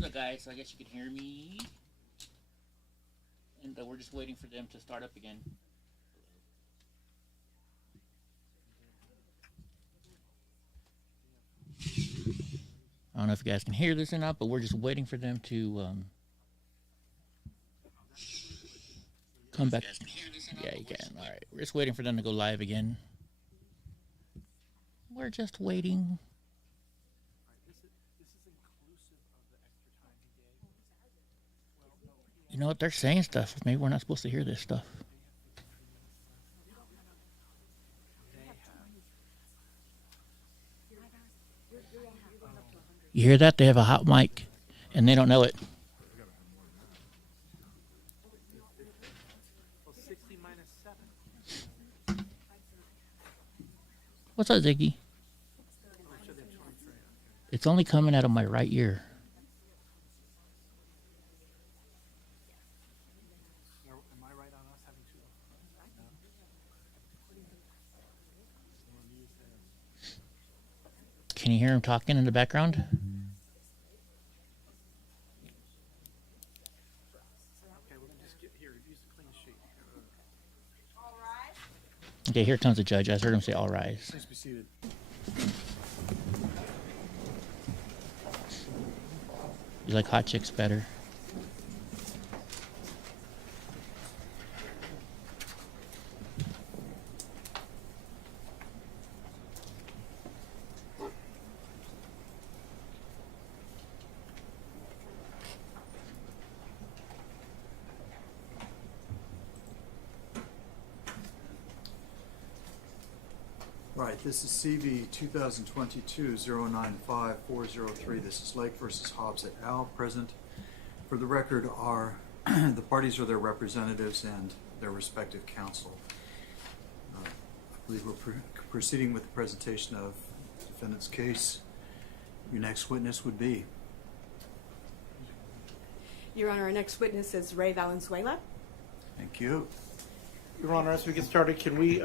What's up, guys? So I guess you can hear me. And we're just waiting for them to start up again. I don't know if you guys can hear this or not, but we're just waiting for them to come back. Yeah, you can. All right. We're just waiting for them to go live again. We're just waiting. You know what? They're saying stuff. Maybe we're not supposed to hear this stuff. You hear that? They have a hot mic, and they don't know it. What's up, Ziggy? It's only coming out of my right ear. Can you hear him talking in the background? Okay, here comes the judge. I heard him say, "All rise." Please be seated. You like hot chicks better? Right, this is CV 2022-095-403. This is Lake versus Hobbs et al. Present for the record are the parties or their representatives and their respective counsel. I believe we're proceeding with the presentation of the defendant's case. Your next witness would be? Your Honor, our next witness is Ray Valenzuela. Thank you. Your Honor, as we get started, can we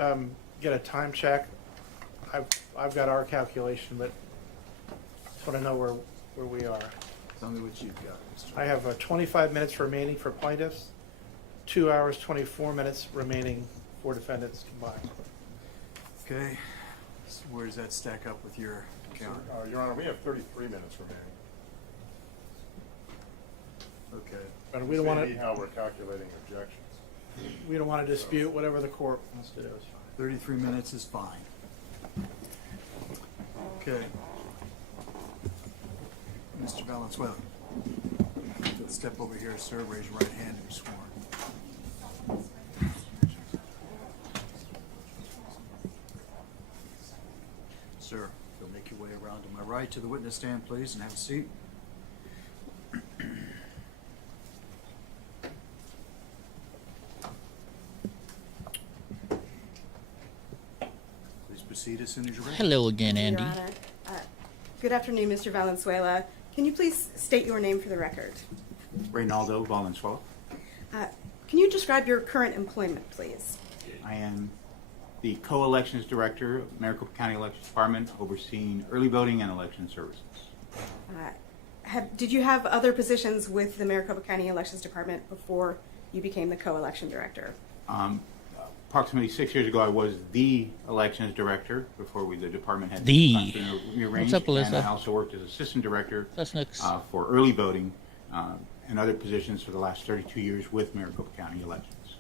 get a time check? I've got our calculation, but just want to know where we are. Tell me what you've got, Mr. I have 25 minutes remaining for plaintiffs, 2 hours, 24 minutes remaining for defendants combined. Okay, so where does that stack up with your count? Your Honor, we have 33 minutes remaining. Okay. But we don't want See how we're calculating objections. We don't want to dispute whatever the court wants to do. 33 minutes is fine. Okay. Mr. Valenzuela, step over here, sir. Raise your right hand and be sworn. Sir, you'll make your way around to my right to the witness stand, please, and have a seat. Proceed as soon as you're ready. Hello again, Andy. Your Honor. Good afternoon, Mr. Valenzuela. Can you please state your name for the record? Reynaldo Valenzuela. Can you describe your current employment, please? I am the co-elections director of Maricopa County Elections Department, overseeing early voting and election services. Did you have other positions with the Maricopa County Elections Department before you became the co-election director? Approximately 6 years ago, I was the elections director before the department had The. rearranged. What's up, Alyssa? And I also worked as assistant director That's next. for early voting and other positions for the last 32 years with Maricopa County Elections.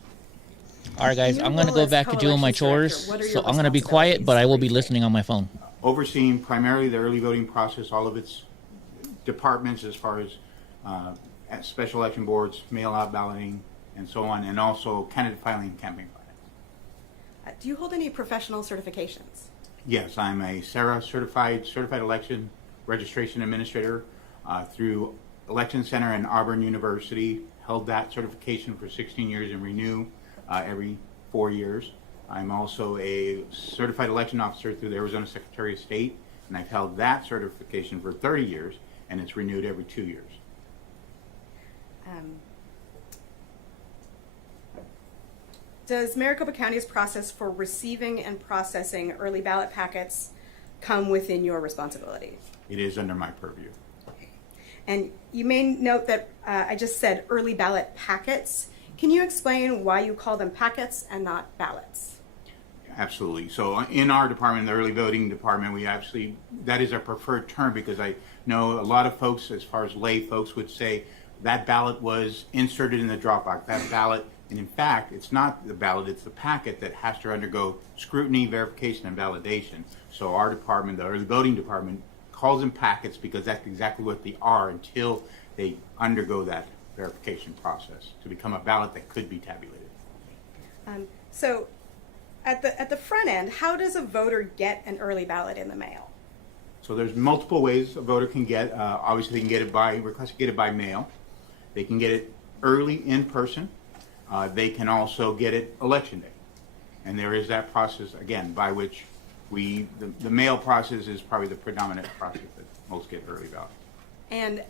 All right, guys, Your I'm going to role go as back to doing my co-elections director, chores, what are your so I'm going to be quiet, but I will be responsibilities? listening on my phone. Overseeing primarily the early voting process, all of its departments as far as special election boards, mail-out balloting, and so on, and also candidate filing and campaign filing. Do you hold any professional certifications? Yes, I'm a SARA certified election registration administrator through Election Center and Auburn University. Held that certification for 16 years and renew every 4 years. I'm also a certified election officer through the Arizona Secretary of State, and I've held that certification for 30 years, and it's renewed every 2 years. Does Maricopa County's process for receiving and processing early ballot packets come within your responsibility? It is under my purview. And you may note that I just said early ballot packets. Can you explain why you call them packets and not ballots? Absolutely. So in our department, the early voting department, that is our preferred term, because I know a lot of folks, as far as lay folks, would say that ballot was inserted in the drop box. That ballot, and in fact, it's not the ballot, it's the packet that has to undergo scrutiny, verification, and validation. So our department, the early voting department, calls them packets because that's exactly what they are until they undergo that verification process to become a ballot that could be tabulated. So at the front end, how does a voter get an early ballot in the mail? So there's multiple ways a voter can get. Obviously, they can get it by mail. They can get it early in person. They can also get it election day. And there is that process, again, by which the mail process is probably the predominant process that most get early ballot. And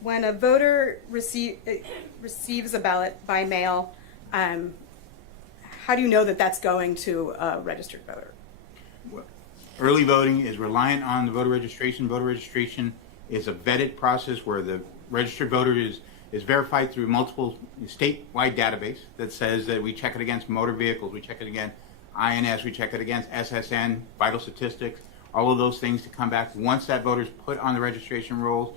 when a voter receives a ballot by mail, how do you know that that's going to a registered voter? Well, early voting is reliant on the voter registration. Voter registration is a vetted process where the registered voter is verified through multiple statewide database that says that we check it against motor vehicles, we check it against INS, we check it against SSN, vital statistics, all of those things to come back. Once that voter is put on the registration rolls,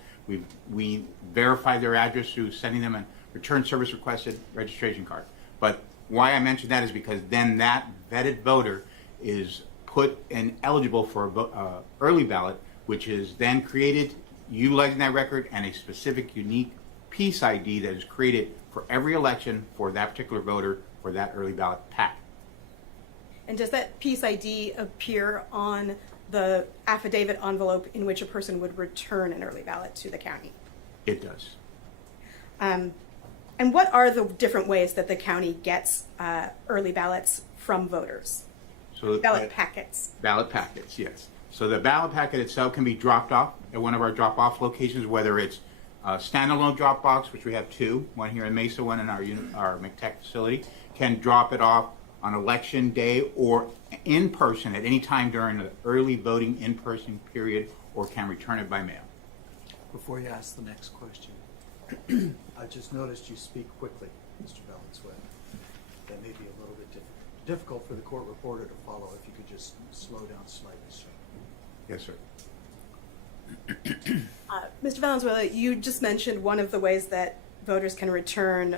we verify their address through sending them a return service requested registration card. But why I mentioned that is because then that vetted voter is put and eligible for a early ballot, which is then created utilizing that record and a specific unique piece ID that is created for every election for that particular voter for that early ballot pack. And does that piece ID appear on the affidavit envelope in which a person would return an early ballot to the county? It does. And what are the different ways that the county gets early ballots from voters? So Ballot packets. Ballot packets, yes. So the ballot packet itself can be dropped off at one of our drop-off locations, whether it's a standalone drop box, which we have two, one here in Mesa, one in our McTech facility, can drop it off on election day or in person at any time during the early voting in-person period, or can return it by mail. Before you ask the next question, I just noticed you speak quickly, Mr. Valenzuela. That may be a little bit difficult for the court reporter to follow. If you could just slow down slightly, sir. Yes, sir. Mr. Valenzuela, you just mentioned one of the ways that voters can return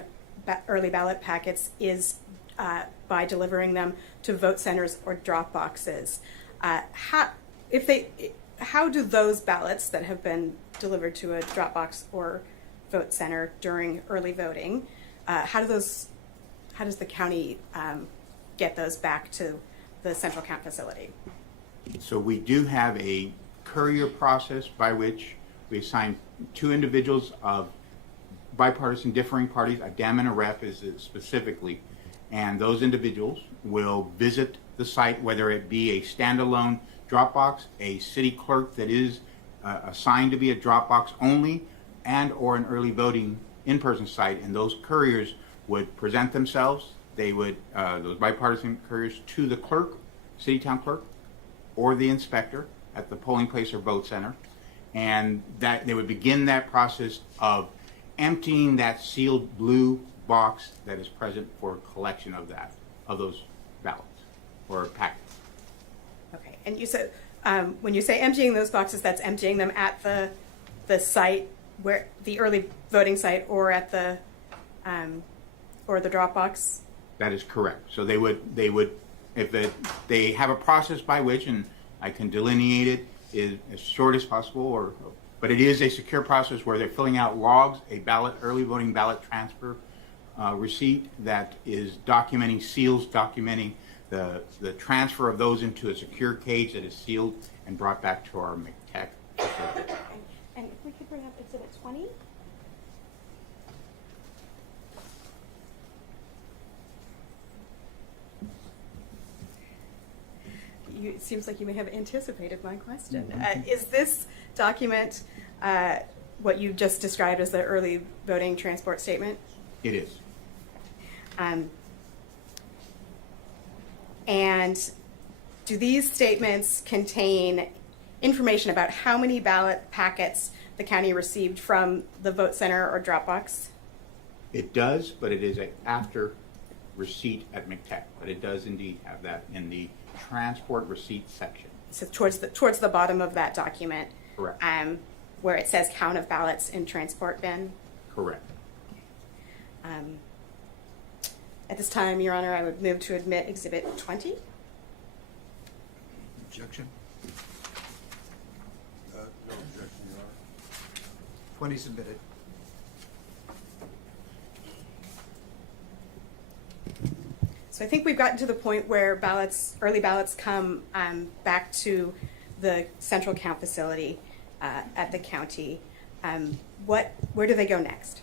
early ballot packets is by delivering them to vote centers or drop boxes. How do those ballots that have been delivered to a drop box or vote center during early voting, how does the county get those back to the central count facility? So we do have a courier process by which we assign two individuals of bipartisan differing parties, a DEM and a REP is specifically, and those individuals will visit the site, whether it be a standalone Dropbox, a city clerk that is assigned to be a Dropbox only, and or an early voting in-person site, and those couriers would present themselves. They would, those bipartisan couriers, to the clerk, city town clerk, or the inspector at the polling place or vote center, and that they would begin that process of emptying that sealed blue box that is present for collection of those ballots or packets. Okay, and you said when you say emptying those boxes, that's emptying them at the site where the early voting site, or at the drop box. That is correct. So they would if they have a process by which, and I can delineate it as short as possible, but it is a secure process where they're filling out logs, a ballot, early voting ballot transfer receipt that is documenting, seals documenting the transfer of those into a secure cage that is sealed and brought back to our McTech facility. And if we could bring up Exhibit 20. It seems like you may have anticipated my question. Is this document what you just described as the early voting transport statement? It is. And do these statements contain information about how many ballot packets the county received from the vote center or drop box? It does, but it is a after receipt at McTech. But it does indeed have that in the transport receipt section. So towards the bottom of that document, Correct. Where it says count of ballots in transport bin. Correct. At this time, Your Honor, I would move to admit Exhibit 20. Objection? No objection, Your Honor. 20 submitted. So I think we've gotten to the point where early ballots come back to the central count facility at the county. Where do they go next?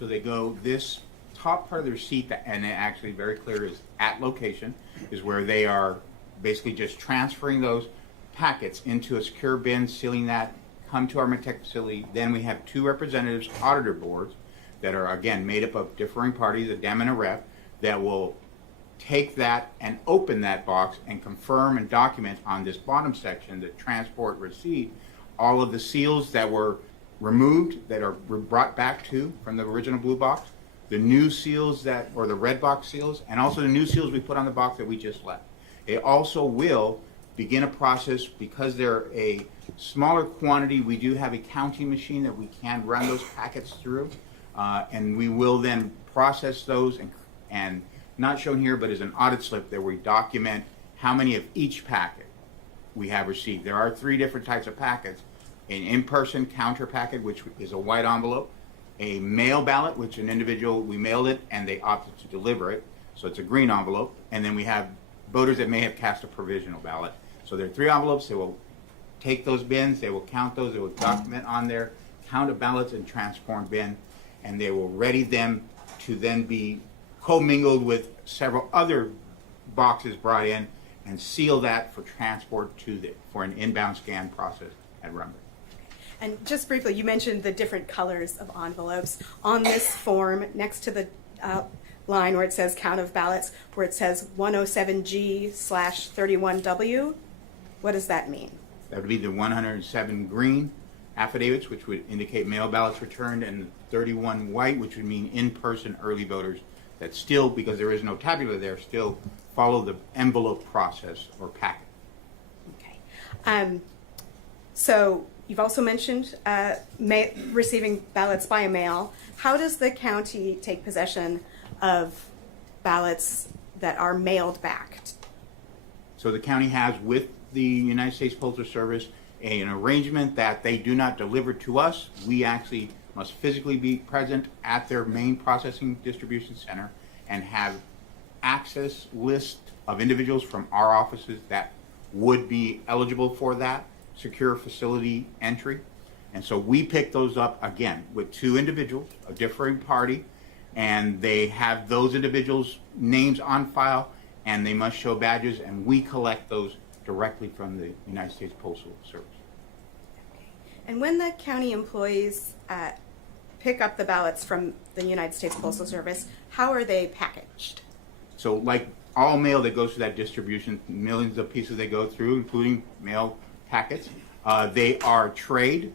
So they go, this top part of the receipt, and it actually very clear is at location, is where they are basically just transferring those packets into a secure bin, sealing that, come to our McTech facility. Then we have 2 representatives, auditor boards, that are again made up of differing parties, a dem and a rep, that will take that and open that box and confirm and document on this bottom section, the transport receipt, all of the seals that were removed that are brought back to from the original blue box, the new seals that, or the red box seals, and also the new seals we put on the box that we just left. It also will begin a process, because they're a smaller quantity, we do have a counting machine that we can run those packets through, and we will then process those and not shown here, but as an audit slip that we document how many of each packet we have received. There are 3 different types of packets: an in-person counter packet, which is a white envelope; a mail ballot, which an individual, we mailed it and they opted to deliver it, so it's a green envelope; and then we have voters that may have cast a provisional ballot. So there are 3 envelopes. They will take those bins, they will count those, they will document on there, count of ballots in transform bin, and they will ready them to then be commingled with several other boxes brought in and seal that for transport for an inbound scan process at Rumber. And just briefly, you mentioned the different colors of envelopes. On this form, next to the line where it says count of ballots, where it says 107G/31W, what does that mean? That would be the 107 green affidavits, which would indicate mail ballots returned, and the 31 white, which would mean in-person early voters that still, because there is no tabular there, still follow the envelope process or packet. Okay. So you've also mentioned receiving ballots by mail. How does the county take possession of ballots that are mailed back? So the county has, with the United States Postal Service, an arrangement that they do not deliver to us. We actually must physically be present at their main processing distribution center and have access list of individuals from our offices that would be eligible for that secure facility entry. And so we pick those up again with 2 individuals, a differing party, and they have those individuals' names on file, and they must show badges, and we collect those directly from the United States Postal Service. And when the county employees pick up the ballots from the United States Postal Service, how are they packaged? So like all mail that goes through that distribution, millions of pieces they go through, including mail packets, they are trayed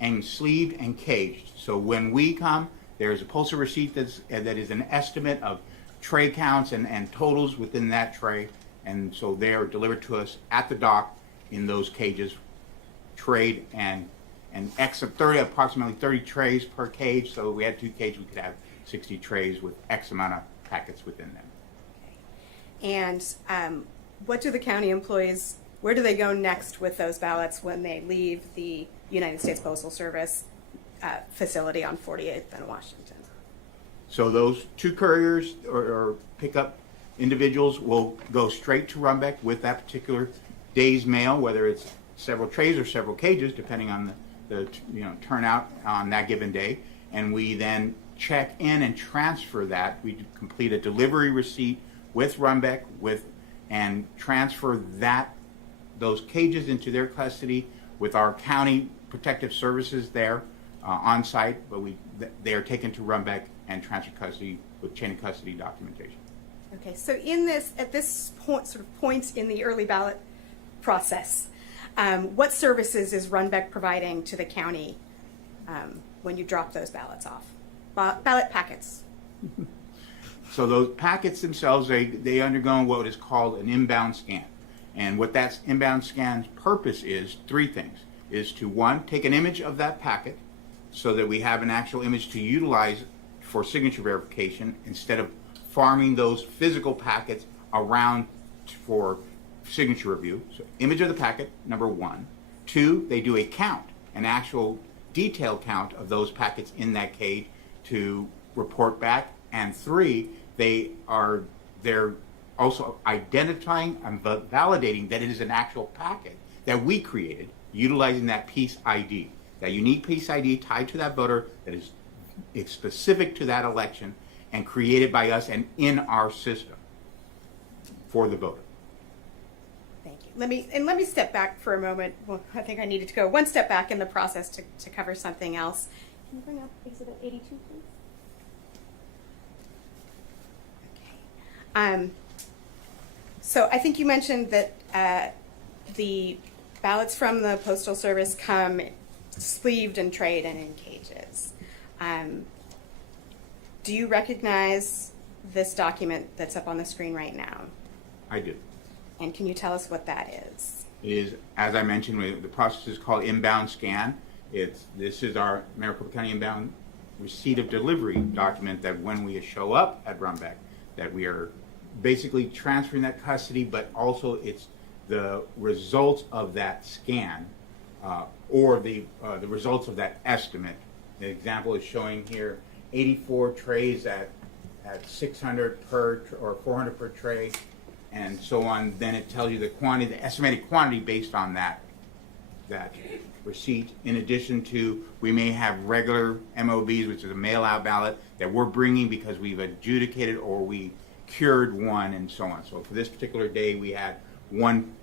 and sleeved and caged. So when we come, there's a postal receipt that is an estimate of tray counts and totals within that tray, and so they are delivered to us at the dock in those cages, trayed and approximately 30 trays per cage. So if we had 2 cages, we could have 60 trays with X amount of packets within them. And what do the county employees, where do they go next with those ballots when they leave the United States Postal Service facility on 48th and Washington? So those 2 couriers or pickup individuals will go straight to Rumbeck with that particular day's mail, whether it's several trays or several cages, depending on the turnout on that given day. And we then check in and transfer that. We complete a delivery receipt with Rumbeck and transfer those cages into their custody with our county protective services there on site, but they are taken to Rumbeck and transfer custody with chain of custody documentation. Okay, so at this point in the early ballot process, what services is Runbeck providing to the county when you drop those ballots off? Ballot packets. So those packets themselves, they undergo what is called an inbound scan. And what that inbound scan's purpose is, three things, is to, one, take an image of that packet so that we have an actual image to utilize for signature verification instead of farming those physical packets around for signature review. So image of the packet, number one. Two, they do a count, an actual detailed count of those packets in that cage to report back. And three, they're also identifying and validating that it is an actual packet that we created utilizing that piece ID, that unique piece ID tied to that voter that is specific to that election and created by us and in our system for the voter. Thank you. Let me step back for a moment. Well, I think I needed to go one step back in the process to cover something else. Can you bring up Exhibit 82, please? Okay. So I think you mentioned that the ballots from the Postal Service come sleeved and trayed and in cages. Do you recognize this document that's up on the screen right now? I do. And can you tell us what that is? It is, as I mentioned, the process is called inbound scan. This is our Maricopa County inbound receipt of delivery document that when we show up at Runbeck, that we are basically transferring that custody, but also it's the results of that scan or the results of that estimate. The example is showing here 84 trays at 600 per or 400 per tray, and so on. Then it tells you the quantity, the estimated quantity based on that receipt. In addition to, we may have regular MOBs, which is a mail-out ballot that we're bringing because we've adjudicated or we cured one, and so on. So for this particular day, we had one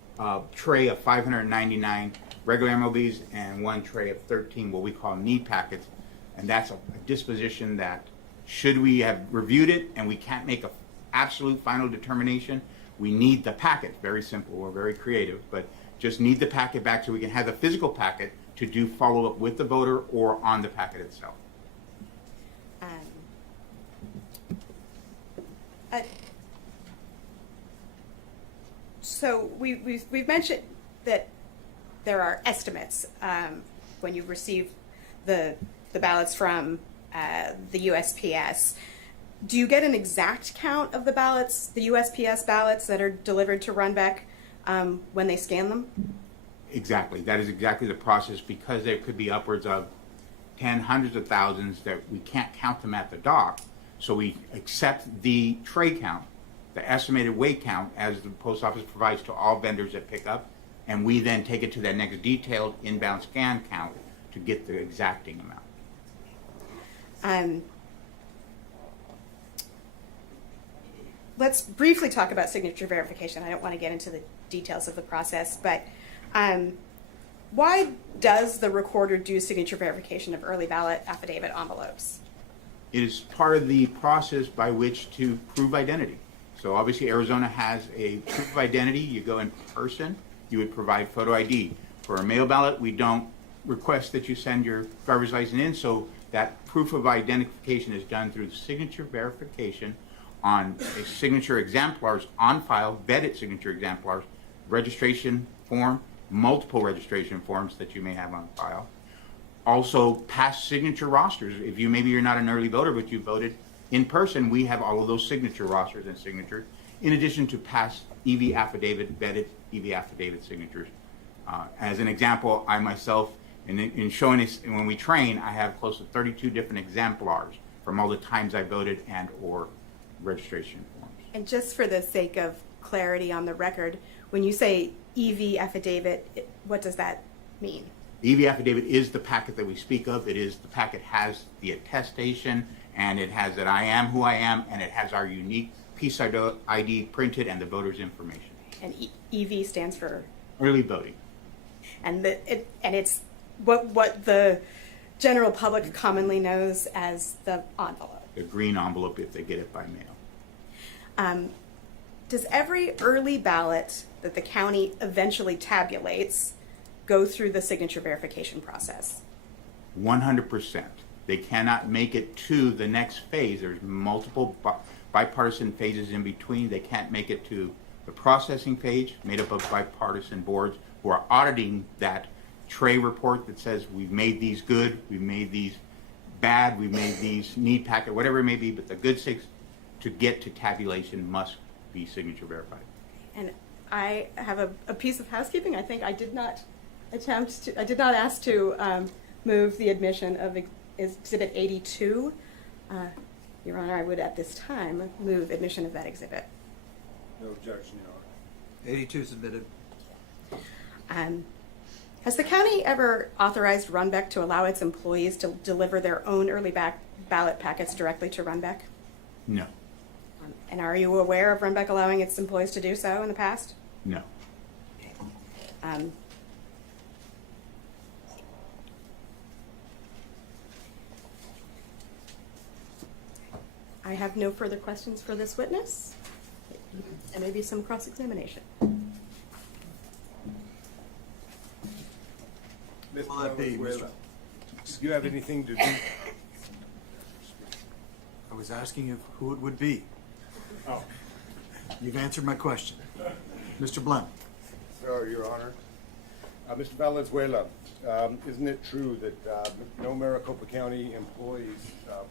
tray of 599 regular MOBs and one tray of 13 what we call need packets, and that's a disposition that, should we have reviewed it and we can't make an absolute final determination, we need the packet. Very simple. We're very creative, but just need the packet back so we can have the physical packet to do follow-up with the voter or on the packet itself. So we've mentioned that there are estimates when you receive the ballots from the USPS. Do you get an exact count of the ballots, the USPS ballots that are delivered to Runbeck when they scan them? Exactly. That is exactly the process, because there could be upwards of hundreds of thousands that we can't count them at the dock. So we accept the tray count, the estimated weight count, as the post office provides to all vendors that pick up, and we then take it to that next detailed inbound scan count to get the exacting amount. Let's briefly talk about signature verification. I don't want to get into the details of the process, but why does the recorder do signature verification of early ballot affidavit envelopes? It is part of the process by which to prove identity. So obviously Arizona has a proof of identity. You go in person, you would provide photo ID. For a mail ballot, we don't request that you send your driver's license in, so that proof of identification is done through signature verification on a signature exemplars on file, vetted signature exemplars, registration form, multiple registration forms that you may have on file. Also, past signature rosters. If maybe you're not an early voter, but you voted in person, we have all of those signature rosters and signatures, in addition to past EV affidavit, vetted EV affidavit signatures. As an example, I myself, in showing this, when we train, I have close to 32 different exemplars from all the times I voted and or registration forms. And just for the sake of clarity on the record, when you say EV affidavit, what does that mean? The EV affidavit is the packet that we speak of. It is, the packet has the attestation, and it has that I am who I am, and it has our unique piece ID printed and the voter's information. And EV stands for? Early voting. And it's what the general public commonly knows as the envelope. The green envelope if they get it by mail. Does every early ballot that the county eventually tabulates go through the signature verification process? 100%. They cannot make it to the next phase. There's multiple bipartisan phases in between. They can't make it to the processing phase, made up of bipartisan boards who are auditing that tray report that says we've made these good, we've made these bad, we've made these need packet, whatever it may be, but the good six to get to tabulation must be signature verified. And I have a piece of housekeeping. I think I did not ask to move the admission of Exhibit 82. Your Honor, I would at this time move admission of that exhibit. No objection, Your Honor. 82 submitted. Has the county ever authorized Runbeck to allow its employees to deliver their own early ballot packets directly to Runbeck? No, And are you aware of Runbeck allowing its employees to do so in the past? no. I have no further questions for this witness. And maybe some cross-examination. Mr. Will that be, Valenzuela, do you have anything to do? I was asking you who it would be. Oh, You've answered my question. Mr. Blunt. sorry, Your Honor. Mr. Valenzuela, isn't it true that no Maricopa County employees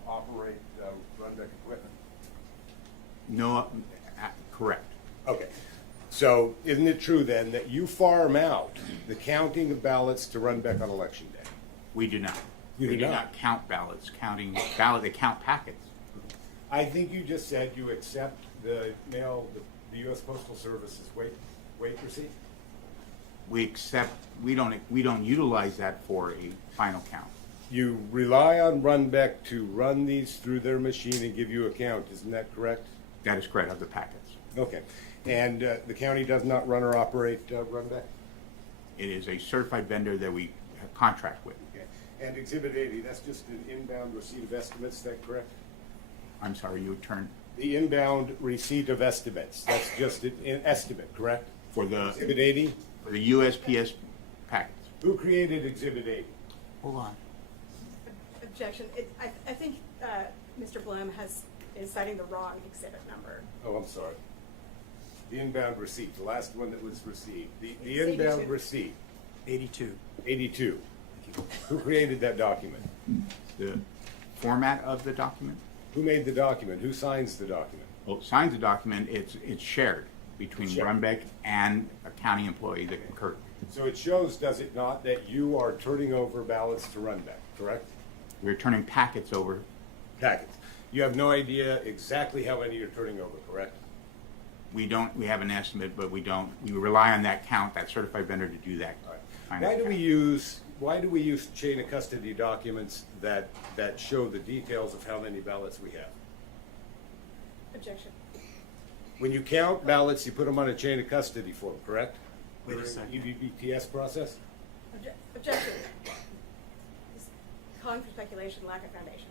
operate Runbeck equipment? No, correct. Okay. So isn't it true then that you farm out the counting of ballots to Runbeck on election day? We do not. You We do do not? not count ballots. They count packets. I think you just said you accept the mail, the U.S. Postal Service's weight receipt? We don't utilize that for a final count. You rely on Runbeck to run these through their machine and give you a count, isn't that correct? That is correct, of the packets. Okay. And the county does not run or operate Runbeck? It is a certified vendor that we have contract with. Okay. And Exhibit 80, that's just an inbound receipt of estimates, is that correct? I'm sorry, you turn The inbound receipt of estimates, that's just an estimate, correct? for the Exhibit 80? USPS packets. Who created Exhibit 80? Hold on. Objection. I think Mr. Blum is citing the wrong exhibit number. Oh, I'm sorry. The inbound receipt, the last one that was received. The It's inbound 82. receipt, 82. 82. Who created that document? The format of the document, Who made the document? Who signs the document? well, signs the document, it's shared between Shared. Runbeck and a county employee that concurred. So it shows, does it not, that you are turning over ballots to Runbeck, correct? We're turning packets over. Packets. You have no idea exactly how many you're turning over, correct? We have an estimate, but we rely on that count, that certified vendor to do that. All right. kind of Why do we count. use chain of custody documents that show the details of how many ballots we have? Objection. When you count ballots, you put them on a chain of custody form, correct? Wait a During second. EVBTS process? Objection. This calling for speculation, lack of foundation.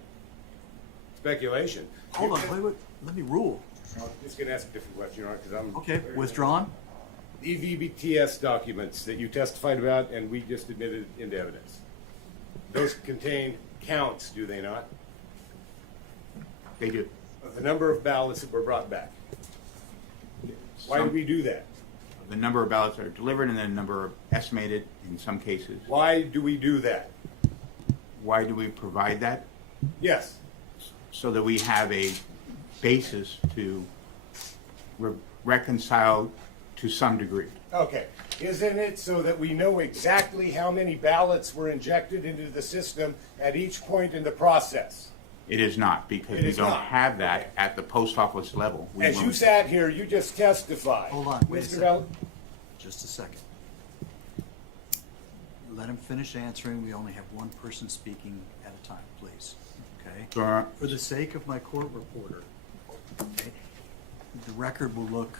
Speculation. Hold on, wait. Let me rule. I'm just gonna ask a different question, all right, because I'm. Okay, withdrawn? EVBTS documents that you testified about and we just admitted into evidence. Those contain counts, do they not? They do. Of the number of ballots that were brought back. Why do we do that? The number of ballots that are delivered and the number of estimated in some cases. Why do we do that? Why do we provide that? Yes. So that we have a basis to reconcile to some degree. Okay. Isn't it so that we know exactly how many ballots were injected into the system at each point in the process? It is not, because It we is don't not. have that Okay. at the post office level. We As you won't- sat here, you just testified. Hold on, wait a Mr. second. Val- Just a second. Let him finish answering. We only have one person speaking at a time, please. Okay? Sure. For the sake of my court reporter, okay, the record will look,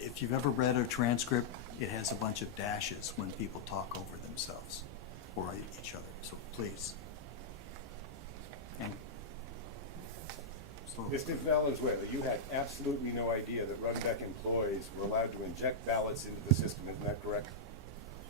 if you've ever read a transcript, it has a bunch of dashes when people talk over themselves or each other. So please. And slowly. Mr. Valenzuela, you had absolutely no idea that Runbeck employees were allowed to inject ballots into the system, isn't that correct?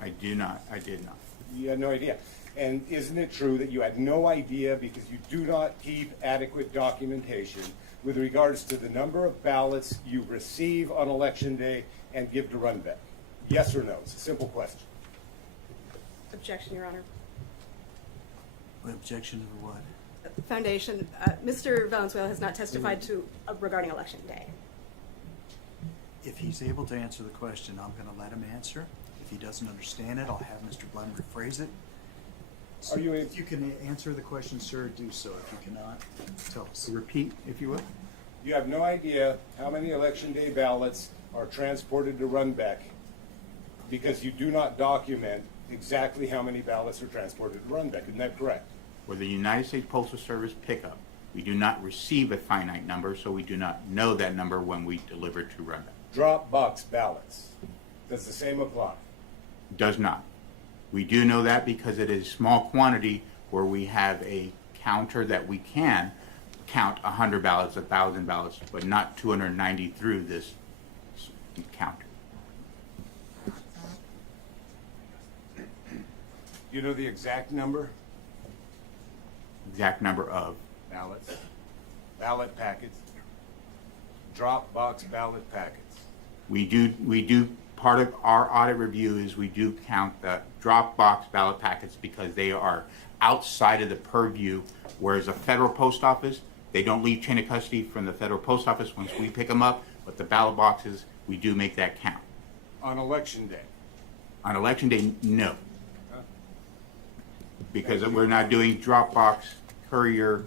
I do not. I did not. You had no idea. And isn't it true that you had no idea because you do not keep adequate documentation with regards to the number of ballots you receive on election day and give to Runbeck? Yes or no? It's a simple question. Objection, Your Honor. What objection to what? Foundation, Mr. Valenzuela has not testified to regarding Election Day. If he's able to answer the question, I'm going to let him answer. If he doesn't understand it, I'll have Mr. Blum rephrase it. So Are you if you can answer the question, sir, do so. If you cannot, tell us. Repeat, if you will. You have no idea how many election day ballots are transported to Runbeck because you do not document exactly how many ballots are transported to Runbeck. Isn't that correct? For the United States Postal Service pickup, we do not receive a finite number, so we do not know that number when we deliver to Runbeck. Drop box ballots. Does the same apply? Does not. We do know that because it is small quantity where we have a counter that we can count 100 ballots, 1,000 ballots, but not 290 through this counter. You know the exact number? Exact number of. Ballots, ballot packets, drop box ballot packets. We do, part of our audit review is we do count the drop box ballot packets because they are outside of the purview, whereas a federal post office, they don't leave chain of custody from the federal post office once we pick them up, but the ballot boxes, we do make that count. On election day? On election day, no. Because we're not doing drop box courier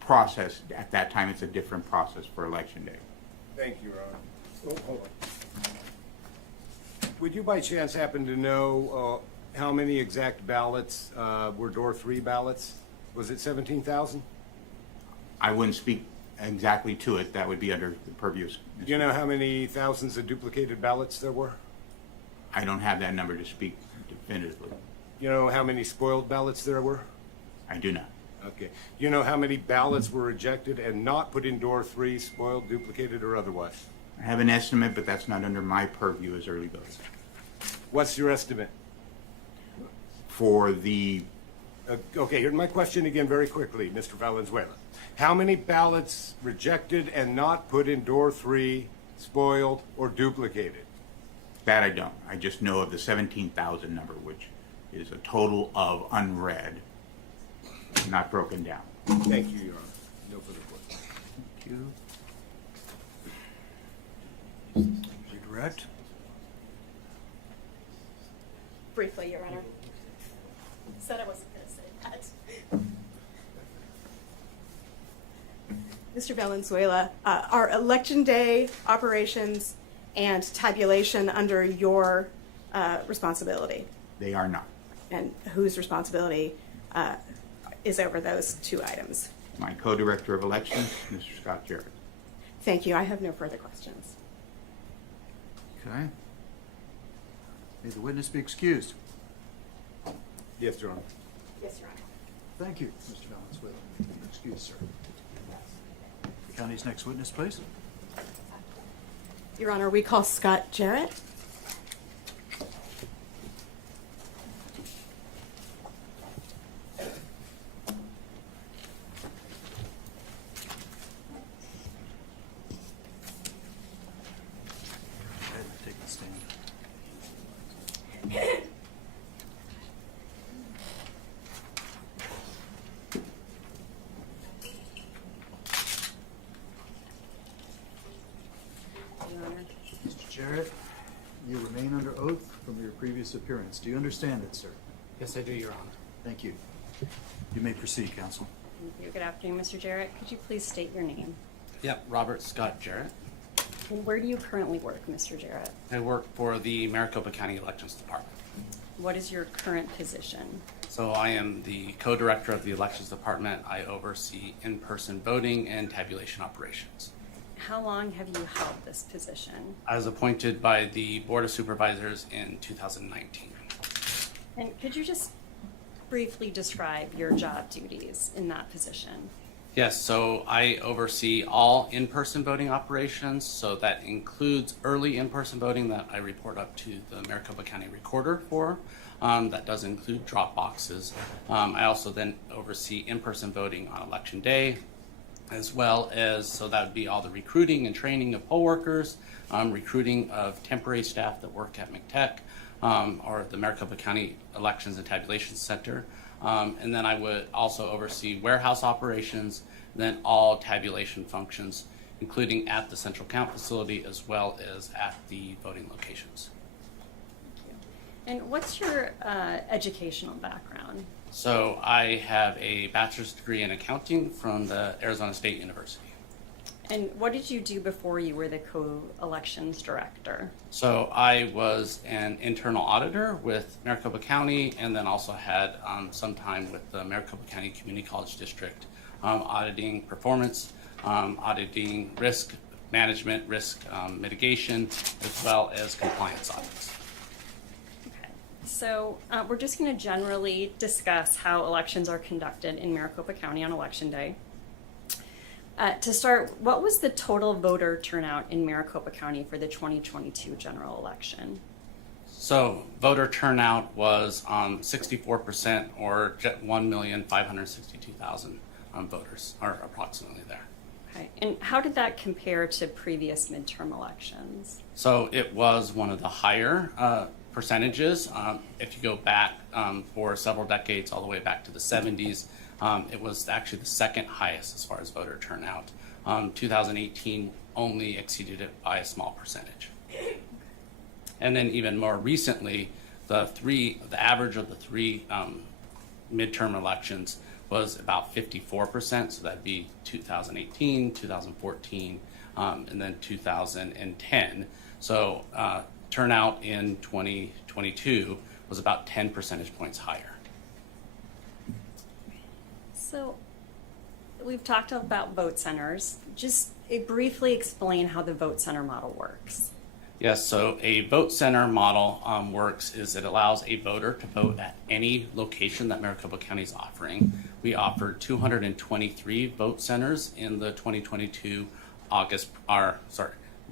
process. At that time, it's a different process for election day. Thank you, Your Honor. Oh, hold on. Would you by chance happen to know how many exact ballots were door 3 ballots? Was it 17,000? I wouldn't speak exactly to it. That would be under the purview. Do you know how many thousands of duplicated ballots there were? I don't have that number to speak definitively. You know how many spoiled ballots there were? I do not. Okay. You know how many ballots were rejected and not put in door 3, spoiled, duplicated, or otherwise? I have an estimate, but that's not under my purview as early voting. What's your estimate? For the, Okay, here's my question again very quickly, Mr. Valenzuela. How many ballots rejected and not put in door 3, spoiled, or duplicated? that I don't. I just know of the 17,000 number, which is a total of unread, not broken down. Thank you, Your Honor. No further questions. Thank you. Redirect. Briefly, Your Honor. Said I wasn't going to say that. Mr. Valenzuela, are election day operations and tabulation under your responsibility? They are not. And whose responsibility is over those two items? My co-director of elections, Mr. Scott Jarrett. Thank you. I have no further questions. Okay. May the witness be excused. Yes, Your Honor. Yes, Your Honor. Thank you, Mr. Valenzuela. You're excused, sir. The county's next witness, please. Your Honor, we call Scott Jarrett. Go ahead and take the stand. Your Honor. Mr. Jarrett, you remain under oath from your previous appearance. Do you understand it, sir? Yes, I do, Your Honor. Thank you. You may proceed, counsel. Thank you. Good afternoon, Mr. Jarrett. Could you please state your name? Yep, Robert Scott Jarrett. And where do you currently work, Mr. Jarrett? I work for the Maricopa County Elections Department. What is your current position? So I am the co-director of the Elections Department. I oversee in-person voting and tabulation operations. How long have you held this position? I was appointed by the Board of Supervisors in 2019. And could you just briefly describe your job duties in that position? Yes, so I oversee all in-person voting operations, so that includes early in-person voting that I report up to the Maricopa County Recorder for. That does include drop boxes. I also then oversee in-person voting on Election Day, as well as, so that would be all the recruiting and training of poll workers, recruiting of temporary staff that work at MCTEC, or the Maricopa County Elections and Tabulation Center. And then I would also oversee warehouse operations, then all tabulation functions, including at the central count facility as well as at the voting locations. And what's your educational background? So I have a bachelor's degree in accounting from the Arizona State University. And what did you do before you were the co-elections director? So I was an internal auditor with Maricopa County, and then also had some time with the Maricopa County Community College District, auditing performance, auditing risk management, risk mitigation, as well as compliance audits. Okay. So we're just going to generally discuss how elections are conducted in Maricopa County on Election Day. To start, what was the total voter turnout in Maricopa County for the 2022 general election? So voter turnout was 64%, or 1,562,000 voters, are approximately there. Okay. And how did that compare to previous midterm elections? So it was one of the higher percentages. If you go back for several decades, all the way back to the 70s, it was actually the second highest as far as voter turnout. 2018 only exceeded it by a small percentage. And then even more recently, the average of the three midterm elections was about 54%, so that'd be 2018, 2014, and then 2010. So turnout in 2022 was about 10 percentage points higher. So we've talked about vote centers. Just briefly explain how the vote center model works. Yes, so a vote center model works is it allows a voter to vote at any location that Maricopa County is offering. We offered 223 vote centers in the 2022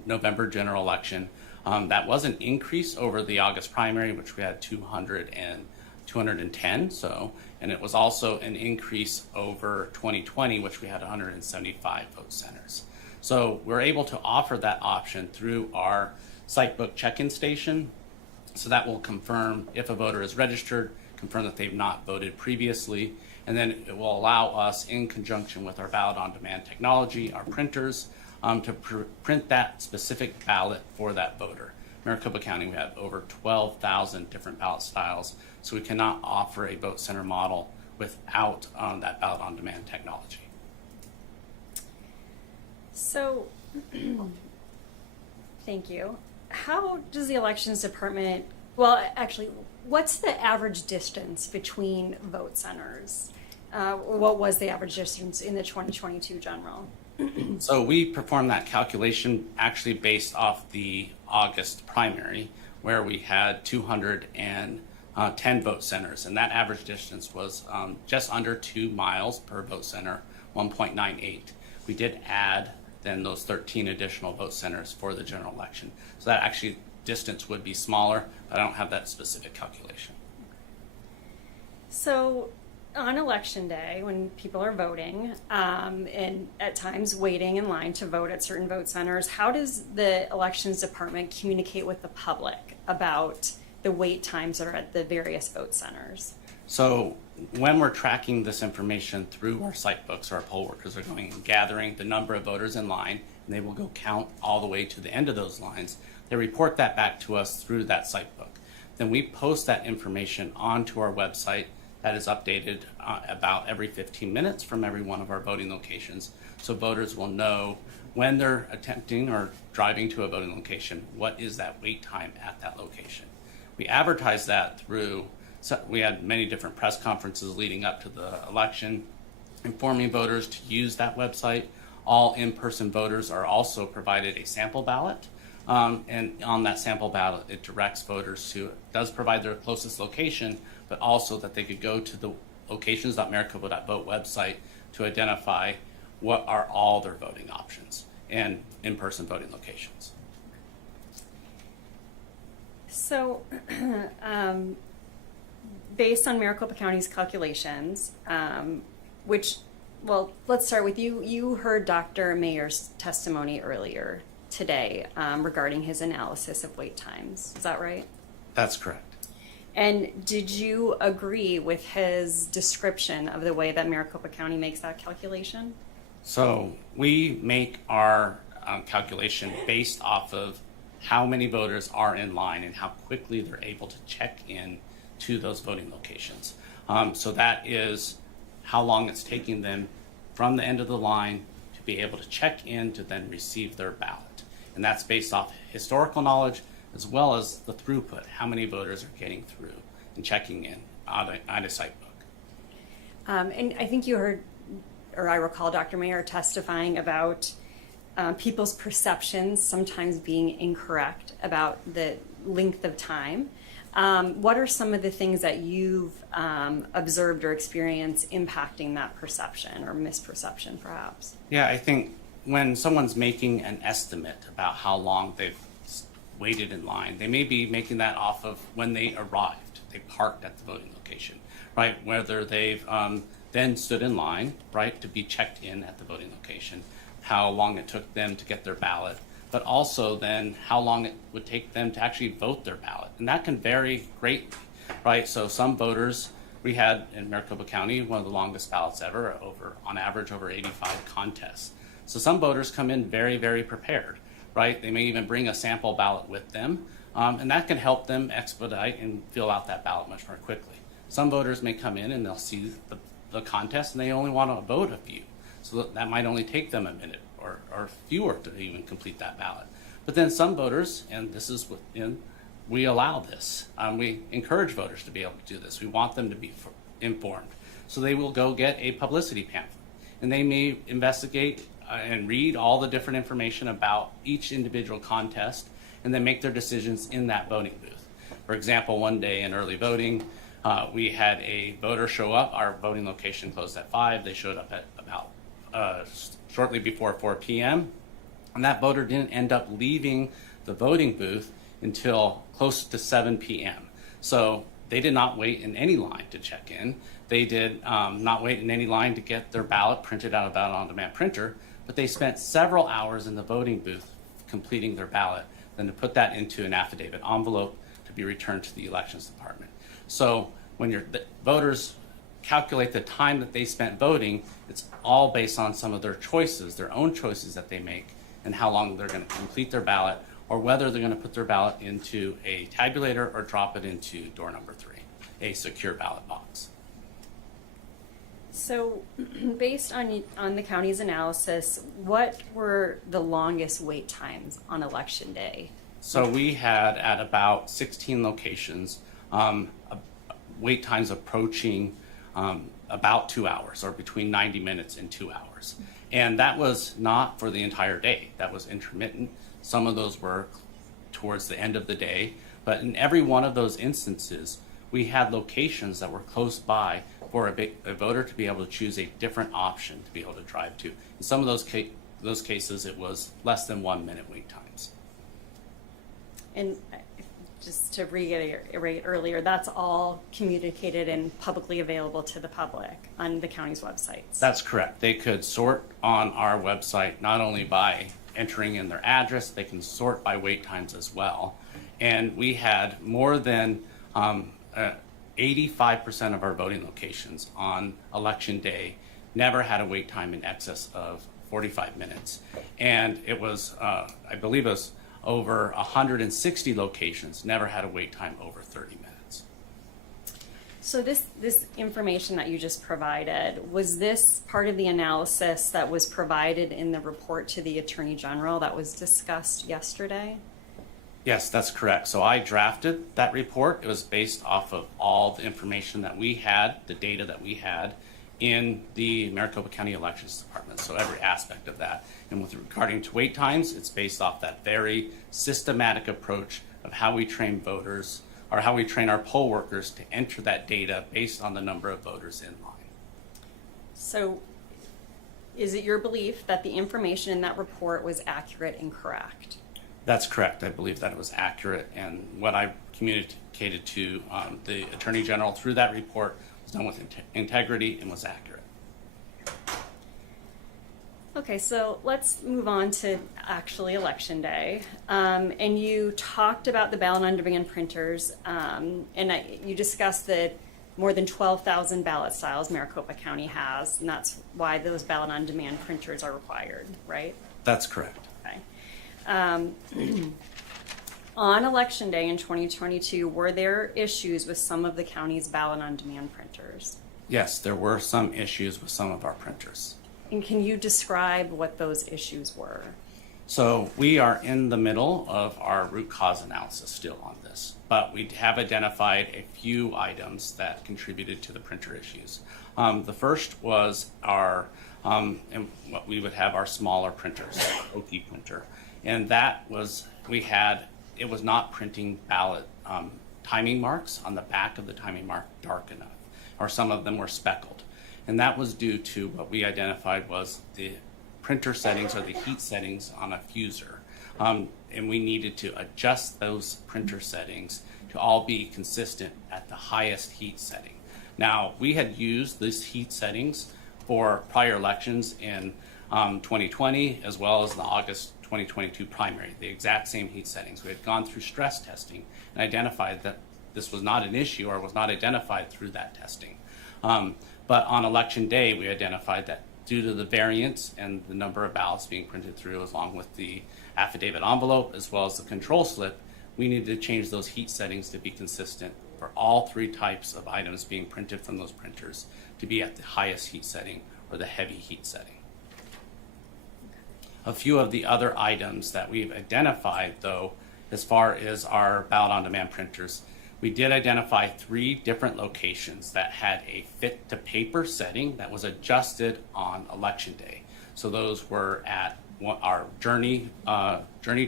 November general election. That was an increase over the August primary, which we had 210. And it was also an increase over 2020, which we had 175 vote centers. So we're able to offer that option through our Sitebook check-in station. So that will confirm if a voter is registered, confirm that they've not voted previously, and then it will allow us, in conjunction with our ballot on demand technology, our printers, to print that specific ballot for that voter. Maricopa County, we have over 12,000 different ballot styles, so we cannot offer a vote center model without that ballot on demand technology. So, thank you. How does the elections department, well, actually, what's the average distance between vote centers? What was the average distance in the 2022 general? So we performed that calculation actually based off the August primary, where we had 210 vote centers, and that average distance was just under 2 miles per vote center, 1.98. We did add then those 13 additional vote centers for the general election. So that actually distance would be smaller, but I don't have that specific calculation. So on election day, when people are voting, and at times waiting in line to vote at certain vote centers, how does the elections department communicate with the public about the wait times that are at the various vote centers? So when we're tracking this information through our site books, our poll workers are going and gathering the number of voters in line, and they will go count all the way to the end of those lines. They report that back to us through that site book. Then we post that information onto our website. That is updated about every 15 minutes from every one of our voting locations. So voters will know when they're attempting or driving to a voting location, what is that wait time at that location. We advertise that through, so we had many different press conferences leading up to the election, informing voters to use that website. All in-person voters are also provided a sample ballot. And on that sample ballot, it directs voters to, it does provide their closest location, but also that they could go to the locations.maricopa.vote website to identify what are all their voting options and in-person voting locations. So, based on Maricopa County's calculations, well, let's start with you. You heard Dr. Mayer's testimony earlier today regarding his analysis of wait times. Is that right? That's correct. And did you agree with his description of the way that Maricopa County makes that calculation? So we make our calculation based off of how many voters are in line and how quickly they're able to check in to those voting locations. So that is how long it's taking them from the end of the line to be able to check in to then receive their ballot. And that's based off historical knowledge as well as the throughput, how many voters are getting through and checking in on a site book. And I think you heard, or I recall Dr. Mayer testifying about people's perceptions sometimes being incorrect about the length of time. What are some of the things that you've observed or experienced impacting that perception or misperception, perhaps? Yeah, I think when someone's making an estimate about how long they've waited in line, they may be making that off of when they arrived. They parked at the voting location, right? Whether they've then stood in line, right, to be checked in at the voting location, how long it took them to get their ballot, but also then how long it would take them to actually vote their ballot. And that can vary greatly, right? So some voters, we had in Maricopa County one of the longest ballots ever, on average over 85 contests. So some voters come in very, very prepared, right? They may even bring a sample ballot with them, and that can help them expedite and fill out that ballot much more quickly. Some voters may come in and they'll see the contest and they only want to vote a few. So that might only take them a minute or fewer to even complete that ballot. But then some voters, and this is we allow this. We encourage voters to be able to do this. We want them to be informed. So they will go get a publicity pamphlet, and they may investigate and read all the different information about each individual contest, and then make their decisions in that voting booth. For example, one day in early voting, we had a voter show up. Our voting location closed at 5. They showed up at about shortly before 4 p.m. And that voter didn't end up leaving the voting booth until close to 7 p.m. So they did not wait in any line to check in. They did not wait in any line to get their ballot printed out of that on-demand printer, but they spent several hours in the voting booth completing their ballot, then to put that into an affidavit envelope to be returned to the elections department. So when the voters calculate the time that they spent voting, it's all based on some of their choices, their own choices that they make, and how long they're going to complete their ballot, or whether they're going to put their ballot into a tabulator or drop it into door number 3, a secure ballot box. So, based on the county's analysis, what were the longest wait times on election day? So we had at about 16 locations wait times approaching about 2 hours, or between 90 minutes and 2 hours. And that was not for the entire day. That was intermittent. Some of those were towards the end of the day. But in every one of those instances, we had locations that were close by for a voter to be able to choose a different option to be able to drive to. In some of those cases, it was less than 1 minute wait times. And just to reiterate earlier, that's all communicated and publicly available to the public on the county's websites. That's correct. They could sort on our website not only by entering in their address, they can sort by wait times as well. And we had more than 85% of our voting locations on election day never had a wait time in excess of 45 minutes. And it was, I believe it was over 160 locations never had a wait time over 30 minutes. So this information that you just provided, was this part of the analysis that was provided in the report to the Attorney General that was discussed yesterday? Yes, that's correct. So I drafted that report. It was based off of all the information that we had, the data that we had in the Maricopa County Elections Department, so every aspect of that. And with regarding to wait times, it's based off that very systematic approach of how we train voters, or how we train our poll workers to enter that data based on the number of voters in line. So is it your belief that the information in that report was accurate and correct? That's correct. I believe that it was accurate, and what I communicated to the Attorney General through that report was done with integrity and was accurate. Okay, so let's move on to actually Election Day. And you talked about the ballot on demand printers, and you discussed that more than 12,000 ballot styles Maricopa County has, and that's why those ballot on demand printers are required, right? That's correct. Okay. On Election Day in 2022, were there issues with some of the county's ballot on demand printers? Yes, there were some issues with some of our printers. And can you describe what those issues were? So we are in the middle of our root cause analysis still on this, but we have identified a few items that contributed to the printer issues. The first was our, and what we would have our smaller printers, OT printer, and that was, it was not printing ballot timing marks on the back of the timing mark dark enough, or some of them were speckled. And that was due to what we identified was the printer settings or the heat settings on a fuser. And we needed to adjust those printer settings to all be consistent at the highest heat setting. Now, we had used these heat settings for prior elections in 2020 as well as the August 2022 primary, the exact same heat settings. We had gone through stress testing and identified that this was not an issue or was not identified through that testing. But on Election Day, we identified that due to the variance and the number of ballots being printed through, along with the affidavit envelope as well as the control slip, we needed to change those heat settings to be consistent for all three types of items being printed from those printers to be at the highest heat setting or the heavy heat setting. A few of the other items that we've identified, though, as far as our ballot on demand printers, we did identify 3 different locations that had a fit to paper setting that was adjusted on Election Day. So those were at our Journey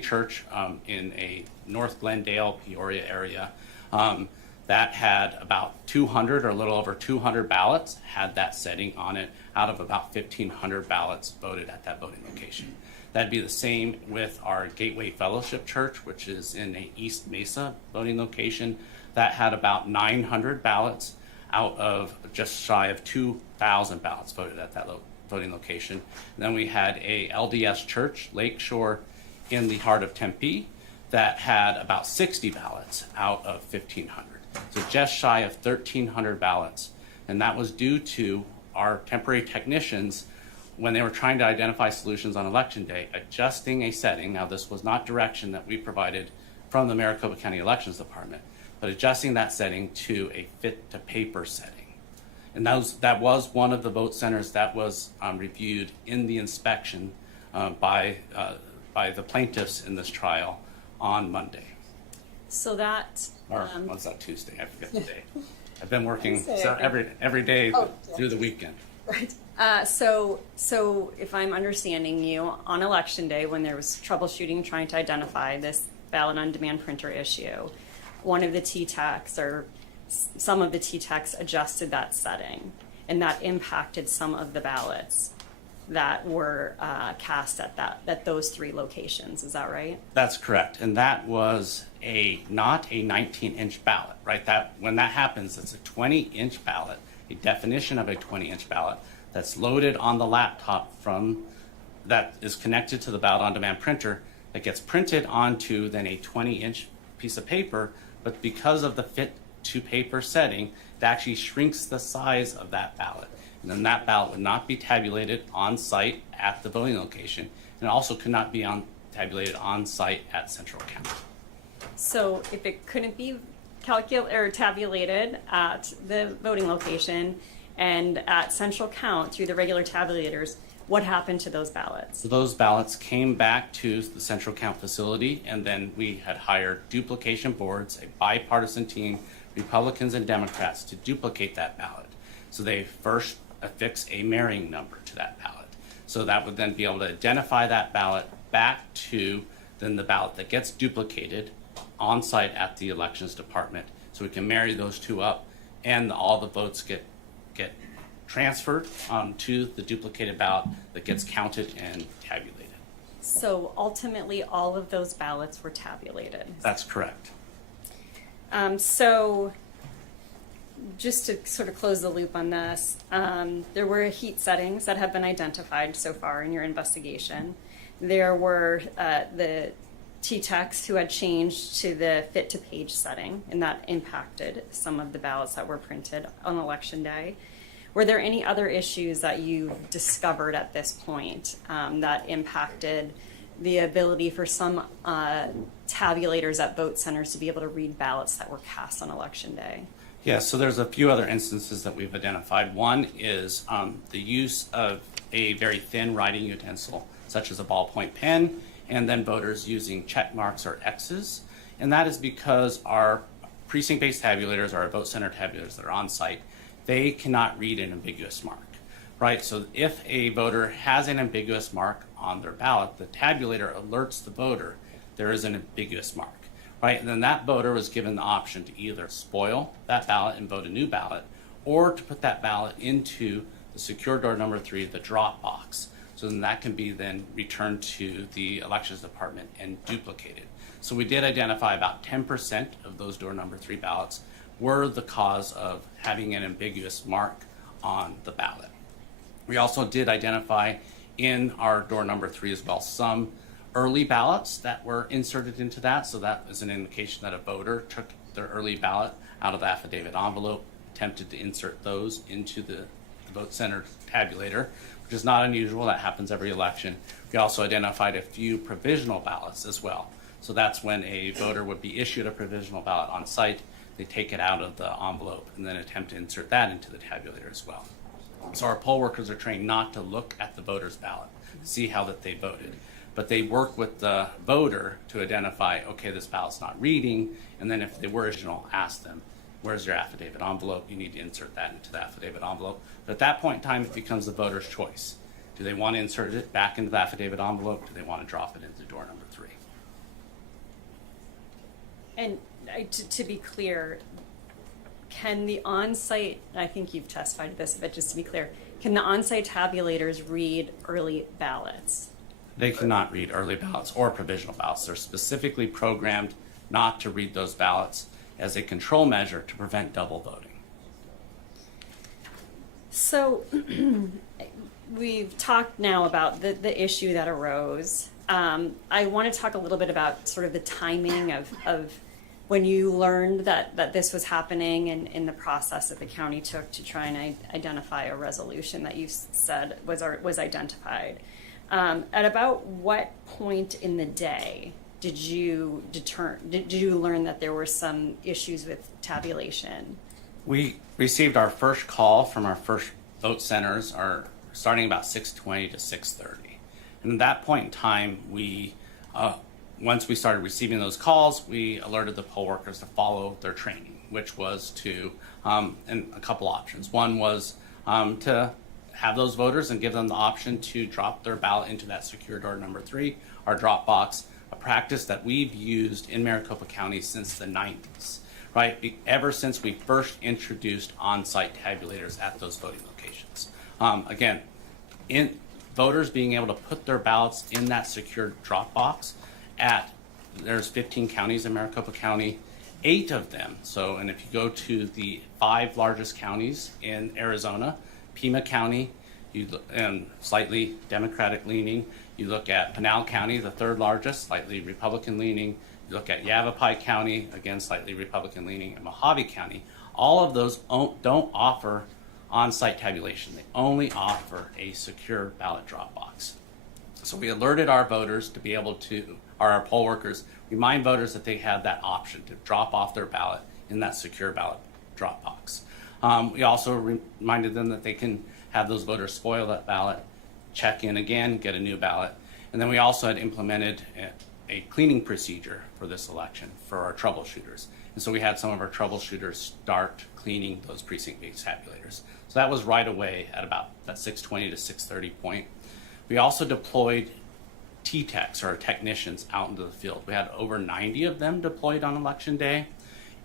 Church in a North Glendale, Peoria area. That had about 200 or a little over 200 ballots had that setting on it out of about 1,500 ballots voted at that voting location. That'd be the same with our Gateway Fellowship Church, which is in a East Mesa voting location. That had about 900 ballots out of just shy of 2,000 ballots voted at that voting location. And then we had a LDS Church, Lakeshore, in the heart of Tempe, that had about 60 ballots out of 1,500. So just shy of 1,300 ballots. And that was due to our temporary technicians, when they were trying to identify solutions on Election Day, adjusting a setting. Now, this was not direction that we provided from the Maricopa County Elections Department, but adjusting that setting to a fit-to-paper setting. And that was one of the vote centers that was reviewed in the inspection by the plaintiffs in this trial on Monday. So that... Or was that Tuesday? I forget the day. I've been working every day through the weekend. Right. So if I'm understanding you, on Election Day, when there was troubleshooting trying to identify this ballot on demand printer issue, one of the T-Techs or some of the T-Techs adjusted that setting, and that impacted some of the ballots that were cast at those 3 locations. Is that right? That's correct, and that was not a 19-inch ballot, right? When that happens, it's a 20-inch ballot, a definition of a 20-inch ballot that's loaded on the laptop that is connected to the ballot on demand printer that gets printed onto then a 20-inch piece of paper, but because of the fit to paper setting, it actually shrinks the size of that ballot. And then that ballot would not be tabulated on site at the voting location, and it also could not be tabulated on site at Central County. So if it couldn't be tabulated at the voting location and at Central Count through the regular tabulators, what happened to those ballots? So those ballots came back to the Central Count facility, and then we had hired duplication boards, a bipartisan team, Republicans and Democrats, to duplicate that ballot. So they first affix a marrying number to that ballot. So that would then be able to identify that ballot back to then the ballot that gets duplicated on site at the elections department. So we can marry those two up, and all the votes get transferred to the duplicated ballot that gets counted and tabulated. So ultimately, all of those ballots were tabulated. That's correct. So just to sort of close the loop on this, there were heat settings that have been identified so far in your investigation. There were the T-techs who had changed to the fit to page setting, and that impacted some of the ballots that were printed on election day. Were there any other issues that you discovered at this point that impacted the ability for some tabulators at vote centers to be able to read ballots that were cast on election day? Yeah, so there's a few other instances that we've identified. One is the use of a very thin writing utensil, such as a ballpoint pen, and then voters using check marks or X's. And that is because our precinct-based tabulators, our vote center tabulators that are on site, they cannot read an ambiguous mark, right? So if a voter has an ambiguous mark on their ballot, the tabulator alerts the voter there is an ambiguous mark, right? And then that voter was given the option to either spoil that ballot and vote a new ballot, or to put that ballot into the secure door number 3, the drop box. So then that can be then returned to the elections department and duplicated. So we did identify about 10% of those door number 3 ballots were the cause of having an ambiguous mark on the ballot. We also did identify in our door number 3 as well some early ballots that were inserted into that. So that is an indication that a voter took their early ballot out of the affidavit envelope, attempted to insert those into the vote center tabulator, which is not unusual. That happens every election. We also identified a few provisional ballots as well. So that's when a voter would be issued a provisional ballot on site. They take it out of the envelope and then attempt to insert that into the tabulator as well. So our poll workers are trained not to look at the voter's ballot, see how that they voted, but they work with the voter to identify, okay, this ballot's not reading, and then if they were original, ask them, where's your affidavit envelope? You need to insert that into the affidavit envelope. But at that point in time, it becomes the voter's choice. Do they want to insert it back into the affidavit envelope? Do they want to drop it into door number 3? And to be clear, can the on-site, I think you've testified to this, but just to be clear, can the on-site tabulators read early ballots? They cannot read early ballots or provisional ballots. They're specifically programmed not to read those ballots as a control measure to prevent double voting. So we've talked now about the issue that arose. I want to talk a little bit about sort of the timing of when you learned that this was happening and in the process that the county took to try and identify a resolution that you said was identified. At about what point in the day did you learn that there were some issues with tabulation? We received our first call from our first vote centers starting about 6:20 to 6:30. And at that point in time, once we started receiving those calls, we alerted the poll workers to follow their training, which was to, and a couple options. One was to have those voters and give them the option to drop their ballot into that secure door number 3, our drop box, a practice that we've used in Maricopa County since the 90s, right? Ever since we first introduced on-site tabulators at those voting locations. Again, voters being able to put their ballots in that secure drop box there's 15 counties in Maricopa County, 8 of them. So, and if you go to the 5 largest counties in Arizona, Pima County, and slightly Democratic leaning. You look at Pinal County, the 3rd largest, slightly Republican leaning. You look at Yavapai County, again slightly Republican leaning, and Mojave County. All of those don't offer on-site tabulation. They only offer a secure ballot drop box. So we alerted our voters to be able to, or our poll workers, remind voters that they have that option to drop off their ballot in that secure ballot drop box. We also reminded them that they can have those voters spoil that ballot, check in again, get a new ballot. And then we also had implemented a cleaning procedure for this election for our troubleshooters. And so we had some of our troubleshooters start cleaning those precinct-based tabulators. So that was right away at about that 6:20 to 6:30 point. We also deployed T-techs, or technicians, out into the field. We had over 90 of them deployed on election day,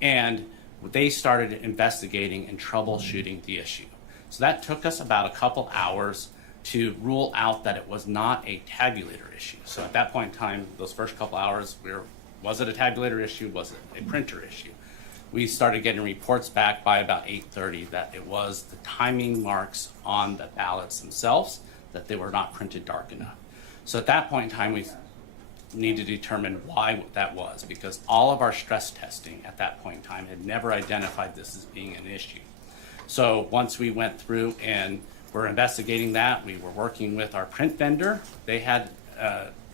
and they started investigating and troubleshooting the issue. So that took us about a couple hours to rule out that it was not a tabulator issue. So at that point in time, those first couple hours, was it a tabulator issue? Was it a printer issue? We started getting reports back by about 8:30 that it was the timing marks on the ballots themselves, that they were not printed dark enough. So at that point in time, we need to determine why that was, because all of our stress testing at that point in time had never identified this as being an issue. So once we went through and were investigating that, we were working with our print vendor. They had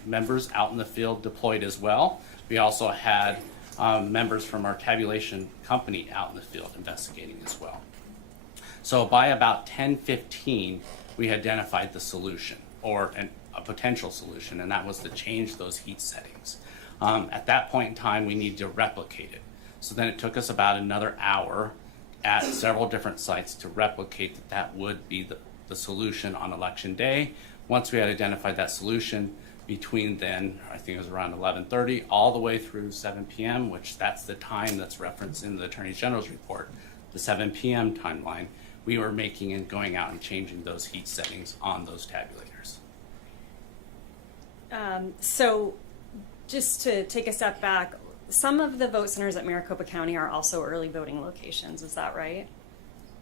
members out in the field deployed as well. We also had members from our tabulation company out in the field investigating as well. So by about 10:15, we identified the solution, or a potential solution, and that was to change those heat settings. At that point in time, we needed to replicate it. So then it took us about another hour at several different sites to replicate that would be the solution on election day. Once we had identified that solution, between then, I think it was around 11:30, all the way through 7 p.m., which that's the time that's referenced in the Attorney General's report, the 7 p.m. timeline, we were making and going out and changing those heat settings on those tabulators. So just to take a step back, some of the vote centers at Maricopa County are also early voting locations, is that right?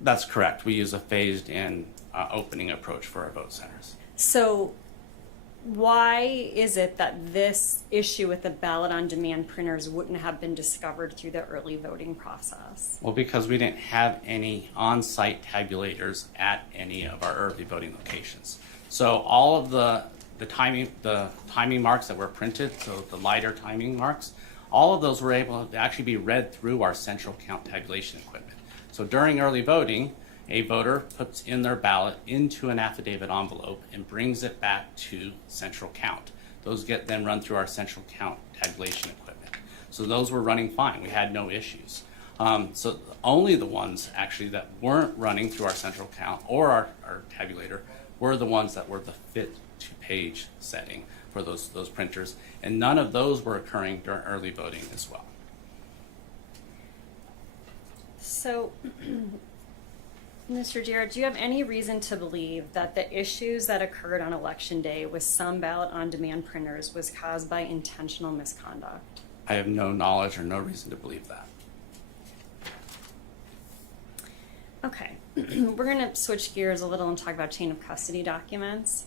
That's correct. We use a phased in opening approach for our vote centers. So why is it that this issue with the ballot on demand printers wouldn't have been discovered through the early voting process? Well, because we didn't have any on-site tabulators at any of our early voting locations. So all of the timing marks that were printed, so the lighter timing marks, all of those were able to actually be read through our central count tabulation equipment. So during early voting, a voter puts in their ballot into an affidavit envelope and brings it back to central count. Those get then run through our central count tabulation equipment. So those were running fine. We had no issues. So only the ones actually that weren't running through our central count or our tabulator were the ones that were the fit to page setting for those printers, and none of those were occurring during early voting as well. So, Mr. Jarrett, do you have any reason to believe that the issues that occurred on Election Day with some ballot on demand printers was caused by intentional misconduct? I have no knowledge or no reason to believe that. Okay, we're going to switch gears a little and talk about chain of custody documents.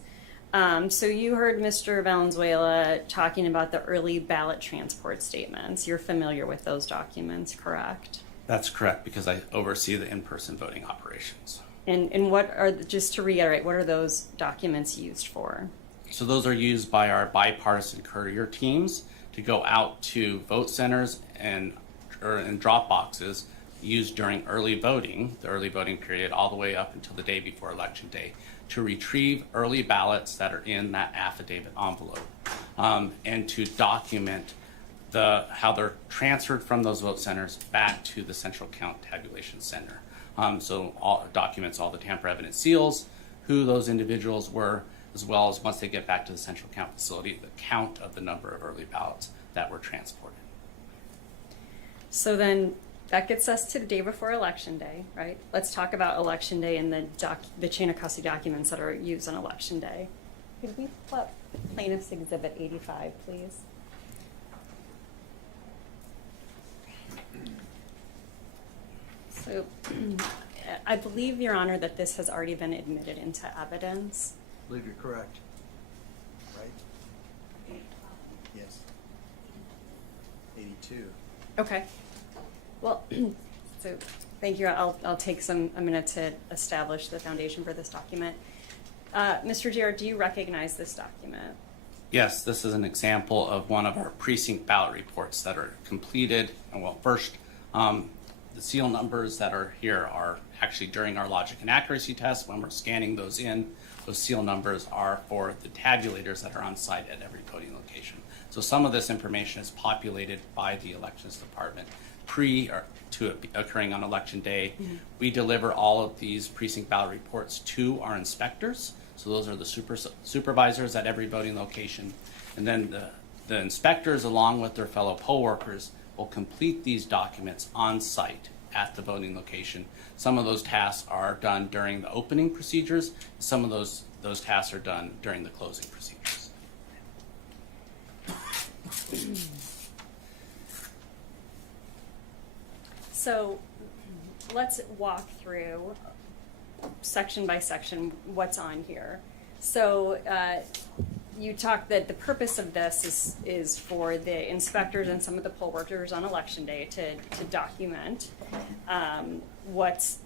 So you heard Mr. Valenzuela talking about the early ballot transport statements. You're familiar with those documents, correct? That's correct, because I oversee the in-person voting operations. And what are, just to reiterate, what are those documents used for? So those are used by our bipartisan courier teams to go out to vote centers and drop boxes used during early voting, the early voting period, all the way up until the day before Election Day, to retrieve early ballots that are in that affidavit envelope, and to document how they're transferred from those vote centers back to the central count tabulation center. So documents all the tamper evidence seals, who those individuals were, as well as once they get back to the central count facility, the count of the number of early ballots that were transported. So then that gets us to the day before Election Day, right? Let's talk about Election Day and the chain of custody documents that are used on Election Day. Could we pull up Plaintiff's Exhibit 85, please? So I believe, Your Honor, that this has already been admitted into evidence. I believe you're correct. Right? Yes. 82. Okay. Well, so thank you. I'll take a minute to establish the foundation for this document. Mr. Jarrett, do you recognize this document? Yes, this is an example of one of our precinct ballot reports that are completed. And well, first, the seal numbers that are here are actually during our logic and accuracy test. When we're scanning those in, those seal numbers are for the tabulators that are on site at every voting location. So some of this information is populated by the elections department to it occurring on Election Day. Mm-hmm. We deliver all of these precinct ballot reports to our inspectors. So those are the supervisors at every voting location. And then the inspectors, along with their fellow poll workers, will complete these documents on site at the voting location. Some of those tasks are done during the opening procedures. Some of those tasks are done during the closing procedures. So let's walk through section by section what's on here. So you talked that the purpose of this is for the inspectors and some of the poll workers on election day to document what's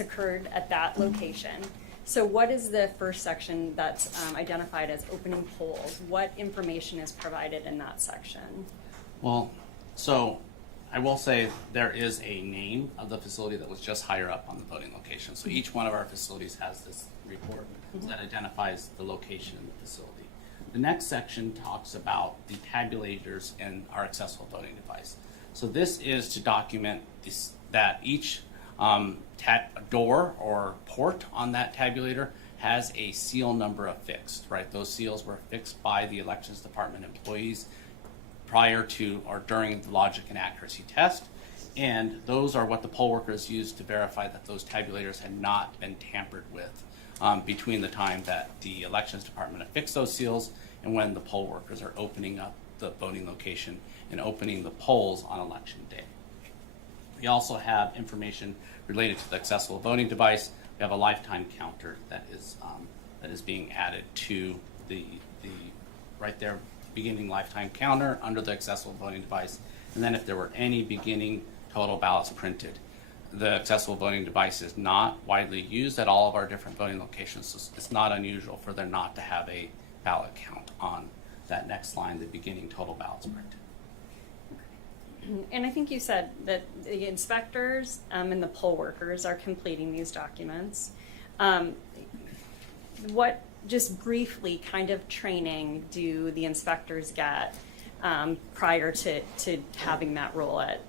occurred at that location. So what is the first section that's identified as opening polls? What information is provided in that section? Well, so I will say there is a name of the facility that was just higher up on the voting location. So each one of our facilities has this report that identifies the location in the facility. The next section talks about the tabulators in our accessible voting device. So this is to document that each door or port on that tabulator has a seal number affixed, right? Those seals were affixed by the elections department employees prior to or during the logic and accuracy test. And those are what the poll workers used to verify that those tabulators had not been tampered with between the time that the elections department affixed those seals and when the poll workers are opening up the voting location and opening the polls on election day. We also have information related to the accessible voting device. We have a lifetime counter that is being added to the right there beginning lifetime counter under the accessible voting device. And then if there were any beginning total ballots printed, the accessible voting device is not widely used at all of our different voting locations. So it's not unusual for there not to have a ballot count on that next line, the beginning total ballots printed. And I think you said that the inspectors and the poll workers are completing these documents. What, just briefly, kind of training do the inspectors get prior to having that role at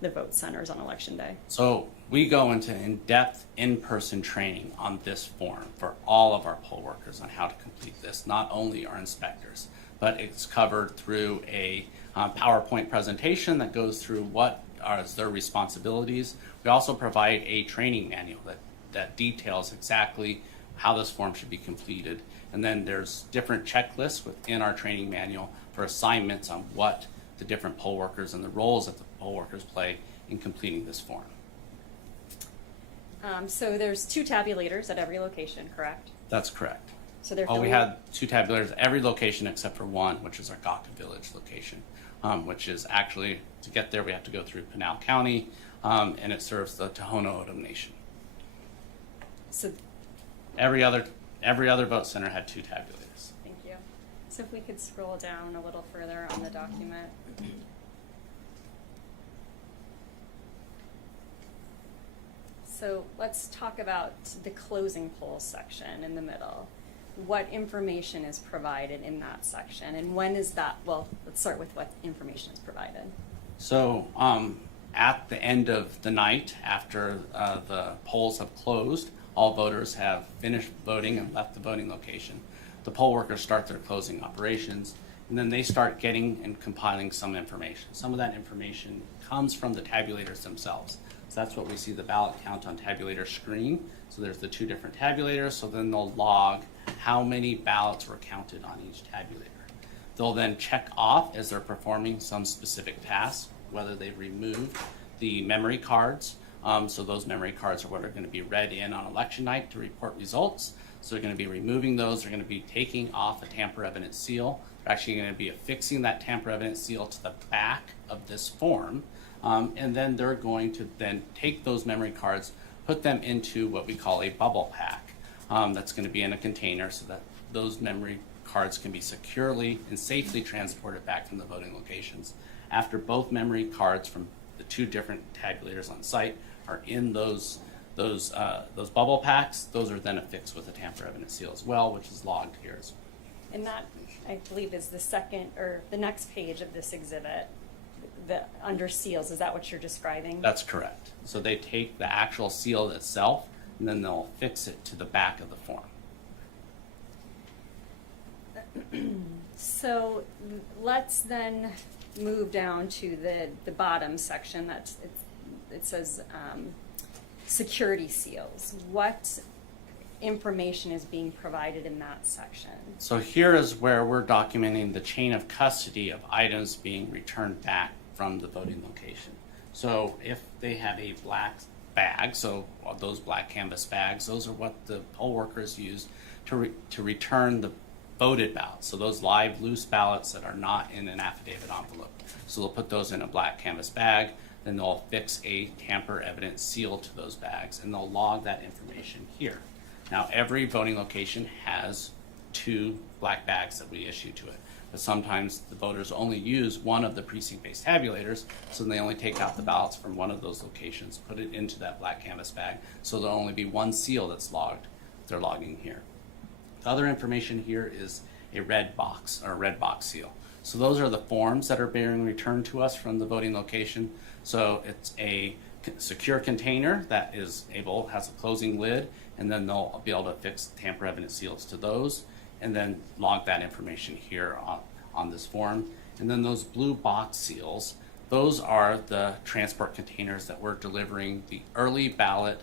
the vote centers on election day? So we go into in-depth, in-person training on this form for all of our poll workers on how to complete this, not only our inspectors, but it's covered through a PowerPoint presentation that goes through what are their responsibilities. We also provide a training manual that details exactly how this form should be completed. And then there's different checklists within our training manual for assignments on what the different poll workers and the roles that the poll workers play in completing this form. So there's 2 tabulators at every location, correct? That's correct. So they're we had 2 tabulators at every location except for one, which is our Gawker Village location, which is actually, to get there, we have to go through Pinal County, and it serves the Tohono O'odham Nation. So Every other vote center had 2 tabulators. thank you. So if we could scroll down a little further on the document. So let's talk about the closing polls section in the middle. What information is provided in that section, and when is that? Well, let's start with what information is provided. So at the end of the night, after the polls have closed, all voters have finished voting and left the voting location. The poll workers start their closing operations, and then they start getting and compiling some information. Some of that information comes from the tabulators themselves. So that's what we see the ballot count on tabulator screen. So there's the 2 different tabulators, so then they'll log how many ballots were counted on each tabulator. They'll then check off as they're performing some specific tasks, whether they've removed the memory cards. So those memory cards are what are going to be read in on election night to report results. So they're going to be removing those. They're going to be taking off a tamper evidence seal. They're actually going to be affixing that tamper evidence seal to the back of this form. And then they're going to then take those memory cards, put them into what we call a bubble pack. That's going to be in a container so that those memory cards can be securely and safely transported back from the voting locations. After both memory cards from the 2 different tabulators on site are in those bubble packs, those are then affixed with a tamper evidence seal as well, which is logged here as well. And that, I believe, is the second or the next page of this exhibit, the under seals. Is that what you're describing? That's correct. So they take the actual seal itself and then they'll affix it to the back of the form. So let's then move down to the bottom section, it says security seals. What information is being provided in that section? So here is where we're documenting the chain of custody of items being returned back from the voting location. So if they have a black bag, so those black canvas bags, those are what the poll workers use to return the voted ballots. So those live loose ballots that are not in an affidavit envelope. So they'll put those in a black canvas bag, then they'll affix a tamper evidence seal to those bags, and they'll log that information here. Now, every voting location has 2 black bags that we issue to it. But sometimes the voters only use one of the precinct-based tabulators, so they only take out the ballots from one of those locations, put it into that black canvas bag, so there'll only be one seal that's logged. They're logging here. The other information here is a red box, or a red box seal. So those are the forms that are being returned to us from the voting location. So it's a secure container that has a closing lid, and then they'll be able to affix tamper evidence seals to those, and then log that information here on this form. And then those blue box seals, those are the transport containers that we're delivering the early ballots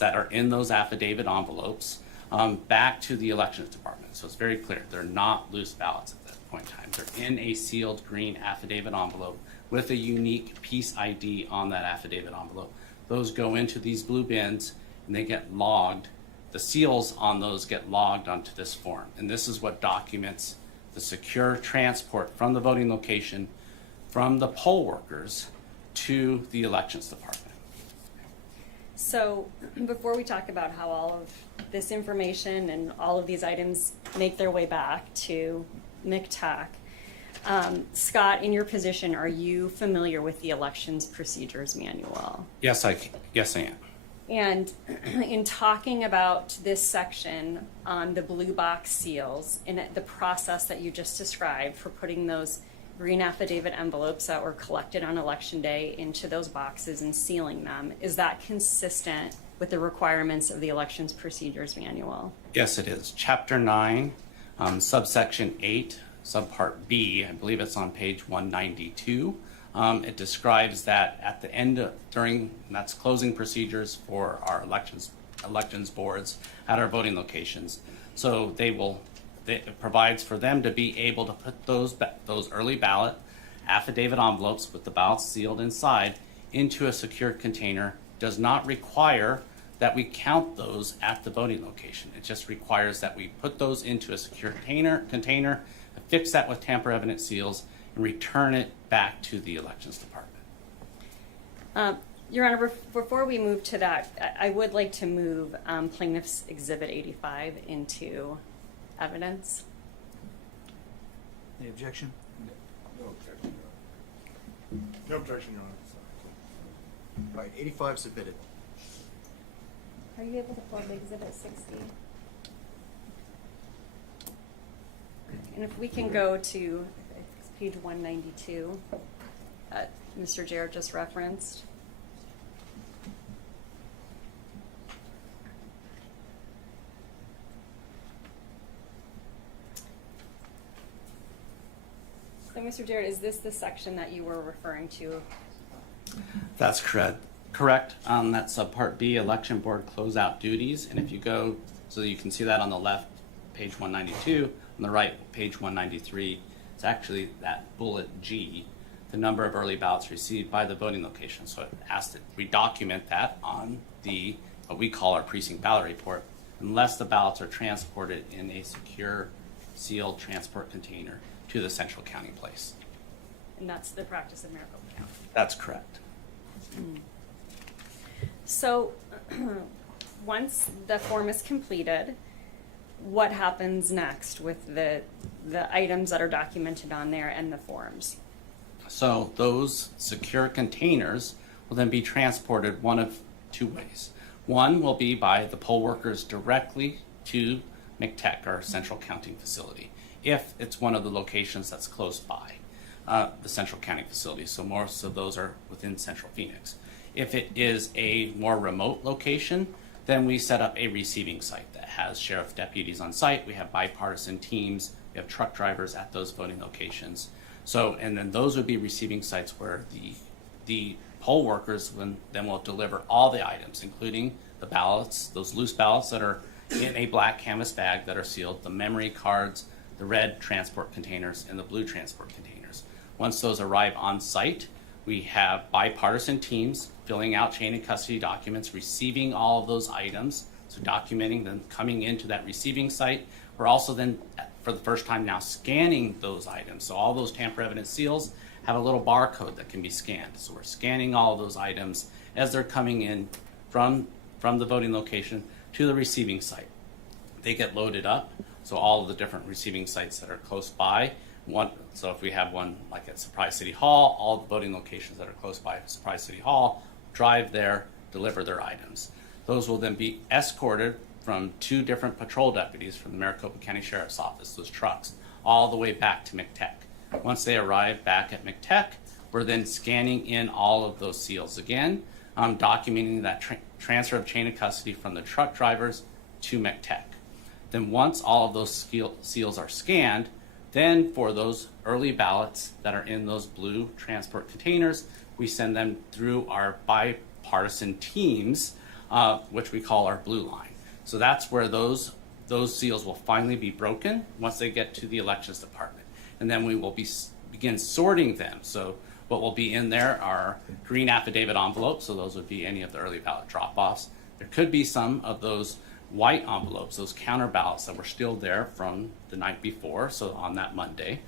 that are in those affidavit envelopes back to the elections department. So it's very clear, they're not loose ballots at that point in time. They're in a sealed green affidavit envelope with a unique piece ID on that affidavit envelope. Those go into these blue bins and they get logged. The seals on those get logged onto this form. And this is what documents the secure transport from the voting location from the poll workers to the elections department. So before we talk about how all of this information and all of these items make their way back to MCTAC, Scott, in your position, are you familiar with the elections procedures manual? Yes, I am. And in talking about this section on the blue box seals and the process that you just described for putting those green affidavit envelopes that were collected on election day into those boxes and sealing them, is that consistent with the requirements of the elections procedures manual? Yes, it is. Chapter 9, subsection 8, subpart B, I believe it's on page 192. It describes that at the end that's closing procedures for our elections boards at our voting locations. So it provides for them to be able to put those early ballot affidavit envelopes with the ballots sealed inside into a secure container. Does not require that we count those at the voting location. It just requires that we put those into a secure container, affix that with tamper evidence seals, and return it back to the elections department. Your Honor, before we move to that, I would like to move Plaintiff's Exhibit 85 into evidence. Any objection? No objection, Your Honor. No objection, Your Honor. All right, 85 submitted. Are you able to pull up Exhibit 60? And if we can go to page 192, Mr. Jarrett just referenced. So, Mr. Jarrett, is this the section that you were referring to? That's correct. On that subpart B, election board closeout duties. And if you go, so you can see that on the left, page 192, on the right, page 193, it's actually that bullet G, the number of early ballots received by the voting location. So it asked that we document that on what we call our precinct ballot report, unless the ballots are transported in a secure, sealed transport container to the central counting place. And that's the practice of Maricopa County. That's correct. So once the form is completed, what happens next with the items that are documented on there and the forms? So those secure containers will then be transported one of 2 ways. One will be by the poll workers directly to MCTAC, our central counting facility, if it's one of the locations that's close by the central counting facility. So most of those are within central Phoenix. If it is a more remote location, then we set up a receiving site that has sheriff deputies on site. We have bipartisan teams. We have truck drivers at those voting locations So, and then those would be receiving sites where the poll workers then will deliver all the items, including the ballots, those loose ballots that are in a black canvas bag that are sealed, the memory cards, the red transport containers, and the blue transport containers. Once those arrive on site, we have bipartisan teams filling out chain of custody documents, receiving all of those items, so documenting them coming into that receiving site. We're also then, for the first time now, scanning those items. So all those tamper evidence seals have a little barcode that can be scanned. So we're scanning all of those items as they're coming in from the voting location to the receiving site. They get loaded up, so all of the different receiving sites that are close by. So if we have one like at Surprise City Hall, all the voting locations that are close by Surprise City Hall drive there, deliver their items. Those will then be escorted from 2 different patrol deputies from the Maricopa County Sheriff's Office, those trucks, all the way back to McTech. Once they arrive back at McTech, we're then scanning in all of those seals again, documenting that transfer of chain of custody from the truck drivers to McTech. Then once all of those seals are scanned, then for those early ballots that are in those blue transport containers, we send them through our bipartisan teams, which we call our blue line. So that's where those seals will finally be broken once they get to the elections department. And then we will begin sorting them. So what will be in there are green affidavit envelopes, so those would be any of the early ballot drop-offs. There could be some of those white envelopes, those counter ballots that were still there from the night before, so on that Monday,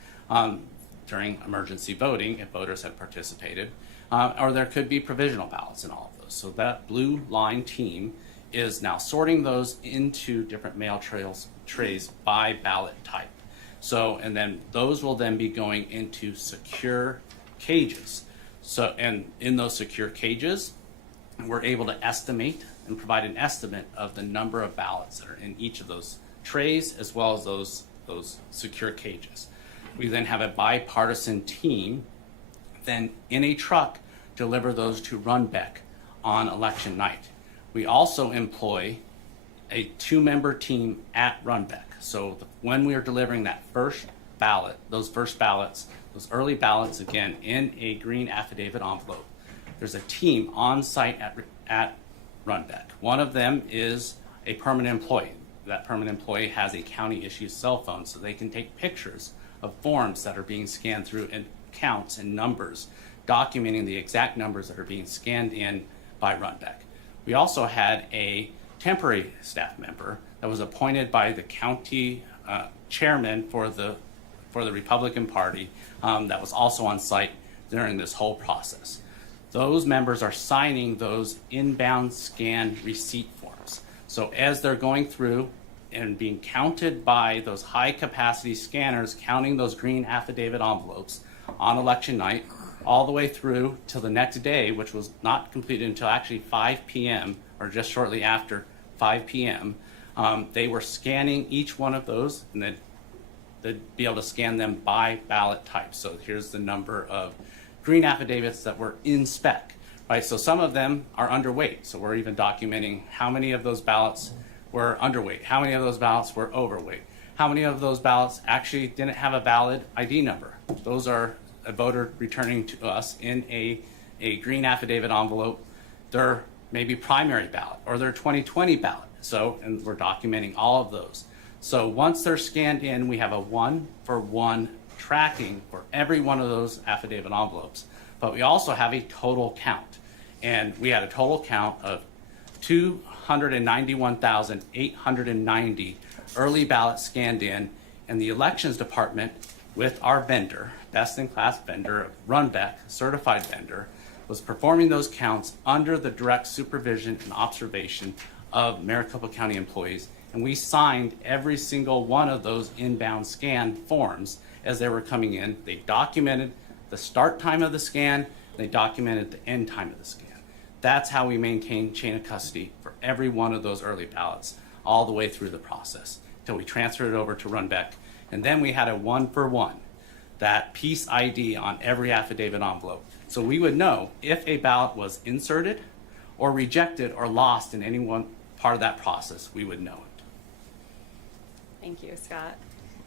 during emergency voting, if voters had participated. Or there could be provisional ballots in all of those. So that blue line team is now sorting those into different mail trays by ballot type. So, and then those will then be going into secure cages. So, and in those secure cages, we're able to estimate and provide an estimate of the number of ballots that are in each of those trays, as well as those secure cages. We then have a bipartisan team then in a truck deliver those to Runbeck on election night. We also employ a 2-member team at Runbeck. So when we are delivering that first ballot, those first ballots, those early ballots, again, in a green affidavit envelope, there's a team on site at Runbeck. One of them is a permanent employee. That permanent employee has a county-issued cell phone, so they can take pictures of forms that are being scanned through and counts and numbers, documenting the exact numbers that are being scanned in by Runbeck. We also had a temporary staff member that was appointed by the county chairman for the Republican Party that was also on site during this whole process. Those members are signing those inbound scan receipt forms. So as they're going through and being counted by those high capacity scanners, counting those green affidavit envelopes on election night, all the way through till the next day, which was not completed until actually 5 p.m. or just shortly after 5 p.m. They were scanning each one of those, and then they'd be able to scan them by ballot type. So here's the number of green affidavits that were in spec, right? So some of them are underweight. So we're even documenting how many of those ballots were underweight, how many of those ballots were overweight, how many of those ballots actually didn't have a valid ID number. Those are a voter returning to us in a green affidavit envelope their maybe primary ballot or their 2020 ballot. So, and we're documenting all of those. So once they're scanned in, we have a 1-for-1 tracking for every one of those affidavit envelopes. But we also have a total count. And we had a total count of 291,890 early ballots scanned in, and the elections department, with our vendor, best-in-class vendor, Runbeck, certified vendor, was performing those counts under the direct supervision and observation of Maricopa County employees. And we signed every single one of those inbound scan forms as they were coming in. They documented the start time of the scan, they documented the end time of the scan. That's how we maintain chain of custody for every one of those early ballots all the way through the process until we transferred it over to Runbeck. And then we had a 1-for-1, that piece ID on every affidavit envelope. So we would know if a ballot was inserted or rejected or lost in any one part of that process, we would know it. Thank you, Scott.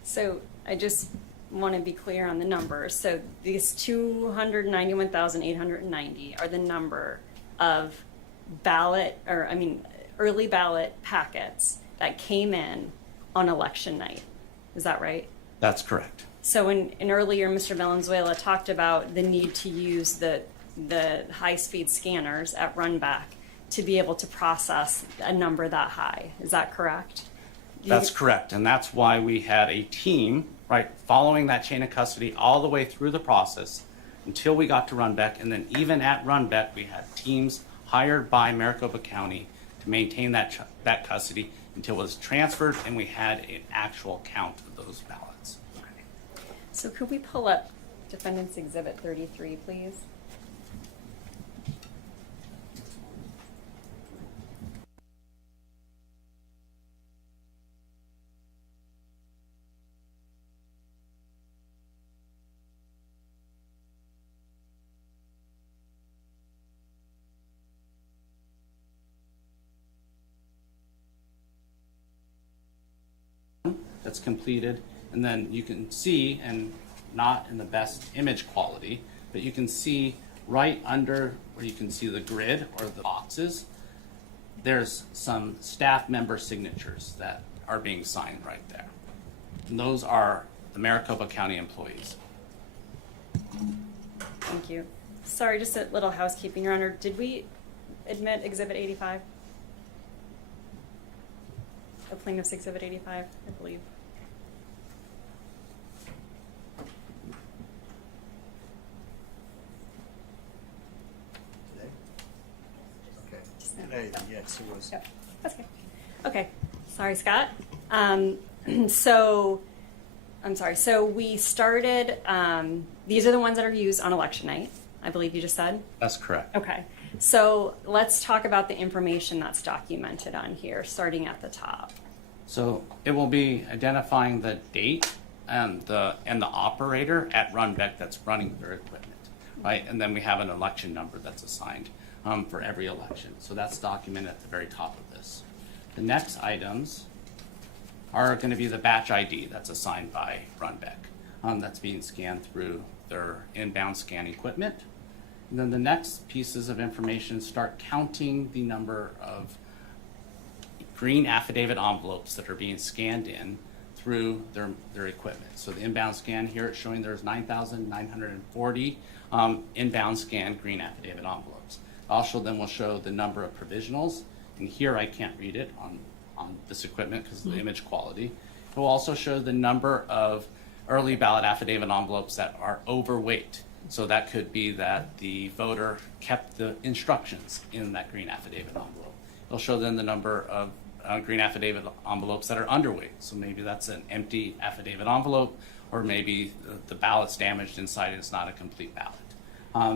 So I just want to be clear on the numbers. So these 291,890 are the number of early ballot packets that came in on election night. Is that right? That's correct. So in earlier, Mr. Valenzuela talked about the need to use the high-speed scanners at Runback to be able to process a number that high. Is that correct? That's correct, and that's why we had a team, right, following that chain of custody all the way through the process until we got to Runbeck, and then even at Runbeck, we had teams hired by Maricopa County to maintain that custody until it was transferred and we had an actual count of those ballots. So could we pull up Defendant's Exhibit 33, please? That's completed, and then you can see, and not in the best image quality, but you can see right under where you can see the grid or the boxes, there's some staff member signatures that are being signed right there. And those are the Maricopa County employees. Thank you. Sorry, just a little housekeeping, Your Honor. Did we admit Exhibit 85? The plaintiff's Exhibit 85, I believe. Today? Okay. Today, yes, it was. Yep, that's okay. Okay, sorry, Scott. So we started, these are the ones that are used on election night, I believe you just said? That's correct. Okay, so let's talk about the information that's documented on here, starting at the top. So it will be identifying the date and the operator at Runbeck that's running their equipment, right? And then we have an election number that's assigned for every election. So that's documented at the very top of this. The next items are going to be the batch ID that's assigned by Runbeck. That's being scanned through their inbound scan equipment. And then the next pieces of information start counting the number of green affidavit envelopes that are being scanned in through their equipment. So the inbound scan here, it's showing there's 9,940 inbound scanned green affidavit envelopes. Also then we'll show the number of provisionals, and here I can't read it on this equipment because of the image quality. It will also show the number of early ballot affidavit envelopes that are overweight. So that could be that the voter kept the instructions in that green affidavit envelope. It'll show then the number of green affidavit envelopes that are underweight. So maybe that's an empty affidavit envelope, or maybe the ballot's damaged inside and it's not a complete ballot.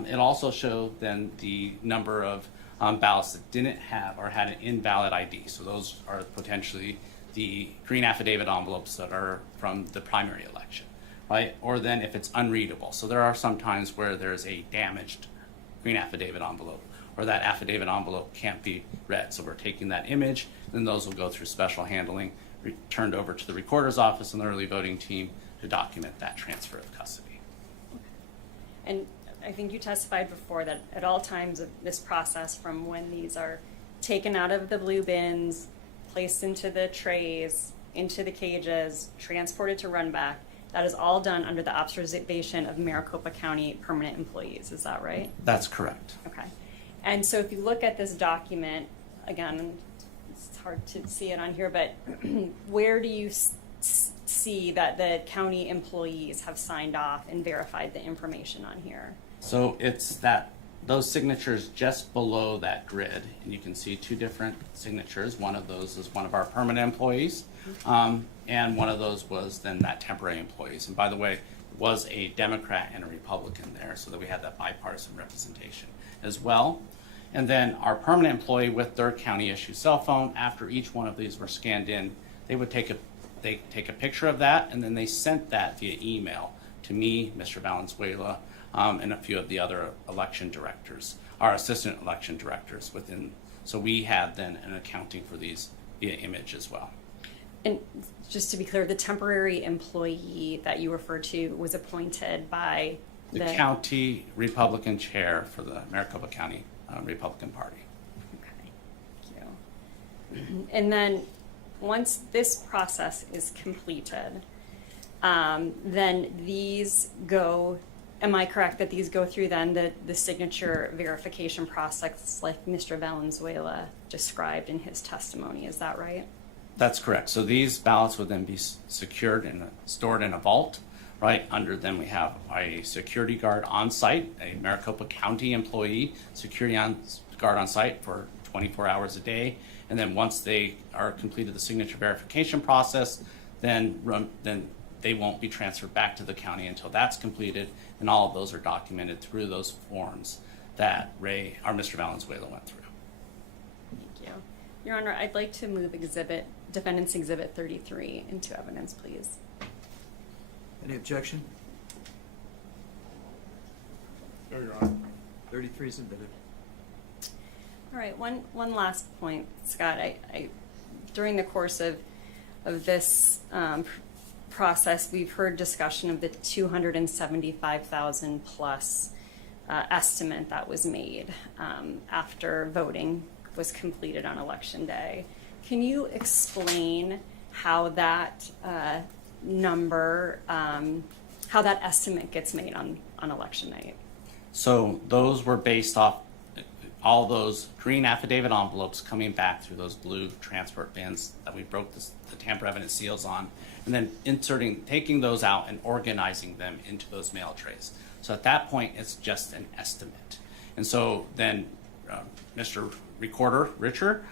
It also shows then the number of ballots that didn't have or had an invalid ID. So those are potentially the green affidavit envelopes that are from the primary election, right? Or then if it's unreadable. So there are some times where there's a damaged green affidavit envelope, or that affidavit envelope can't be read. So we're taking that image, then those will go through special handling, turned over to the recorder's office and the early voting team to document that transfer of custody. And I think you testified before that at all times of this process, from when these are taken out of the blue bins, placed into the trays, into the cages, transported to Runback, that is all done under the observation of Maricopa County permanent employees. Is that right? That's correct. Okay. And so if you look at this document, again, it's hard to see it on here, but where do you see that the county employees have signed off and verified the information on here? So it's those signatures just below that grid, and you can see two different signatures. One of those is one of our permanent employees, and one of those was then that temporary employees. And by the way, it was a Democrat and a Republican there, so that we had that bipartisan representation as well. And then our permanent employee with their county issue cell phone, after each one of these were scanned in, they would take a picture of that, and then they sent that via email to me, Mr. Valenzuela, and a few of the other election directors, our assistant election directors within. So we had then an accounting for these via image as well. And just to be clear, the temporary employee that you referred to was appointed by The county Republican chair for the Maricopa County Republican Party. Okay, thank you. And then once this process is completed, then these go, am I correct that these go through then the signature verification process like Mr. Valenzuela described in his testimony, is that right? That's correct. So these ballots would then be secured and stored in a vault, right? Under them we have a security guard on site, a Maricopa County employee, guard on site for 24 hours a day. And then once they are completed the signature verification process, then they won't be transferred back to the county until that's completed. And all of those are documented through those forms that Mr. Valenzuela went through. Thank you. Your Honor, I'd like to move Defendant's Exhibit 33 into evidence, please. Any objection? No, Your Honor. 33 is admitted. All right, one last point, Scott. I during the course of this process, we've heard discussion of the 275,000 plus estimate that was made after voting was completed on Election Day. Can you explain how that number, how that estimate gets made on Election night? So those were based off all those green affidavit envelopes coming back through those blue transport bins that we broke the tamper evidence seals on, and then taking those out and organizing them into those mail trays. So at that point, it's just an estimate. And so then Mr. Recorder, Richard,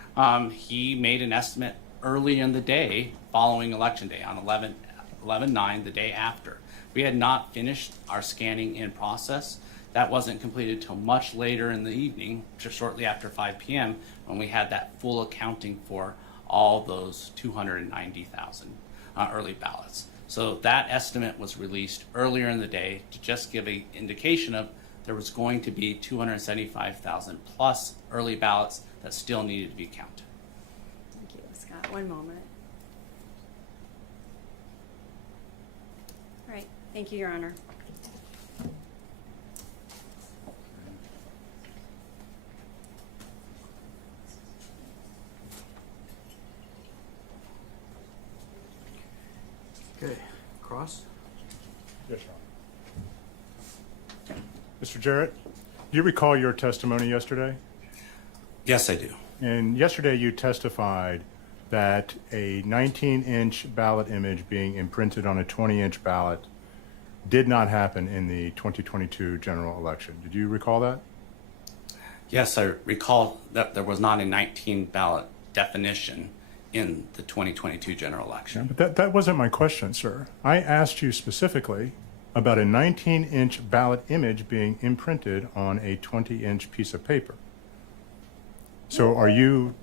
he made an estimate early in the day following Election Day on 11/9, the day after. We had not finished our scanning in process. That wasn't completed till much later in the evening, just shortly after 5 p.m., when we had that full accounting for all those 290,000 early ballots. So that estimate was released earlier in the day to just give an indication of there was going to be 275,000 plus early ballots that still needed to be counted. Thank you, Scott. One moment. All right. Thank you, Your Honor. Okay, Cross? Yes, Your Honor. Mr. Jarrett, do you recall your testimony yesterday? Yes, I do. And yesterday you testified that a 19-inch ballot image being imprinted on a 20-inch ballot did not happen in the 2022 general election. Did you recall that? Yes, I recall that there was not a 19 ballot definition in the 2022 general election. But that wasn't my question, sir. I asked you specifically about a 19-inch ballot image being imprinted on a 20-inch piece of paper. So are you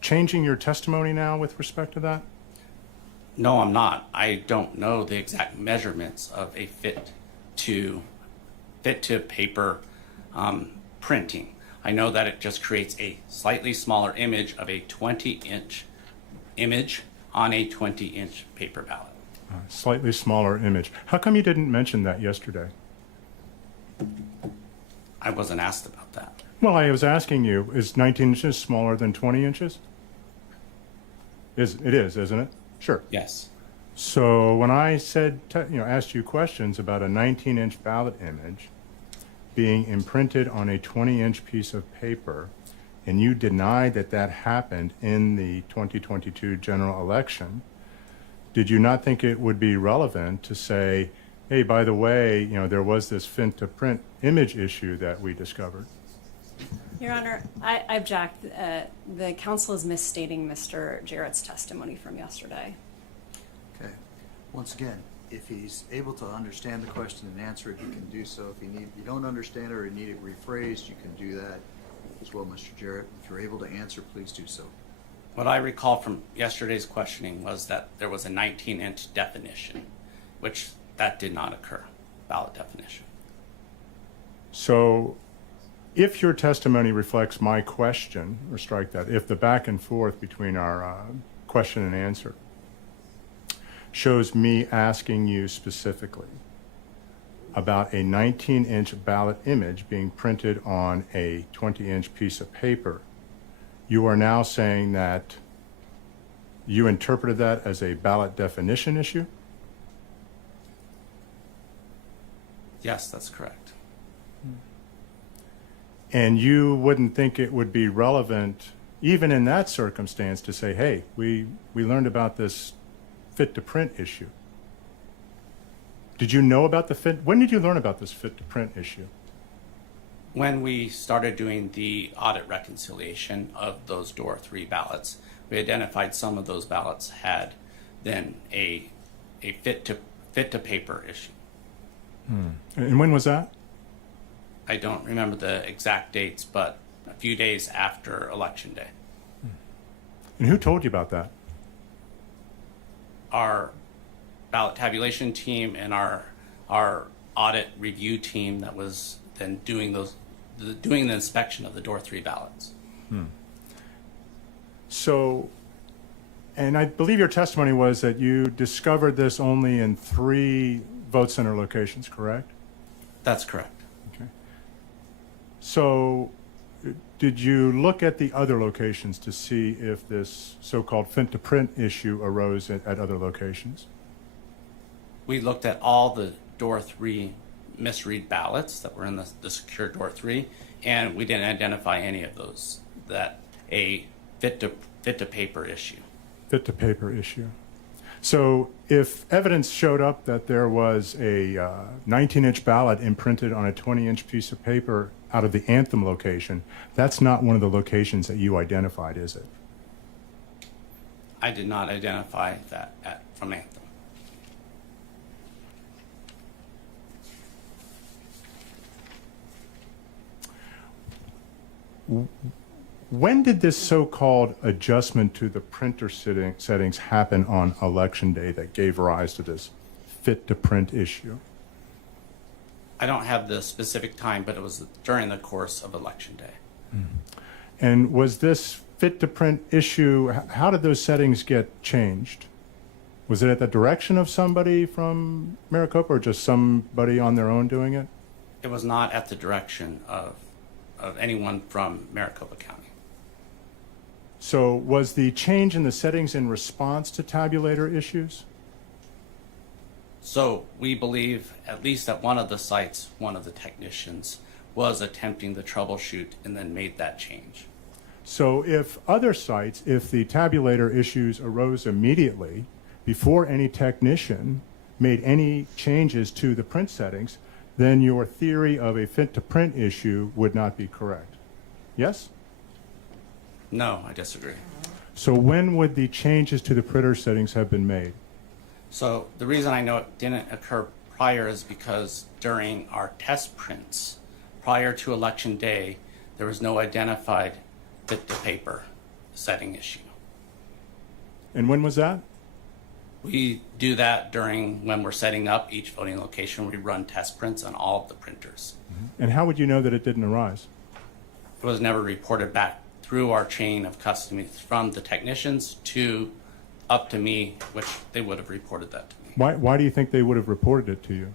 changing your testimony now with respect to that? No, I'm not. I don't know the exact measurements of a fit to paper printing. I know that it just creates a slightly smaller image of a 20-inch image on a 20-inch paper ballot. Slightly smaller image. How come you didn't mention that yesterday? I wasn't asked about that. Well, I was asking you, is 19 inches smaller than 20 inches? It is, isn't it? Sure. Yes. So when I said, asked you questions about a 19-inch ballot image being imprinted on a 20-inch piece of paper, and you denied that that happened in the 2022 general election, did you not think it would be relevant to say, hey, by the way, there was this print image issue that we discovered? Your Honor, I object. The counsel is misstating Mr. Jarrett's testimony from yesterday. Okay. Once again, if he's able to understand the question and answer it, he can do so. If you don't understand it or you need it rephrased, you can do that as well, Mr. Jarrett. If you're able to answer, please do so. What I recall from yesterday's questioning was that there was a 19-inch definition, which that did not occur, ballot definition. So if your testimony reflects my question, or strike that, if the back and forth between our question and answer shows me asking you specifically about a 19-inch ballot image being printed on a 20-inch piece of paper. You are now saying that you interpreted that as a ballot definition issue? Yes, that's correct. And you wouldn't think it would be relevant, even in that circumstance, to say, hey, we learned about this fit to print issue. Did you know about the fit? When did you learn about this fit to print issue? When we started doing the audit reconciliation of those door 3 ballots, we identified some of those ballots had then a fit to paper issue. And when was that? I don't remember the exact dates, but a few days after Election Day. And who told you about that? Our ballot tabulation team and our audit review team that was then doing the inspection of the door 3 ballots. So, and I believe your testimony was that you discovered this only in 3 vote center locations, correct? That's correct. Okay. So, did you look at the other locations to see if this so-called fit to print issue arose at other locations? We looked at all the door 3 misread ballots that were in the secure door 3, and we didn't identify any of those that a fit to paper issue. Fit to paper issue. So if evidence showed up that there was a 19-inch ballot imprinted on a 20-inch piece of paper out of the Anthem location, that's not one of the locations that you identified, is it? I did not identify that from Anthem. When did this so-called adjustment to the printer settings happen on Election Day that gave rise to this fit to print issue? I don't have the specific time, but it was during the course of Election Day. And was this fit to print issue, how did those settings get changed? Was it at the direction of somebody from Maricopa or just somebody on their own doing it? It was not at the direction of anyone from Maricopa County. So was the change in the settings in response to tabulator issues? So we believe, at least at one of the sites, one of the technicians was attempting to troubleshoot and then made that change. So if other sites, if the tabulator issues arose immediately before any technician made any changes to the print settings, then your theory of a fit to print issue would not be correct. Yes? No, I disagree. So when would the changes to the printer settings have been made? So the reason I know it didn't occur prior is because during our test prints, prior to Election Day, there was no identified fit to paper setting issue. And when was that? We do that when we're setting up each voting location. We run test prints on all of the printers. And how would you know that it didn't arise? It was never reported back through our chain of custody from the technicians to up to me, which they would have reported that to me. Why do you think they would have reported it to you?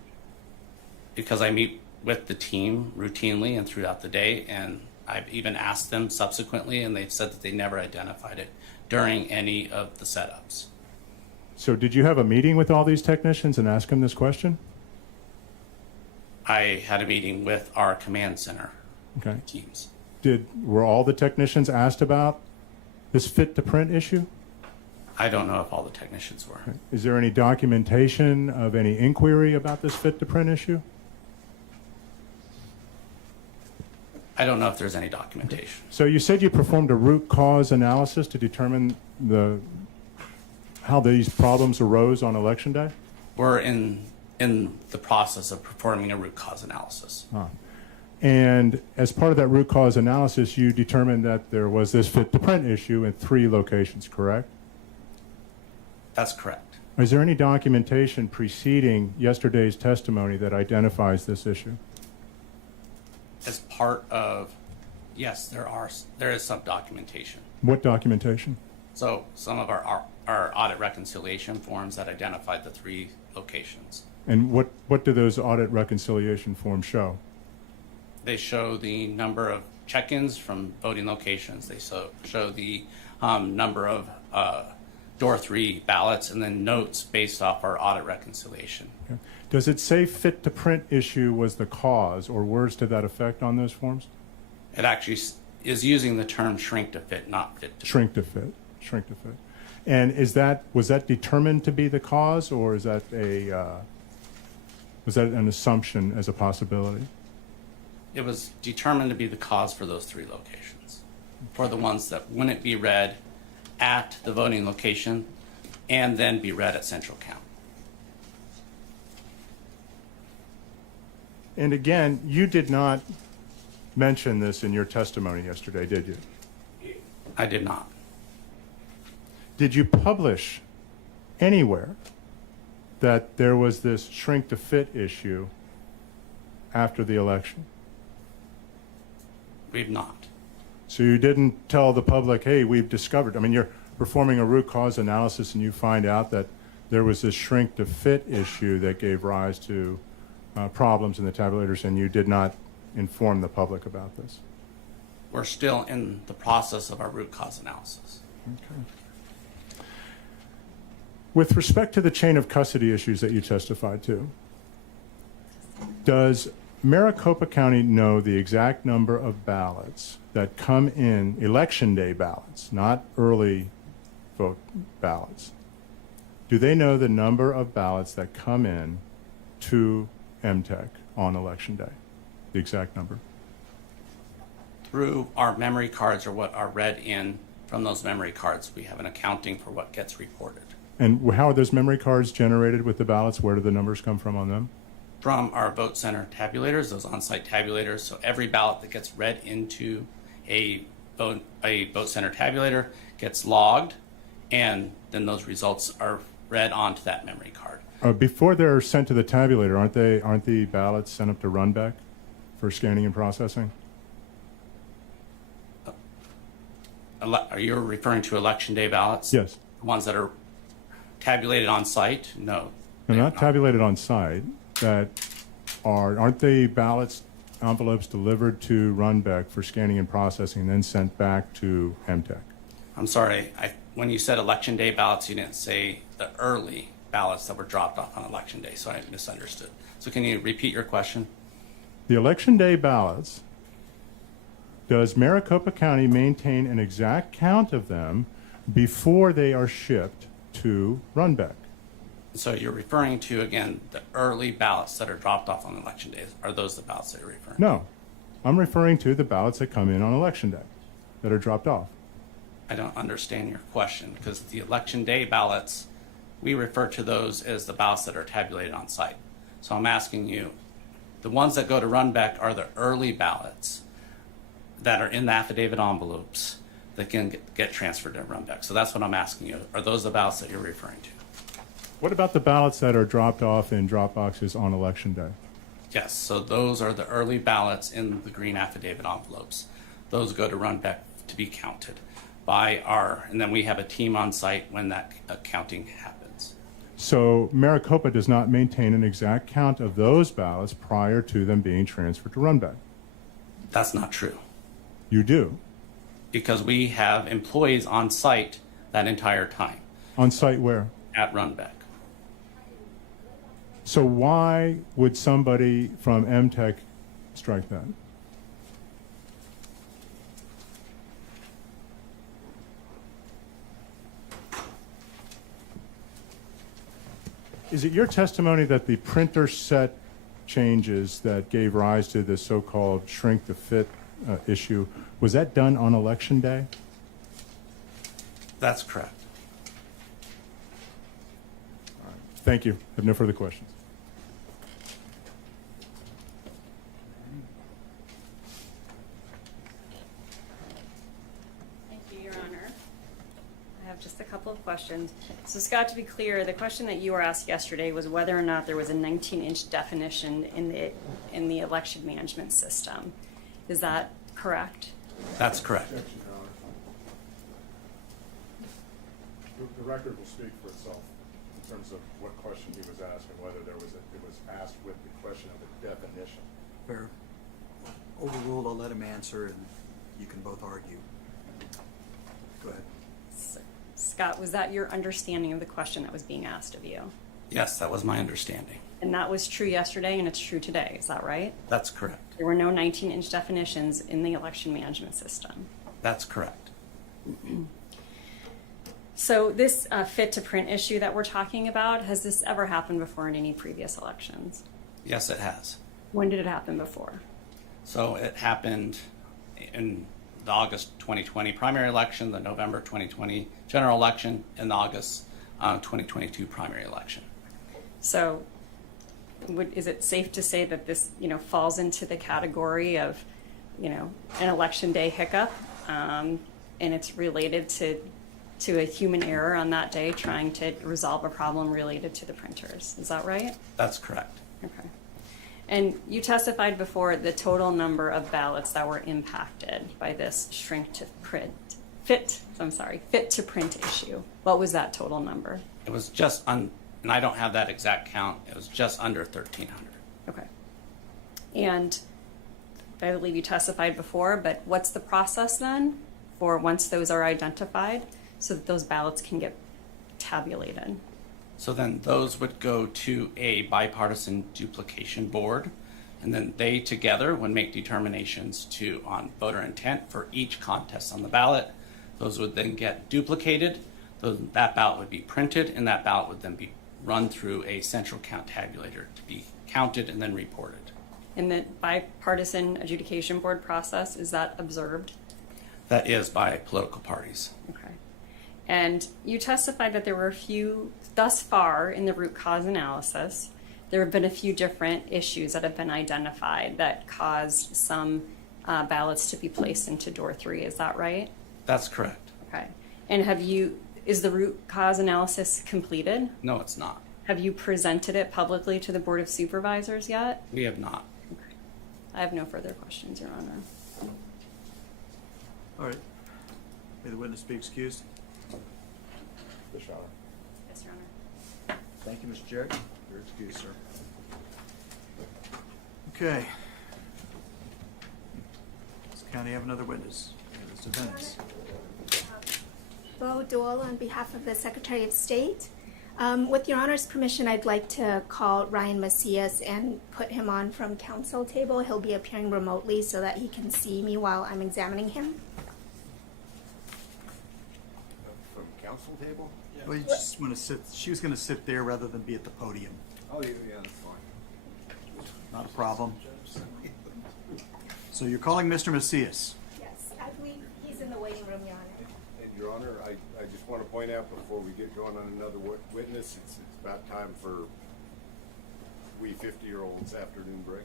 Because I meet with the team routinely and throughout the day, and I've even asked them subsequently, and they've said that they never identified it during any of the setups. So did you have a meeting with all these technicians and ask them this question? I had a meeting with our command center Okay. teams. Were all the technicians asked about this fit to print issue? I don't know if all the technicians were. Is there any documentation of any inquiry about this fit to print issue? I don't know if there's any documentation. So you said you performed a root cause analysis to determine how these problems arose on Election Day? We're in the process of performing a root cause analysis. And as part of that root cause analysis, you determined that there was this fit to print issue in 3 locations, correct? That's correct. Is there any documentation preceding yesterday's testimony that identifies this issue? As part of, yes, there is some documentation. What documentation? So some of our our audit reconciliation forms that identified the 3 locations. And what do those audit reconciliation forms show? They show the number of check-ins from voting locations. They show the number of door 3 ballots, and then notes based off our audit reconciliation. Okay. Does it say fit to print issue was the cause, or words to that effect on those forms? It actually is using the term shrink to fit, not fit to Shrink to fit. Shrink to fit. And was that determined to be the cause, or is that was that an assumption as a possibility? It was determined to be the cause for those 3 locations, for the ones that wouldn't be read at the voting location and then be read at central count. And again, you did not mention this in your testimony yesterday, did you? I did not. Did you publish anywhere that there was this shrink to fit issue after the election? We've not. So you didn't tell the public, hey, we've discovered, I mean, you're performing a root cause analysis and you find out that there was this shrink to fit issue that gave rise to problems in the tabulators, and you did not inform the public about this. We're still in the process of our root cause analysis. Okay. With respect to the chain of custody issues that you testified to, does Maricopa County know the exact number of ballots that come in, election day ballots, not early vote ballots? Do they know the number of ballots that come in to MTech on election day? The exact number? Through our memory cards, or what are read in from those memory cards, we have an accounting for what gets reported. And how are those memory cards generated with the ballots? Where do the numbers come from on them? From our vote center tabulators, those on-site tabulators. So every ballot that gets read into a vote center tabulator gets logged, and then those results are read onto that memory card. Before they're sent to the tabulator, aren't the ballots sent up to Runback for scanning and processing? Are you referring to election day ballots? Yes. The ones that are tabulated on site? No. They're not tabulated on site. Aren't the ballots envelopes delivered to Runback for scanning and processing and then sent back to MTech? I'm sorry. When you said election day ballots, you didn't say the early ballots that were dropped off on election day, so I misunderstood. So can you repeat your question? The election day ballots, does Maricopa County maintain an exact count of them before they are shipped to Runback? So you're referring to, again, the early ballots that are dropped off on election day. Are those the ballots that you're referring to? No. I'm referring to the ballots that come in on election day that are dropped off. I don't understand your question, because the election day ballots, we refer to those as the ballots that are tabulated on site. So I'm asking you, the ones that go to Runback are the early ballots that are in the affidavit envelopes that can get transferred to Runback. So that's what I'm asking you. Are those the ballots that you're referring to? What about the ballots that are dropped off in drop boxes on election day? Yes, so those are the early ballots in the green affidavit envelopes. Those go to Runback to be counted by and then we have a team on site when that counting happens. So Maricopa does not maintain an exact count of those ballots prior to them being transferred to Runback? That's not true. You do? Because we have employees on site that entire time. On site where? At Runback. So why would somebody from MTech strike that? Is it your testimony that the printer set changes that gave rise to the so-called shrink to fit issue, was that done on election day? That's correct. Thank you. I have no further questions. Thank you, Your Honor. I have just a couple of questions. So Scott, to be clear, the question that you were asked yesterday was whether or not there was a 19-inch definition in the election management system. Is that correct? That's correct. The record will speak for itself in terms of what question he was asked and whether it was asked with the question of the definition. Fair. Overruled, I'll let him answer, and you can both argue. Go ahead. Scott, was that your understanding of the question that was being asked of you? Yes, that was my understanding. And that was true yesterday and it's true today, is that right? That's correct. There were no 19-inch definitions in the election management system. That's correct. So this fit to print issue that we're talking about, has this ever happened before in any previous elections? Yes, it has. When did it happen before? So it happened in the August 2020 primary election, the November 2020 general election, and the August 2022 primary election. So is it safe to say that this, falls into the category of, an election day hiccup, and it's related to a human error on that day trying to resolve a problem related to the printers? Is that right? That's correct. Okay. And you testified before the total number of ballots that were impacted by this fit to print issue. What was that total number? It was just and I don't have that exact count. It was just under 1,300. Okay. And I believe you testified before, but what's the process then for once those are identified so that those ballots can get tabulated? So then those would go to a bipartisan duplication board, and then they together would make determinations on voter intent for each contest on the ballot. Those would then get duplicated. That ballot would be printed, and that ballot would then be run through a central count tabulator to be counted and then reported. And the bipartisan adjudication board process, is that observed? That is by political parties. Okay. And you testified that there were a few, thus far in the root cause analysis, there have been a few different issues that have been identified that caused some ballots to be placed into door 3. Is that right? That's correct. Okay. And is the root cause analysis completed? No, it's not. Have you presented it publicly to the Board of Supervisors yet? We have not. Okay. I have no further questions, Your Honor. All right. May the witness be excused. The shower. Yes, Your Honor. Thank you, Mr. Jarrett. You're excused, sir. Okay. Does the county have another witness? Mr. Venice. Bo Dole on behalf of the Secretary of State. With Your Honor's permission, I'd like to call Ryan Macias and put him on from counsel table. He'll be appearing remotely so that he can see me while I'm examining him. From council table? Well, you just want to sit, she was going to sit there rather than be at the podium. Oh, yeah, that's fine. Not a problem. So you're calling Mr. Macias? Yes, I believe he's in the waiting room, Your Honor. And Your Honor, I just want to point out before we get going on another witness, it's about time for we 50-year-olds afternoon break.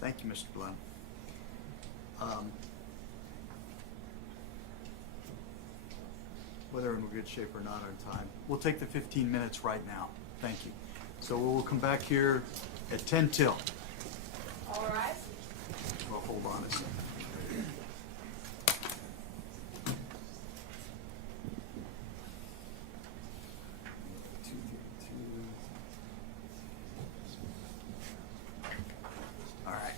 Thank you, Mr. Glenn. Whether in good shape or not on time, we'll take the 15 minutes right now. Thank you. So we'll come back here at 10 till. All right. Well, hold on a second. All right.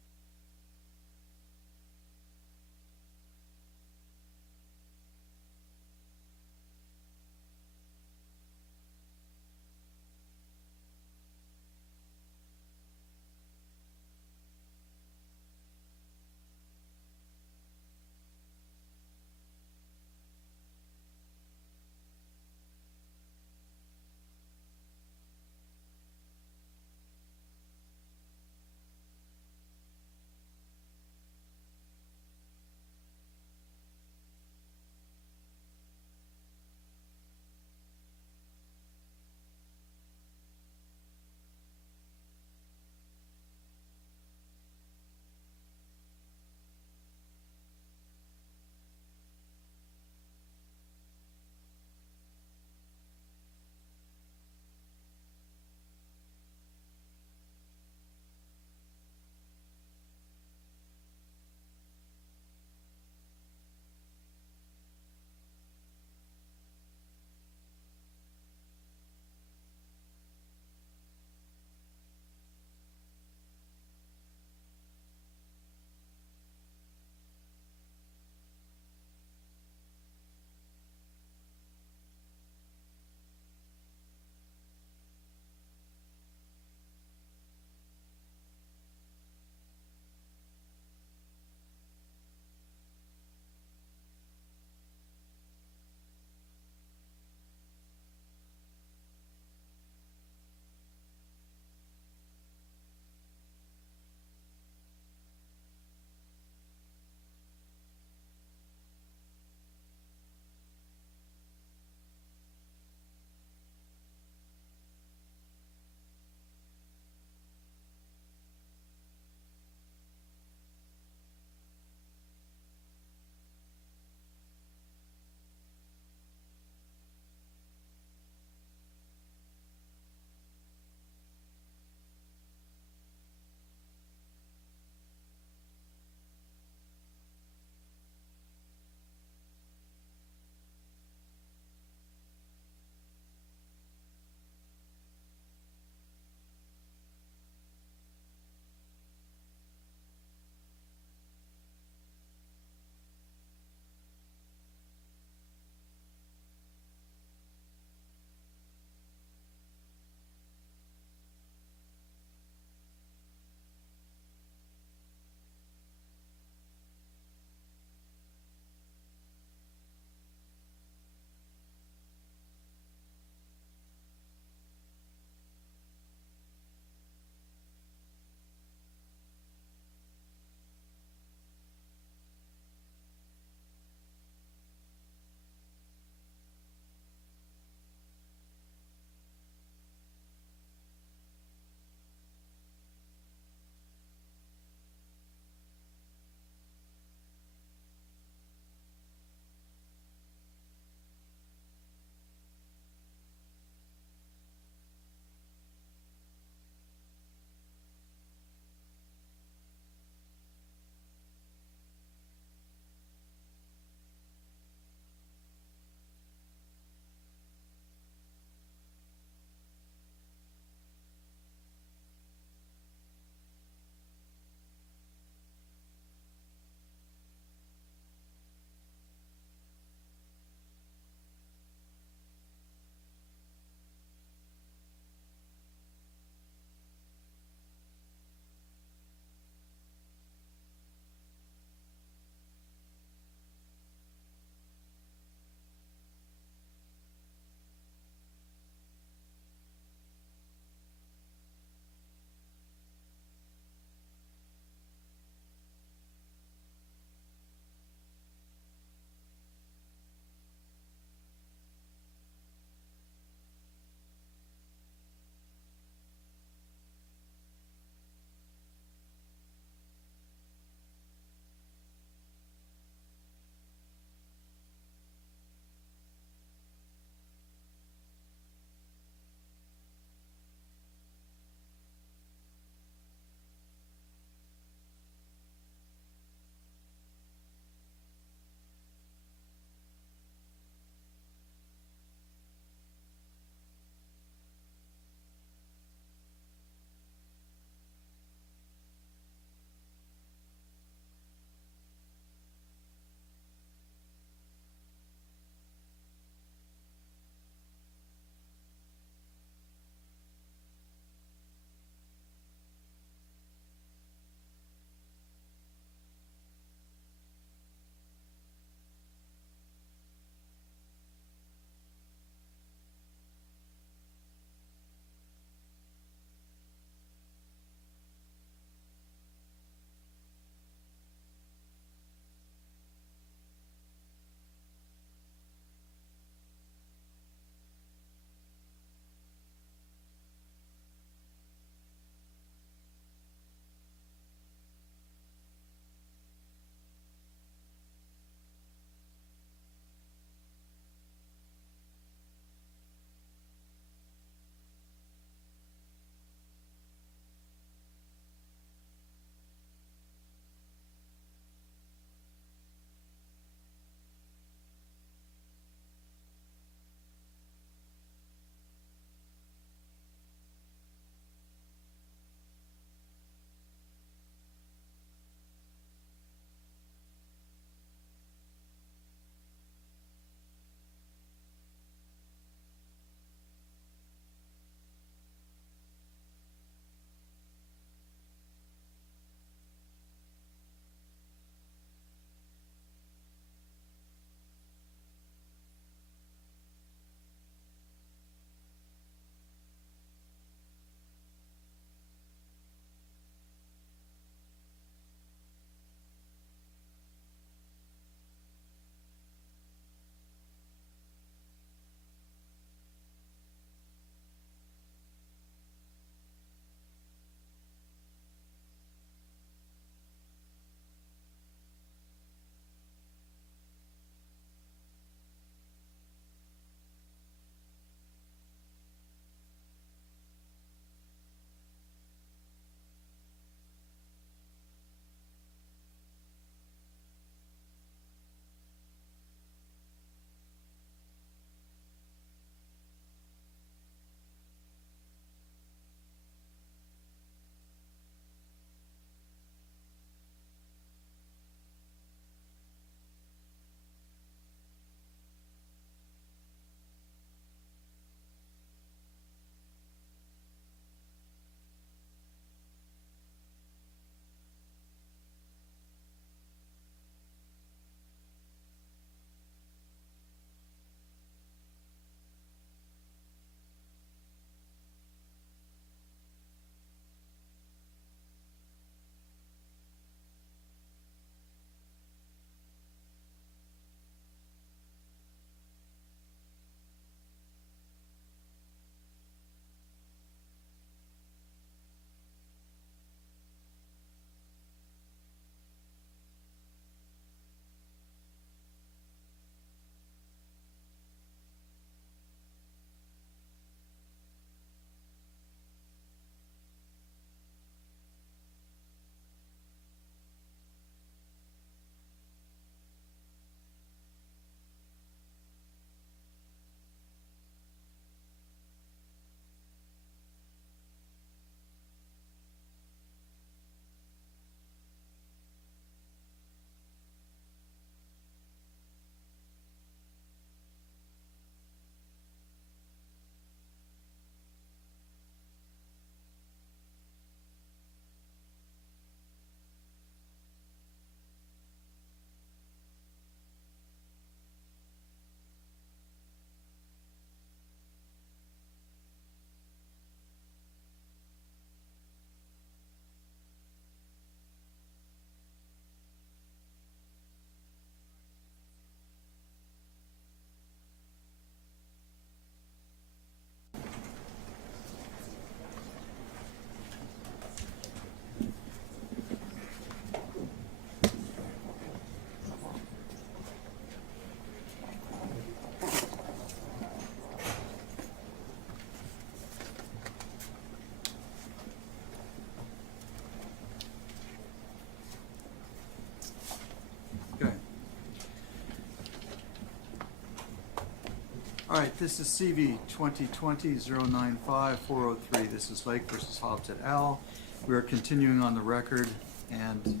All right, this is CV 2020-095-403. This is Lake versus Hobbs et al. We are continuing on the record, and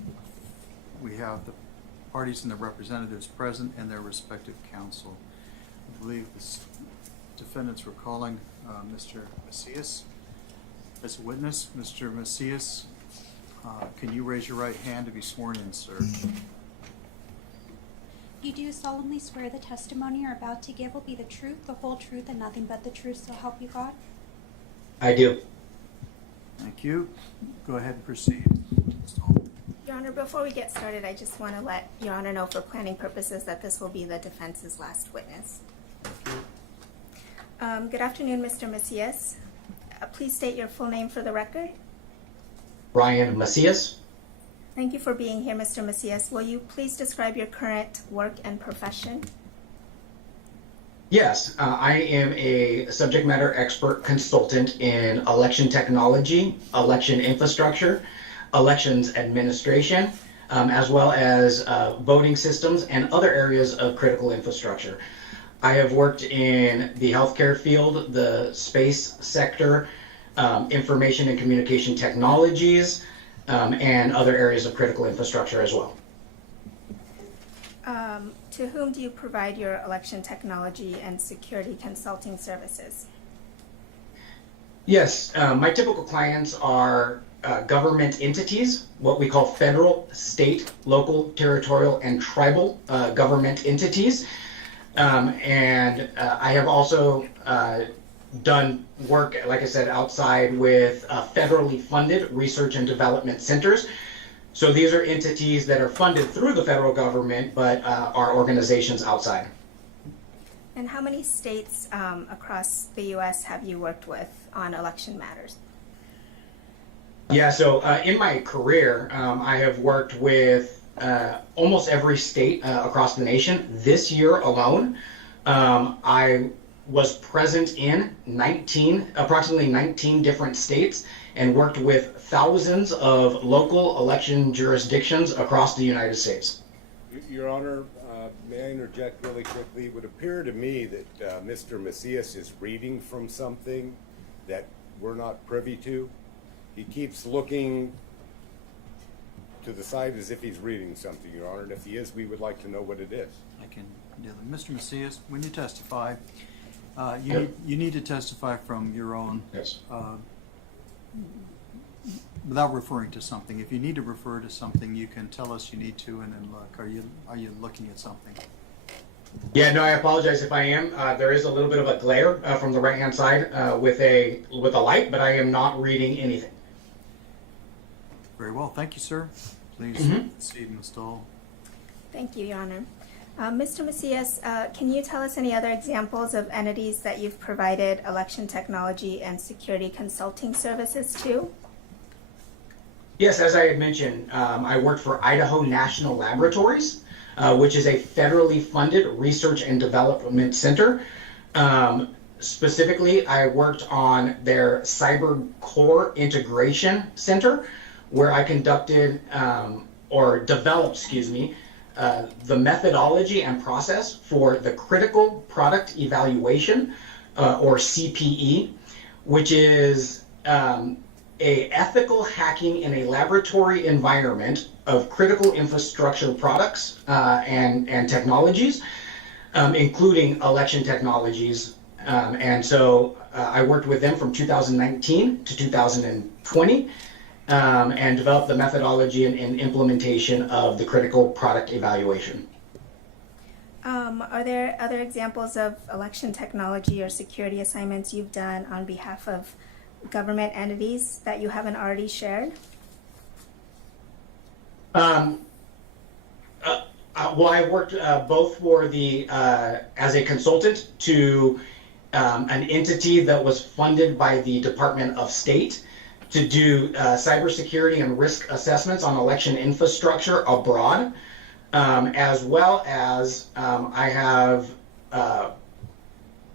we have the parties and the representatives present and their respective counsel. I believe the defendants were calling Mr. Macias as a witness. Mr. Macias, can you raise your right hand to be sworn in, sir? You do solemnly swear the testimony you're about to give will be the truth, the whole truth, and nothing but the truth, so help you God? I do. Thank you. Go ahead and proceed. Your Honor, before we get started, I just want to let Your Honor know for planning purposes that this will be the defense's last witness. Good afternoon, Mr. Macias. Please state your full name for the record. Ryan Macias. Thank you for being here, Mr. Macias. Will you please describe your current work and profession? Yes, I am a subject matter expert consultant in election technology, election infrastructure, elections administration, as well as voting systems and other areas of critical infrastructure. I have worked in the healthcare field, the space sector, information and communication technologies, and other areas of critical infrastructure as well. To whom do you provide your election technology and security consulting services? Yes, my typical clients are government entities, what we call federal, state, local, territorial, and tribal government entities. And I have also done work, like I said, outside with federally funded research and development centers. So these are entities that are funded through the federal government, but are organizations outside. And how many states across the U.S. have you worked with on election matters? Yeah, so in my career, I have worked with almost every state across the nation. This year alone, I was present in approximately 19 different states and worked with thousands of local election jurisdictions across the United States. Your Honor, may I interject really quickly? It would appear to me that Mr. Macias is reading from something that we're not privy to. He keeps looking to the side as if he's reading something, Your Honor, and if he is, we would like to know what it is. I can deal with Mr. Macias. When you testify, you need to testify from your own, Yes. Without referring to something. If you need to refer to something, you can tell us you need to, and then look. Are you looking at something? Yeah, no, I apologize if I am. There is a little bit of a glare from the right-hand side with a light, but I am not reading anything. Very well. Thank you, sir. Please proceed, Ms. Stoll. Thank you, Your Honor. Mr. Macias, can you tell us any other examples of entities that you've provided election technology and security consulting services to? Yes, as I had mentioned, I worked for Idaho National Laboratories, which is a federally funded research and development center. Specifically, I worked on their Cyber Core Integration Center, where I conducted developed, the methodology and process for the Critical Product Evaluation, or CPE, which is a ethical hacking in a laboratory environment of critical infrastructure products and technologies, including election technologies. And so I worked with them from 2019 to 2020 and developed the methodology and implementation of the critical product evaluation. Are there other examples of election technology or security assignments you've done on behalf of government entities that you haven't already shared? Well, I worked both for as a consultant to an entity that was funded by the Department of State to do cybersecurity and risk assessments on election infrastructure abroad, as well as I have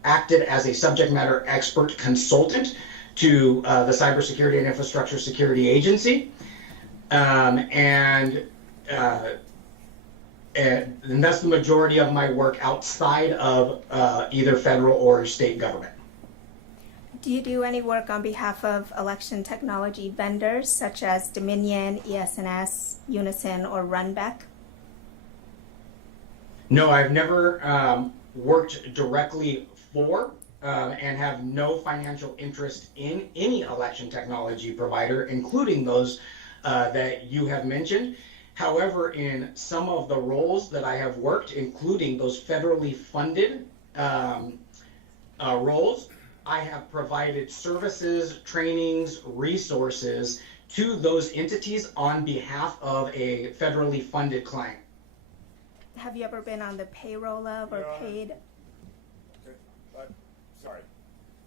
acted as a subject matter expert consultant to the Cybersecurity and Infrastructure Security Agency, and and that's the majority of my work outside of either federal or state government. Do you do any work on behalf of election technology vendors such as Dominion, ESNS, Unison, or Runback? No, I've never worked directly for and have no financial interest in any election technology provider, including those that you have mentioned. However, in some of the roles that I have worked, including those federally funded roles, I have provided services, trainings, resources to those entities on behalf of a federally funded client. Have you ever been on the payroll of or paid? Sorry.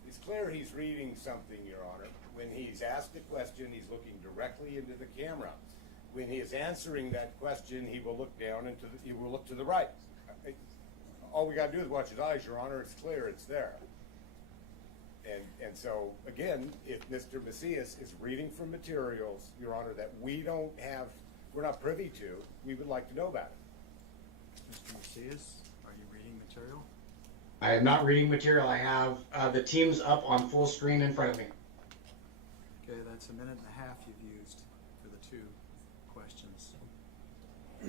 It's clear he's reading something, Your Honor. When he's asked a question, he's looking directly into the camera. When he is answering that question, he will look down and he will look to the right. All we got to do is watch his eyes, Your Honor. It's clear, it's there. And so, again, if Mr. Macias is reading from materials, Your Honor, that we're not privy to, we would like to know about it. Mr. Macias, are you reading material? I am not reading material. I have the teams up on full screen in front of me. Okay, that's a minute and a half you've used for the two questions. So,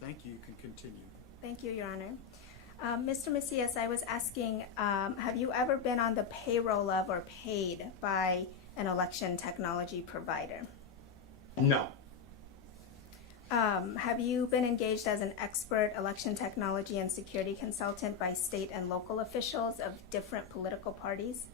thank you. You can continue. Thank you, Your Honor. Mr. Macias, I was asking, have you ever been on the payroll of or paid by an election technology provider? No. Have you been engaged as an expert election technology and security consultant by state and local officials of different political parties?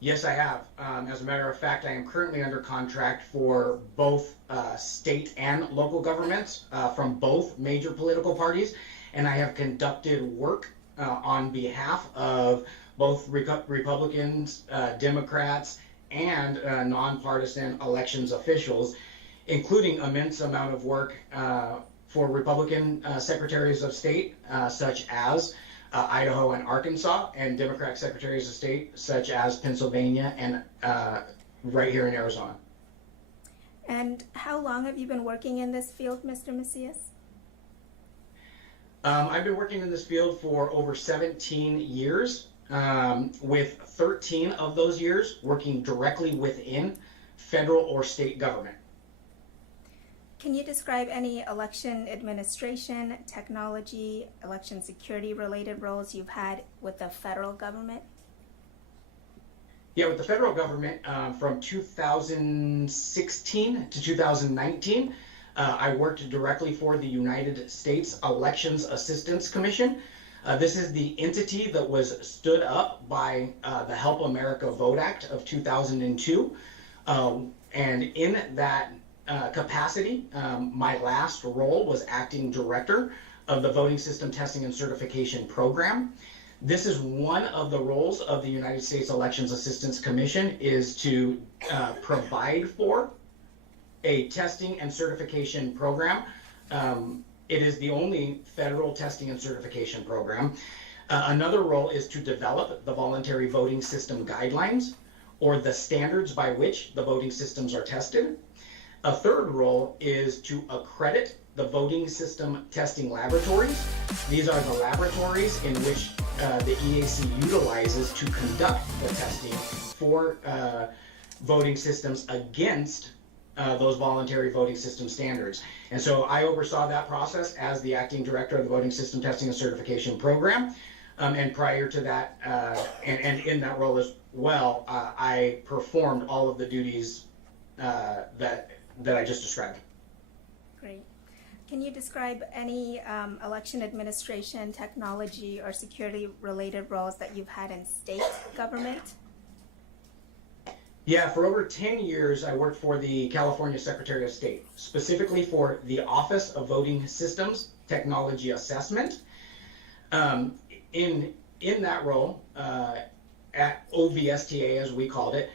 Yes, I have. As a matter of fact, I am currently under contract for both state and local governments from both major political parties, and I have conducted work on behalf of both Republicans, Democrats, and nonpartisan elections officials, including immense amount of work for Republican secretaries of state, such as Idaho and Arkansas, and Democratic secretaries of state, such as Pennsylvania and right here in Arizona. And how long have you been working in this field, Mr. Macias? I've been working in this field for over 17 years, with 13 of those years working directly within federal or state government. Can you describe any election administration, technology, election security related roles you've had with the federal government? Yeah, with the federal government, from 2016 to 2019, I worked directly for the United States Elections Assistance Commission. This is the entity that was stood up by the Help America Vote Act of 2002. And in that capacity, my last role was acting director of the Voting System Testing and Certification Program. This is one of the roles of the United States Elections Assistance Commission, is to provide for a testing and certification program. It is the only federal testing and certification program. Another role is to develop the voluntary voting system guidelines, or the standards by which the voting systems are tested. A third role is to accredit the voting system testing laboratories. These are the laboratories in which the EAC utilizes to conduct the testing for voting systems against those voluntary voting system standards. And so I oversaw that process as the acting director of the Voting System Testing and Certification Program. And prior to that, and in that role as well, I performed all of the duties that I just described. Great. Can you describe any election administration, technology, or security related roles that you've had in state government? Yeah, for over 10 years, I worked for the California Secretary of State, specifically for the Office of Voting Systems Technology Assessment. In that role, at OVSTA, as we called it,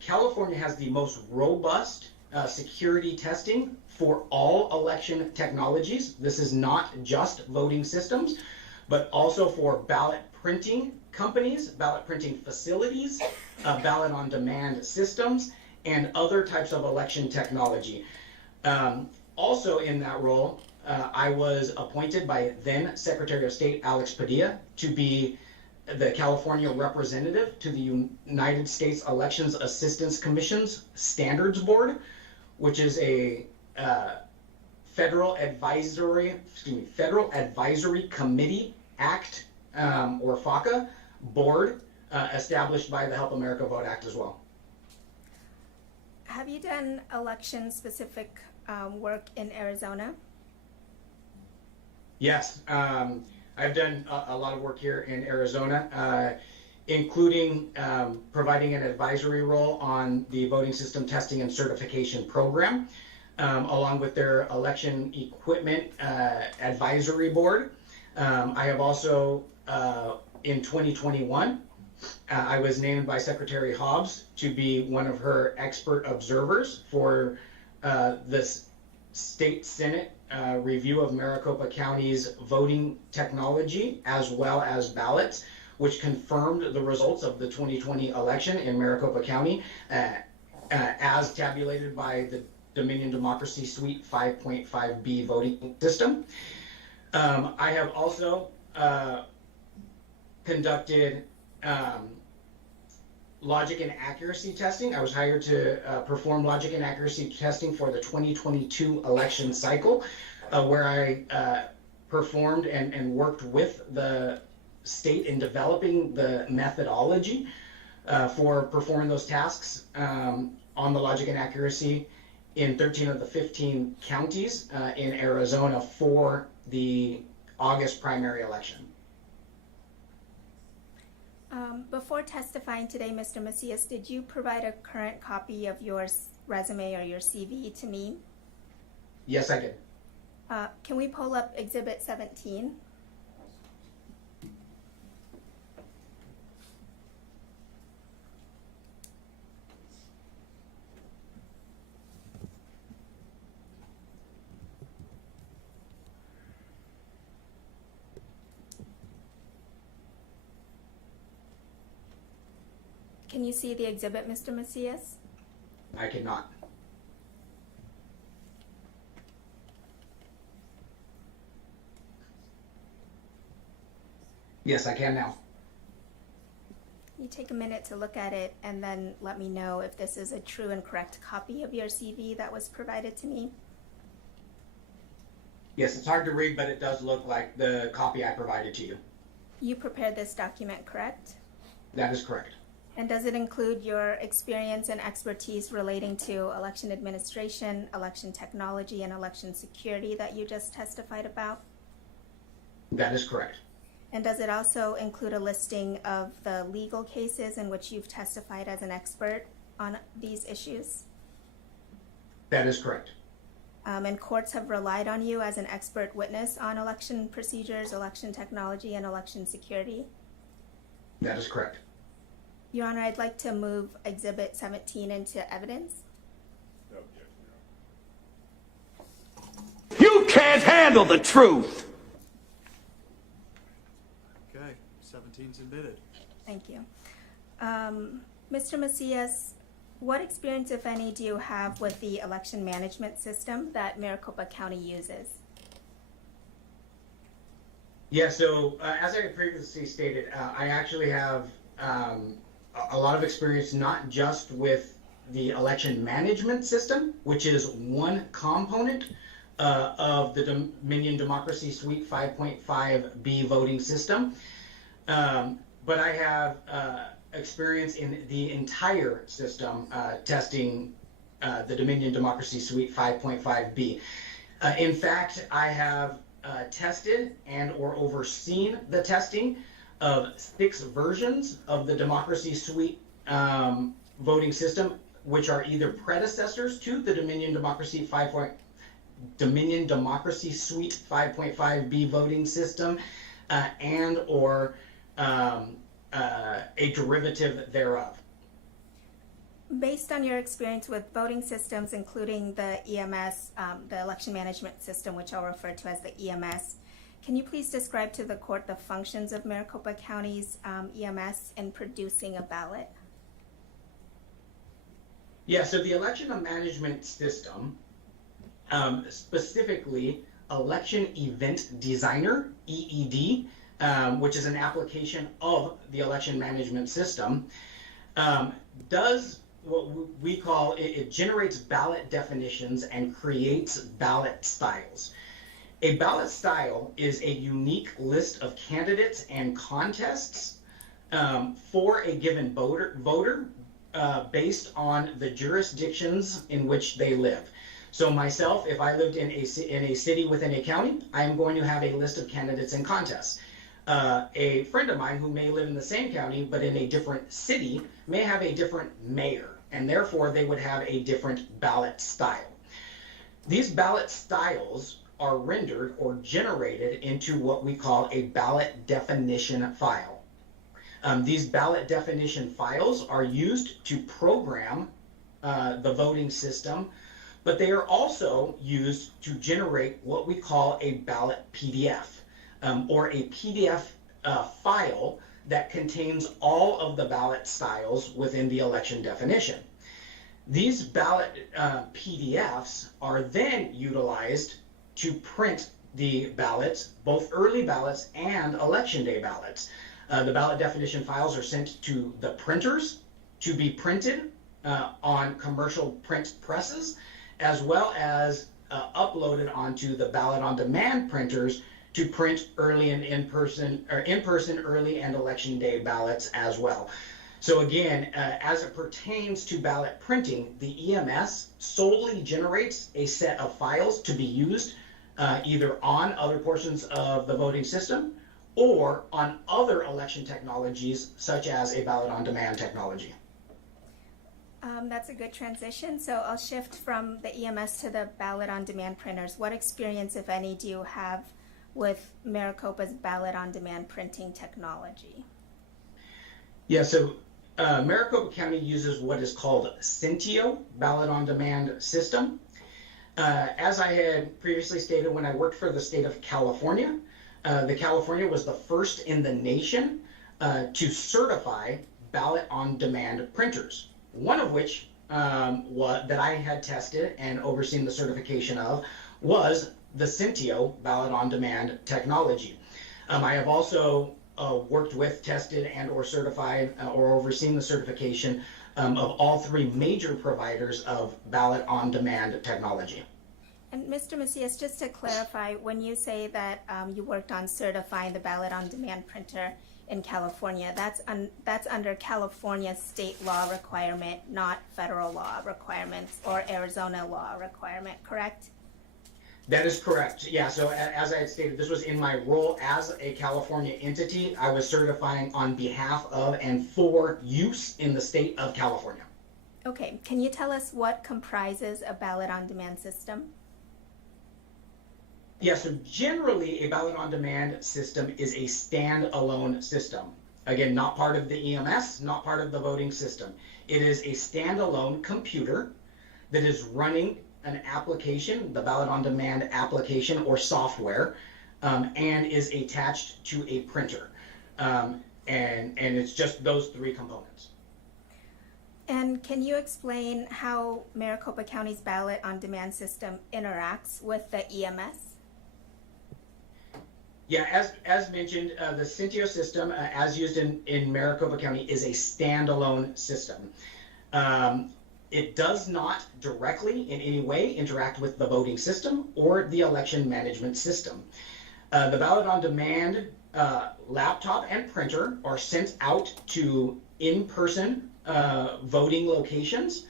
California has the most robust security testing for all election technologies. This is not just voting systems, but also for ballot printing companies, ballot printing facilities, ballot on demand systems, and other types of election technology. Also in that role, I was appointed by then Secretary of State Alex Padilla to be the California representative to the United States Elections Assistance Commission's Standards Board, which is a Federal Advisory Committee Act, or FACA, board established by the Help America Vote Act as well. Have you done election-specific work in Arizona? Yes, I've done a lot of work here in Arizona, including providing an advisory role on the voting system testing and certification program, along with their election equipment advisory board. I have also, in 2021, I was named by Secretary Hobbs to be one of her expert observers for the State Senate review of Maricopa County's voting technology as well as ballots, which confirmed the results of the 2020 election in Maricopa County as tabulated by the Dominion Democracy Suite 5.5B voting system. I have also conducted logic and accuracy testing. I was hired to perform logic and accuracy testing for the 2022 election cycle, where I performed and worked with the state in developing the methodology for performing those tasks on the logic and accuracy in 13 of the 15 counties in Arizona for the August primary election. Before testifying today, Mr. Macias, did you provide a current copy of your resume or your CV to me? Yes, I did. Can we pull up Exhibit 17? Can you see the exhibit, Mr. Macias? I cannot. Yes, I can now. You take a minute to look at it and then let me know if this is a true and correct copy of your CV that was provided to me. Yes, it's hard to read, but it does look like the copy I provided to you. You prepared this document, correct? That is correct. And does it include your experience and expertise relating to election administration, election technology, and election security that you just testified about? That is correct. And does it also include a listing of the legal cases in which you've testified as an expert on these issues? That is correct. And courts have relied on you as an expert witness on election procedures, election technology, and election security? That is correct. Your Honor, I'd like to move Exhibit 17 into evidence. You can't handle the truth! Okay, 17's admitted. Thank you. Mr. Macias, what experience, if any, do you have with the election management system that Maricopa County uses? Yeah, so as I previously stated, I actually have a lot of experience not just with the election management system, which is one component of the Dominion Democracy Suite 5.5B voting system, but I have experience in the entire system testing the Dominion Democracy Suite 5.5B. In fact, I have tested and or overseen the testing of 6 versions of the Democracy Suite voting system, which are either predecessors to the Dominion Democracy Suite 5.5B voting system and or a derivative thereof. Based on your experience with voting systems, including the EMS, the election management system, which I'll refer to as the EMS, can you please describe to the court the functions of Maricopa County's EMS in producing a ballot? Yeah, so the election management system specifically Election Event Designer, EED, which is an application of the election management system, does what we call, it generates ballot definitions and creates ballot styles. A ballot style is a unique list of candidates and contests for a given voter based on the jurisdictions in which they live. So myself, if I lived in a city within a county, I am going to have a list of candidates and contests. A friend of mine who may live in the same county but in a different city may have a different mayor, and therefore they would have a different ballot style. These ballot styles are rendered or generated into what we call a ballot definition file. These ballot definition files are used to program the voting system, but they are also used to generate what we call a ballot PDF, or a PDF file that contains all of the ballot styles within the election definition. These ballot PDFs are then utilized to print the ballots, both early ballots and election day ballots. The ballot definition files are sent to the printers to be printed on commercial print presses, as well as uploaded onto the ballot on demand printers to print early and in-person early and election day ballots as well. So again, as it pertains to ballot printing, the EMS solely generates a set of files to be used either on other portions of the voting system or on other election technologies such as a ballot on demand technology. That's a good transition. So I'll shift from the EMS to the ballot on demand printers. What experience, if any, do you have with Maricopa's ballot on demand printing technology? Yeah, so Maricopa County uses what is called Cintio ballot on demand system. As I had previously stated, when I worked for the state of California, California was the first in the nation to certify ballot on demand printers. One of which that I had tested and overseen the certification of was the Cintio ballot on demand technology. I have also worked with, tested, and or certified or overseen the certification of all three major providers of ballot on demand technology. And Mr. Macias, just to clarify, when you say that you worked on certifying the ballot on demand printer in California, that's under California state law requirement, not federal law requirements or Arizona law requirement, correct? That is correct. Yeah, so as I had stated, this was in my role as a California entity. I was certifying on behalf of and for use in the state of California. Okay, can you tell us what comprises a ballot on demand system? Yeah, so generally a ballot on demand system is a standalone system. Again, not part of the EMS, not part of the voting system. It is a standalone computer that is running an application, the ballot on demand application or software, and is attached to a printer. And it's just those three components. And can you explain how Maricopa County's ballot on demand system interacts with the EMS? Yeah, as mentioned, the Cintio system, as used in Maricopa County, is a standalone system. It does not directly in any way interact with the voting system or the election management system. The ballot on demand laptop and printer are sent out to in-person voting locations.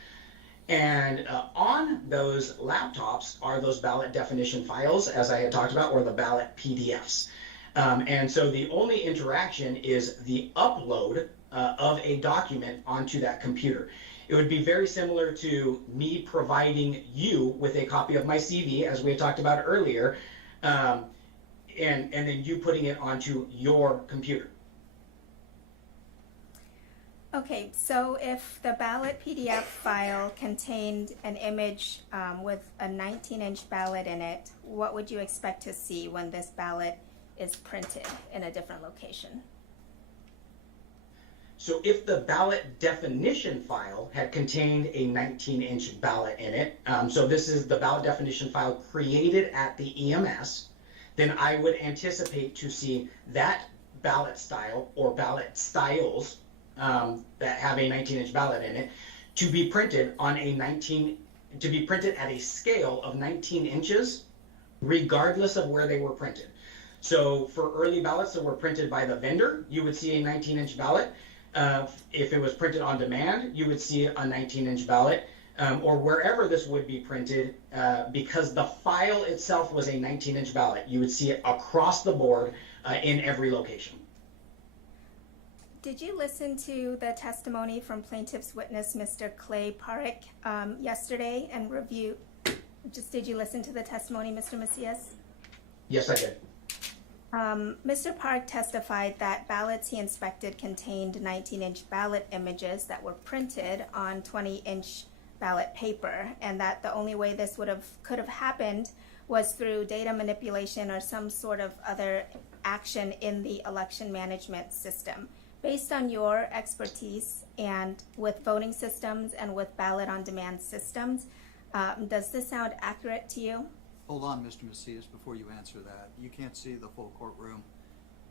And on those laptops are those ballot definition files, as I had talked about, or the ballot PDFs. And so the only interaction is the upload of a document onto that computer. It would be very similar to me providing you with a copy of my CV, as we had talked about earlier, and then you putting it onto your computer. Okay, so if the ballot PDF file contained an image with a 19-inch ballot in it, what would you expect to see when this ballot is printed in a different location? So if the ballot definition file had contained a 19-inch ballot in it, so this is the ballot definition file created at the EMS, then I would anticipate to see that ballot style or ballot styles that have a 19-inch ballot in it to be printed on to be printed at a scale of 19 inches, regardless of where they were printed. So for early ballots that were printed by the vendor, you would see a 19-inch ballot. If it was printed on demand, you would see a 19-inch ballot, or wherever this would be printed, because the file itself was a 19-inch ballot. You would see it across the board in every location. Did you listen to the testimony from plaintiff's witness, Mr. Clay Parrick, yesterday and review? Did you listen to the testimony, Mr. Macias? Yes, I did. Mr. Park testified that ballots he inspected contained 19-inch ballot images that were printed on 20-inch ballot paper, and that the only way this could have happened was through data manipulation or some sort of other action in the election management system. Based on your expertise and with voting systems and with ballot on demand systems, does this sound accurate to you? Hold on, Mr. Macias, before you answer that. You can't see the full courtroom.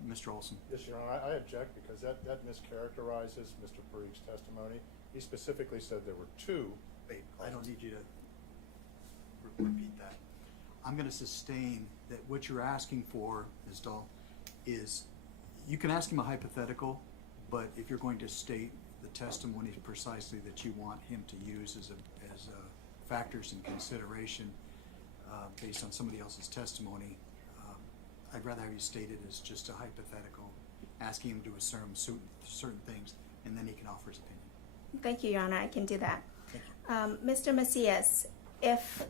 Mr. Olson. Yes, Your Honor, I object because that mischaracterizes Mr. Parik's testimony. He specifically said there were two. Wait, I don't need you to repeat that. I'm going to sustain that what you're asking for, Ms. Dahl, is you can ask him a hypothetical, but if you're going to state the testimony precisely that you want him to use as factors in consideration based on somebody else's testimony, I'd rather have you state it as just a hypothetical, asking him to assume certain things, and then he can offer his opinion. Thank you, Your Honor. I can do that. Thank you. Mr. Macias, if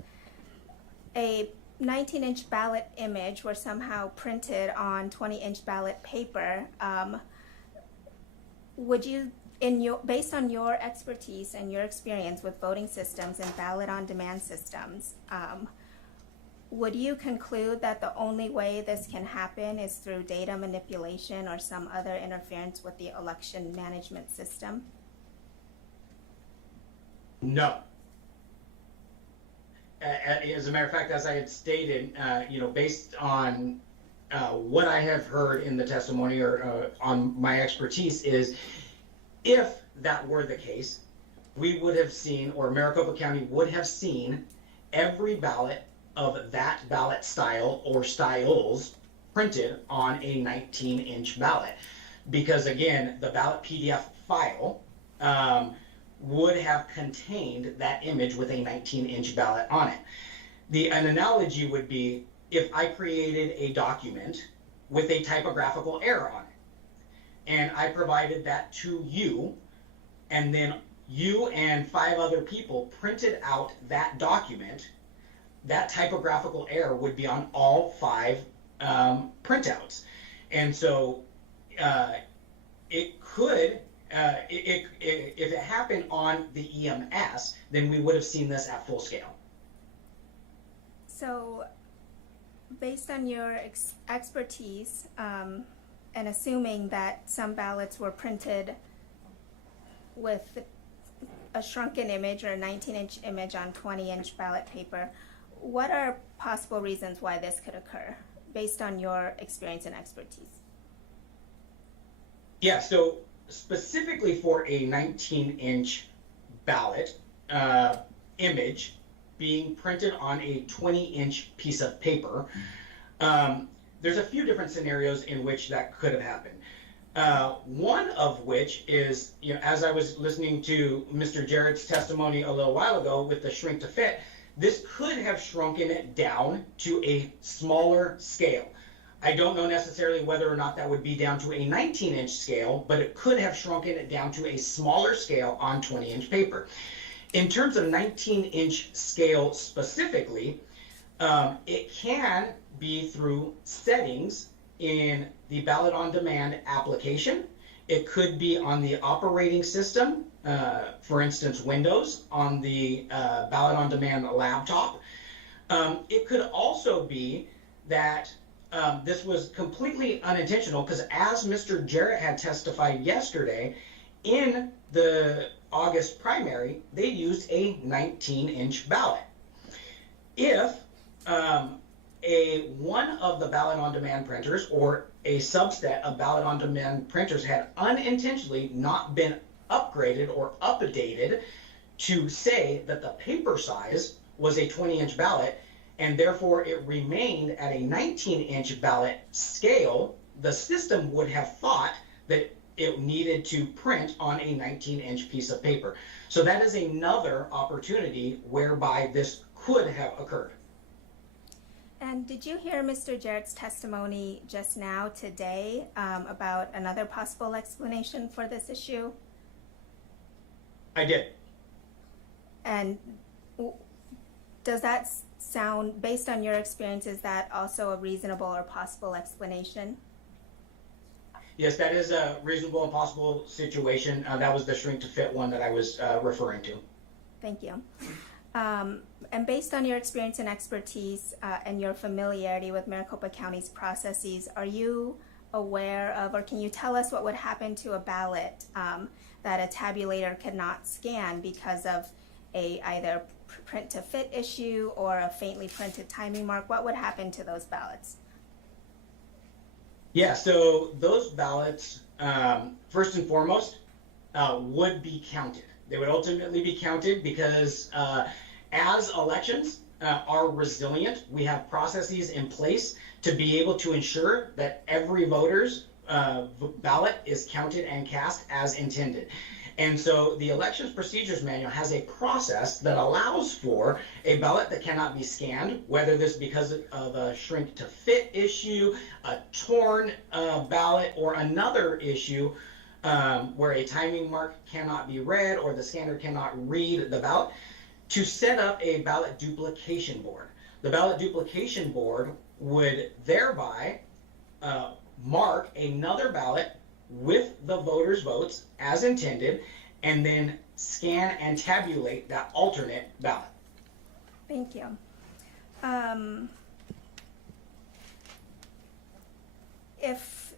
a 19-inch ballot image were somehow printed on 20-inch ballot paper, would you, based on your expertise and your experience with voting systems and ballot on demand systems, would you conclude that the only way this can happen is through data manipulation or some other interference with the election management system? No. As a matter of fact, as I had stated, based on what I have heard in the testimony or on my expertise is, if that were the case, we would have seen, or Maricopa County would have seen, every ballot of that ballot style or styles printed on a 19-inch ballot. Because again, the ballot PDF file would have contained that image with a 19-inch ballot on it. An analogy would be if I created a document with a typographical error on it, and I provided that to you, and then you and 5 other people printed out that document, that typographical error would be on all 5 printouts. And so it could, if it happened on the EMS, then we would have seen this at full scale. So, based on your expertise, and assuming that some ballots were printed with a shrunken image or a 19-inch image on 20-inch ballot paper, what are possible reasons why this could occur, based on your experience and expertise? Yeah, so specifically for a 19-inch ballot image being printed on a 20-inch piece of paper, there's a few different scenarios in which that could have happened. One of which is, as I was listening to Mr. Jarrett's testimony a little while ago with the shrink to fit, this could have shrunken it down to a smaller scale. I don't know necessarily whether or not that would be down to a 19-inch scale, but it could have shrunken it down to a smaller scale on 20-inch paper. In terms of 19-inch scale specifically, it can be through settings in the ballot on demand application. It could be on the operating system, for instance, Windows, on the ballot on demand laptop. It could also be that this was completely unintentional, because as Mr. Jarrett had testified yesterday, In the August primary, they used a 19-inch ballot. If one of the ballot on demand printers or a subset of ballot on demand printers had unintentionally not been upgraded or updated to say that the paper size was a 20-inch ballot, and therefore it remained at a 19-inch ballot scale, the system would have thought that it needed to print on a 19-inch piece of paper. So that is another opportunity whereby this could have occurred. And did you hear Mr. Jarrett's testimony just now today about another possible explanation for this issue? I did. And does that sound, based on your experience, is that also a reasonable or possible explanation? Yes, that is a reasonable and possible situation. That was the shrink to fit one that I was referring to. Thank you. And based on your experience and expertise and your familiarity with Maricopa County's processes, are you aware of, or can you tell us what would happen to a ballot that a tabulator could not scan because of a either print to fit issue or a faintly printed timing mark? What would happen to those ballots? Yeah, so those ballots, first and foremost, would be counted. They would ultimately be counted because as elections are resilient, we have processes in place to be able to ensure that every voter's ballot is counted and cast as intended. And so the Elections Procedures Manual has a process that allows for a ballot that cannot be scanned, whether this because of a shrink to fit issue, a torn ballot, or another issue where a timing mark cannot be read or the scanner cannot read the ballot, to set up a ballot duplication board. The ballot duplication board would thereby mark another ballot with the voters' votes as intended, and then scan and tabulate that alternate ballot. Thank you. If,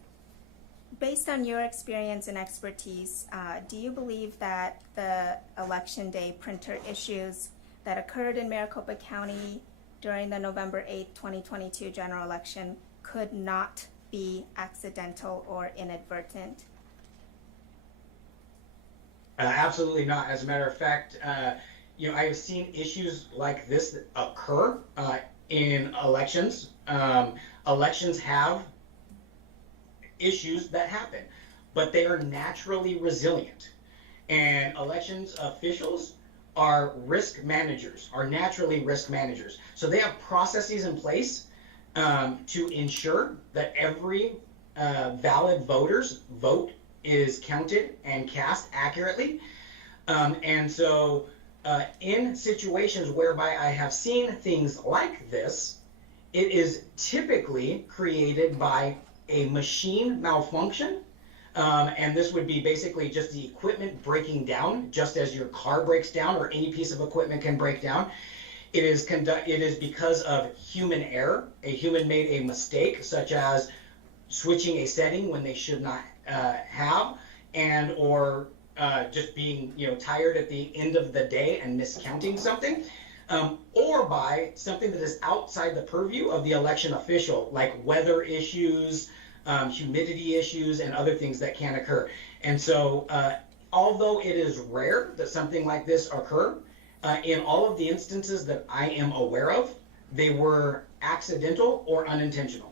based on your experience and expertise, do you believe that the election day printer issues that occurred in Maricopa County during the November 8, 2022 general election could not be accidental or inadvertent? Absolutely not. As a matter of fact, I have seen issues like this that occur in elections. Elections have issues that happen, but they are naturally resilient. And elections officials are risk managers, are naturally risk managers. So they have processes in place to ensure that every valid voter's vote is counted and cast accurately. And so in situations whereby I have seen things like this, it is typically created by a machine malfunction. And this would be basically just the equipment breaking down, just as your car breaks down or any piece of equipment can break down. It is because of human error. A human made a mistake, such as switching a setting when they should not have, and or just being tired at the end of the day and miscounting something, or by something that is outside the purview of the election official, like weather issues, humidity issues, and other things that can occur. And so, although it is rare that something like this occur, in all of the instances that I am aware of, they were accidental or unintentional.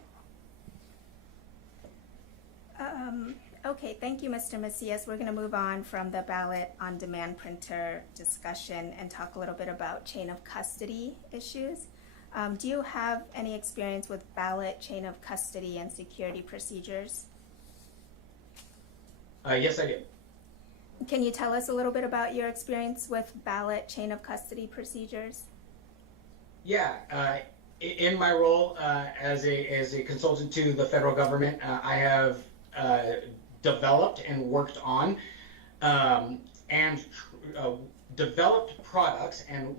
Okay, thank you, Mr. Macias. We're going to move on from the ballot on demand printer discussion and talk a little bit about chain of custody issues. Do you have any experience with ballot chain of custody and security procedures? Yes, I do. Can you tell us a little bit about your experience with ballot chain of custody procedures? Yeah, in my role as a consultant to the federal government, I have developed and worked on and developed products and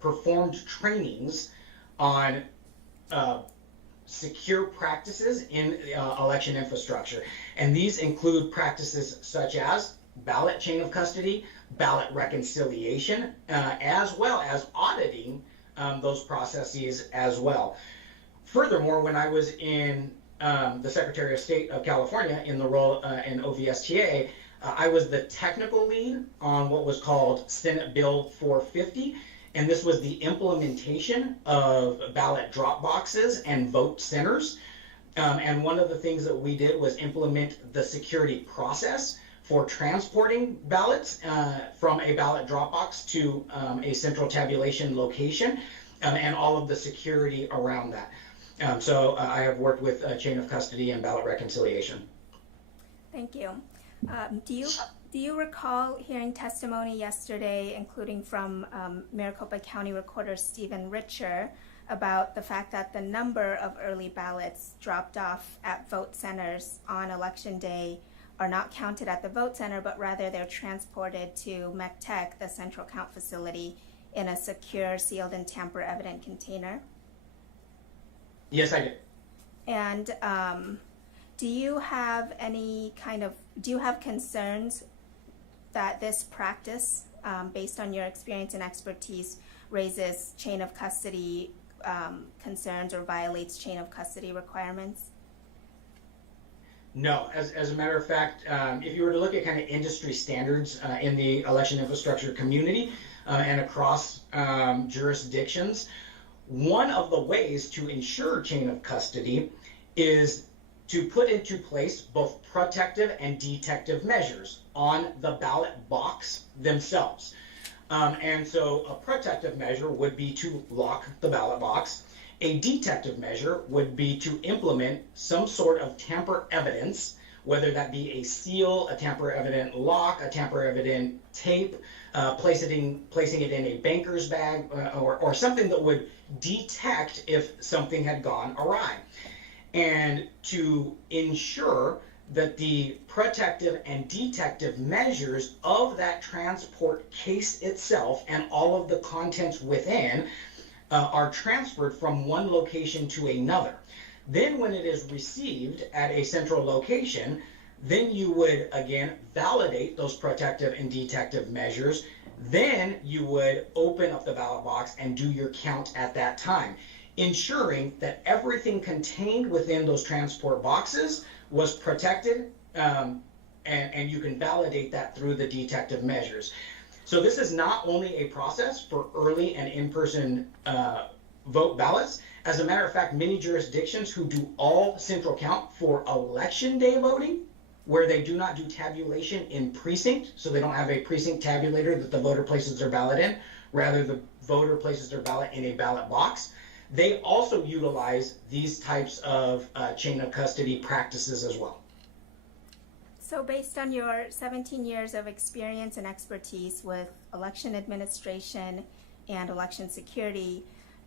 performed trainings on secure practices in election infrastructure. And these include practices such as ballot chain of custody, ballot reconciliation, as well as auditing those processes as well. Furthermore, when I was in the Secretary of State of California in the role in OVSTA, I was the technical lead on what was called Senate Bill 450, and this was the implementation of ballot drop boxes and vote centers. And one of the things that we did was implement the security process for transporting ballots from a ballot drop box to a central tabulation location, and all of the security around that. So I have worked with chain of custody and ballot reconciliation. Thank you. Do you recall hearing testimony yesterday, including from Maricopa County Recorder Stephen Richer, about the fact that the number of early ballots dropped off at vote centers on Election Day are not counted at the vote center, but rather they're transported to MECTEC, the central count facility, in a secure, sealed, and tamper-evident container? Yes, I did. And do you have concerns that this practice, based on your experience and expertise, raises chain of custody concerns or violates chain of custody requirements? No, as a matter of fact, if you were to look at kind of industry standards in the election infrastructure community and across jurisdictions, one of the ways to ensure chain of custody is to put into place both protective and detective measures on the ballot box themselves. And so a protective measure would be to lock the ballot box. A detective measure would be to implement some sort of tamper evidence, whether that be a seal, a tamper evident lock, a tamper evident tape, placing it in a banker's bag, or something that would detect if something had gone awry. And to ensure that the protective and detective measures of that transport case itself and all of the contents within are transferred from one location to another. Then when it is received at a central location, then you would again validate those protective and detective measures. Then you would open up the ballot box and do your count at that time, ensuring that everything contained within those transport boxes was protected, and you can validate that through the detective measures. So this is not only a process for early and in-person vote ballots. As a matter of fact, many jurisdictions who do all central count for election day voting, where they do not do tabulation in precinct, so they don't have a precinct tabulator that the voter places their ballot in, rather the voter places their ballot in a ballot box, they also utilize these types of chain of custody practices as well. So based on your 17 years of experience and expertise with election administration and election security,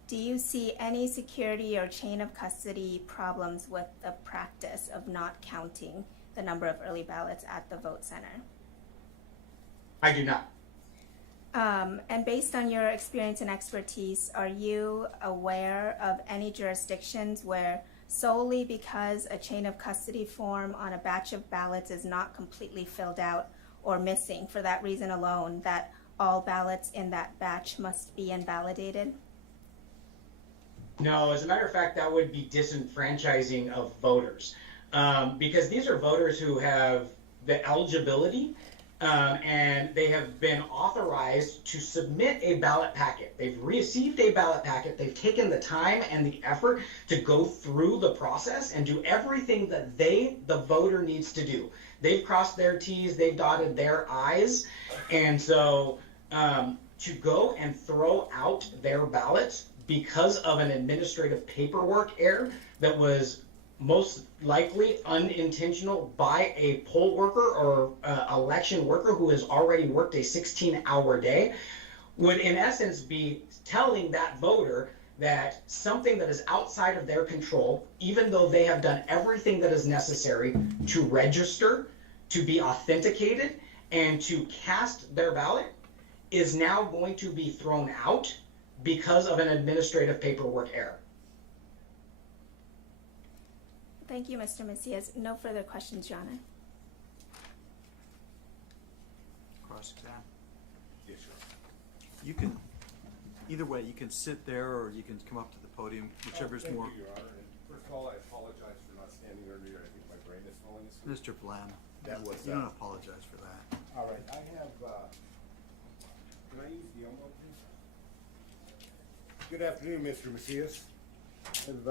do you see any security or chain of custody problems with the practice of not counting the number of early ballots at the vote center? I do not. And based on your experience and expertise, are you aware of any jurisdictions where solely because a chain of custody form on a batch of ballots is not completely filled out or missing, for that reason alone, that all ballots in that batch must be invalidated? No, as a matter of fact, that would be disenfranchising of voters, because these are voters who have the eligibility and they have been authorized to submit a ballot packet. They've received a ballot packet. They've taken the time and the effort to go through the process and do everything that the voter needs to do. They've crossed their T's, they've dotted their I's, and so to go and throw out their ballots because of an administrative paperwork error that was most likely unintentional by a poll worker or election worker who has already worked a 16-hour day, would in essence be telling that voter that something that is outside of their control, even though they have done everything that is necessary to register, to be authenticated, and to cast their ballot, is now going to be thrown out because of an administrative paperwork error. Thank you, Mr. Macias. No further questions, Jana. cross-exam? Yes, sir. You can, either way, you can sit there or you can come up to the podium, whichever's Thank more. you, Your Honor. And first of all, I apologize for not standing earlier. I think my brain is falling asleep. Mr. Blam, That was, you don't apologize for that. All right, I have, can I use the Elmo, please? Good afternoon, Mr. Macias.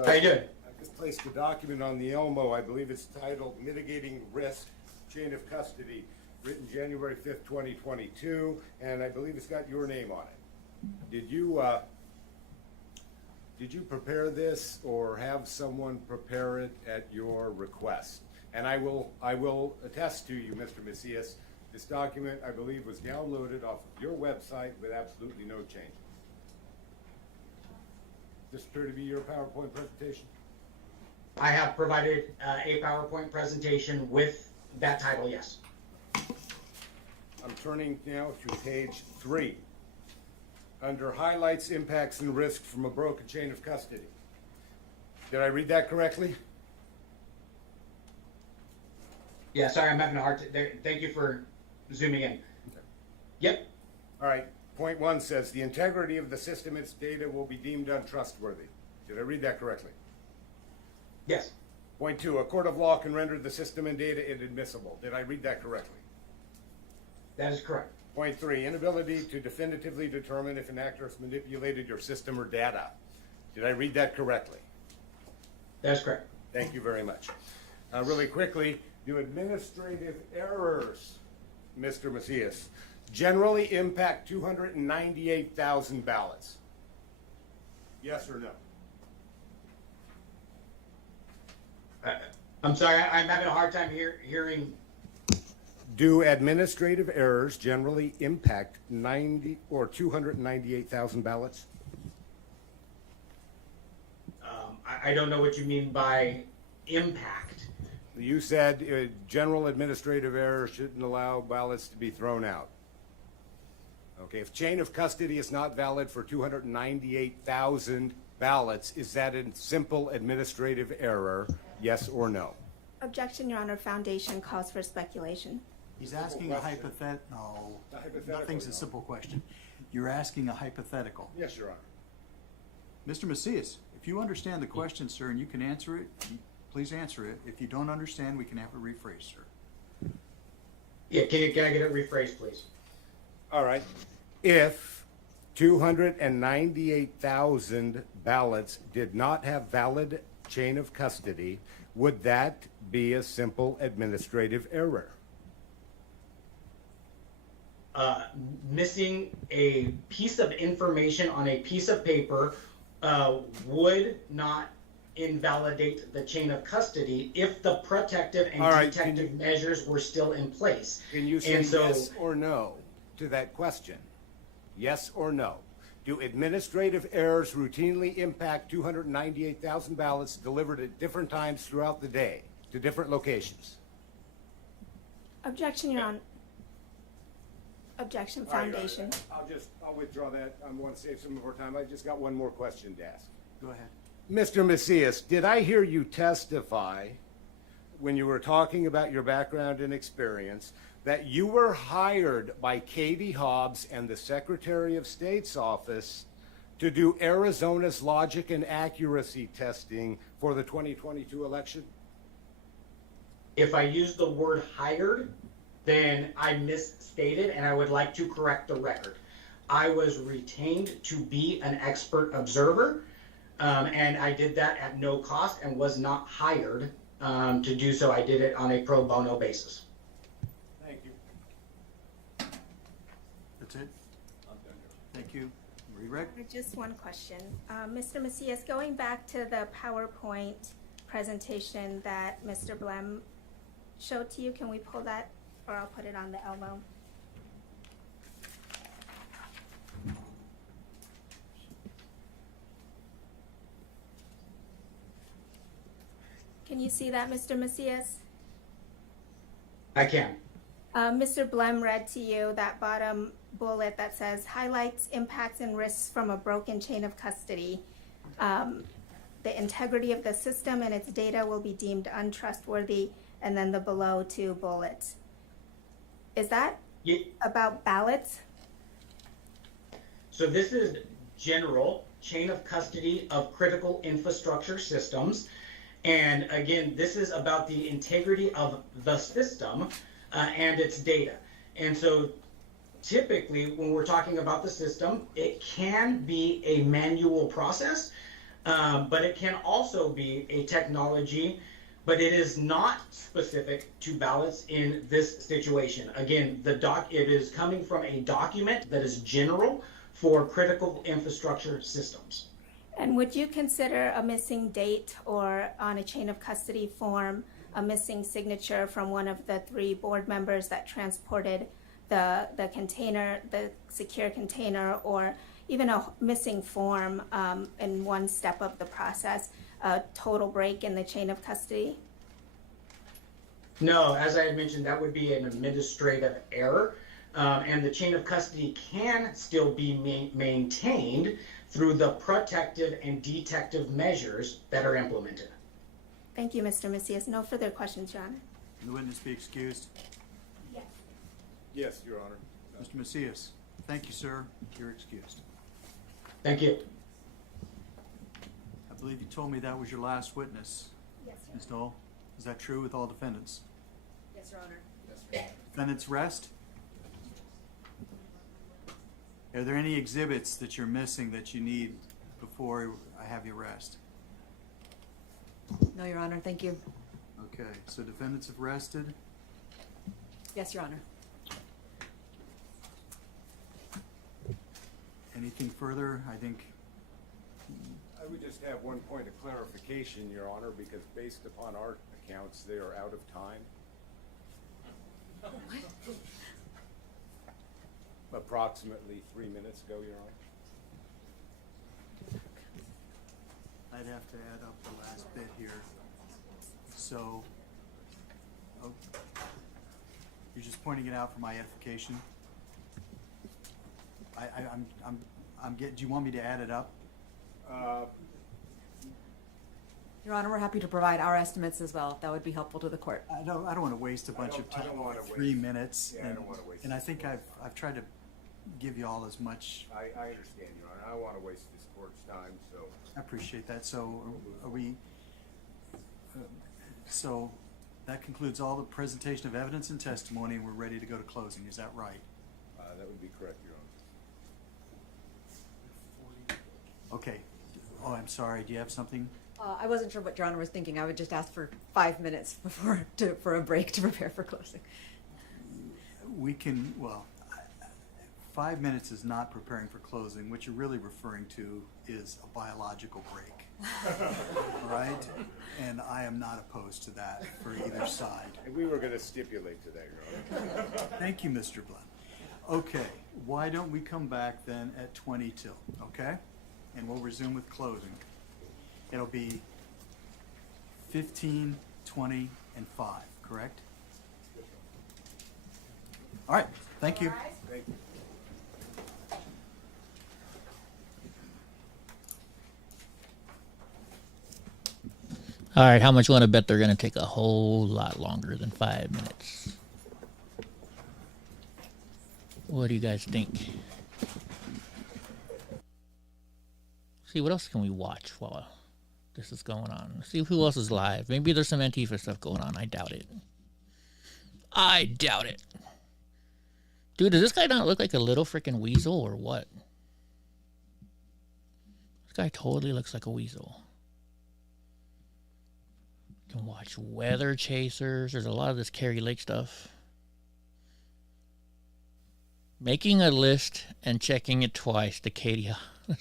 How you doing? I've just placed a document on the Elmo. I believe it's titled Mitigating Risk, Chain of Custody, written January 5th, 2022, and I believe it's got your name on it. Did you prepare this or have someone prepare it at your request? And I will attest to you, Mr. Macias, this document, I believe, was downloaded off of your website with absolutely no changes. Does this appear to be your PowerPoint presentation? I have provided a PowerPoint presentation with that title, yes. I'm turning now to page 3. Under highlights, impacts, and risks from a broken chain of custody. Did I read that correctly? Yeah, sorry, I'm having a hard time. Thank you for zooming in. Okay. Yep. All right. Point 1 says the integrity of the system and its data will be deemed untrustworthy. Did I read that correctly? Yes. Point 2, a court of law can render the system and data inadmissible. Did I read that correctly? That is correct. Point 3, inability to definitively determine if an actor has manipulated your system or data. Did I read that correctly? That is correct. Thank you very much. Really quickly, do administrative errors, Mr. Macias, generally impact 298,000 ballots? Yes or no? I'm sorry, I'm having a hard time hearing. Do administrative errors generally impact 298,000 ballots? I don't know what you mean by impact. You said general administrative errors shouldn't allow ballots to be thrown out. Okay, if chain of custody is not valid for 298,000 ballots, is that a simple administrative error, yes or no? Objection, Your Honor. Foundation calls for speculation. He's asking a hypothetical. No, A hypothetical, nothing's a no. simple question. You're asking a hypothetical. Yes, Your Honor. Mr. Macias, if you understand the question, sir, and you can answer it, please answer it. If you don't understand, we can have it rephrased, sir. Yeah, can I get it rephrased, please? All right. If 298,000 ballots did not have valid chain of custody, would that be a simple administrative error? Missing a piece of information on a piece of paper would not invalidate the chain of custody if the protective and detective measures were still in place. Can you say yes or no to that question? Yes or no? Do administrative errors routinely impact 298,000 ballots delivered at different times throughout the day to different locations? Objection, Your Honor. Objection, Foundation. I'll withdraw that. I want to save some of our time. I just got one more question to ask. Go ahead. Mr. Macias, did I hear you testify when you were talking about your background and experience that you were hired by Katie Hobbs and the Secretary of State's office to do Arizona's logic and accuracy testing for the 2022 election? If I use the word hired, then I misstated, and I would like to correct the record. I was retained to be an expert observer, and I did that at no cost and was not hired to do so. I did it on a pro bono basis. Thank you. That's it? I'm done. Thank you. Re-rec? Just one question. Mr. Macias, going back to the PowerPoint presentation that Mr. Blem showed to you, can we pull that, or I'll put it on the elbow? Can you see that, Mr. Macias? I can. Mr. Blem read to you that bottom bullet that says highlights impacts and risks from a broken chain of custody. The integrity of the system and its data will be deemed untrustworthy, and then the below two bullets. Is that About ballots? So this is general chain of custody of critical infrastructure systems. And again, this is about the integrity of the system and its data. And so typically when we're talking about the system, it can be a manual process, but it can also be a technology, but it is not specific to ballots in this situation. Again, it is coming from a document that is general for critical infrastructure systems. And would you consider a missing date or on a chain of custody form, a missing signature from one of the 3 board members that transported the container, the secure container, or even a missing form in one step of the process, a total break in the chain of custody? No, as I had mentioned, that would be an administrative error. And the chain of custody can still be maintained through the protective and detective measures that are implemented. Thank you, Mr. Macias. No further questions, Your Honor. Can the witness be excused? Yes. Yes, Your Honor. Mr. Macias, thank you, sir. You're excused. Thank you. I believe you told me that was your last witness. Yes, sir. Ms. Dole, is that true with all defendants? Yes, Your Honor. Defendants rest? Are there any exhibits that you're missing that you need before I have you rest? No, Your Honor. Thank you. Okay, so defendants have rested. Yes, Your Honor. Anything further? I think I would just have one point of clarification, Your Honor, because based upon our accounts, they are out of time. Approximately 3 minutes ago, Your Honor. I'd have to add up the last bit here. So, oh, you're just pointing it out for my edification? I'm getting, do you want me to add it up? Your Honor, we're happy to provide our estimates as well. That would be helpful to the court. I don't want to waste a bunch of time. I don't wanna 3 waste- minutes. Yeah, I don't wanna waste And I think I've tried to give you all as much. I understand, Your Honor. I don't want to waste this court's time, so. I appreciate that. So are we, so that concludes all the presentation of evidence and testimony, and we're ready to go to closing. Is that right? That would be correct, Your Honor. Okay. Oh, I'm sorry. Do you have something? I wasn't sure what Your Honor was thinking. I would just ask for 5 minutes for a break to prepare for closing. We can, well, 5 minutes is not preparing for closing. What you're really referring to is a biological break. All right? And I am not opposed to that for either side. And we were going to stipulate to that, Your Honor. Thank you, Mr. Blunt. Okay, why don't we come back then at 20 till, okay? And we'll resume with closing. It'll be 15, 20, and 5, correct? All right, thank you. Thank you. All right, how much you want to bet they're going to take a whole lot longer than 5 minutes? What do you guys think? See, what else can we watch while this is going on? See who else is live. Maybe there's some Antifa stuff going on. I doubt it. I doubt it. Dude, does this guy not look like a little freaking weasel or what? This guy totally looks like a weasel. You can watch Weather Chasers. There's a lot of this Kari Lake stuff. Making a list and checking it twice. Decadia.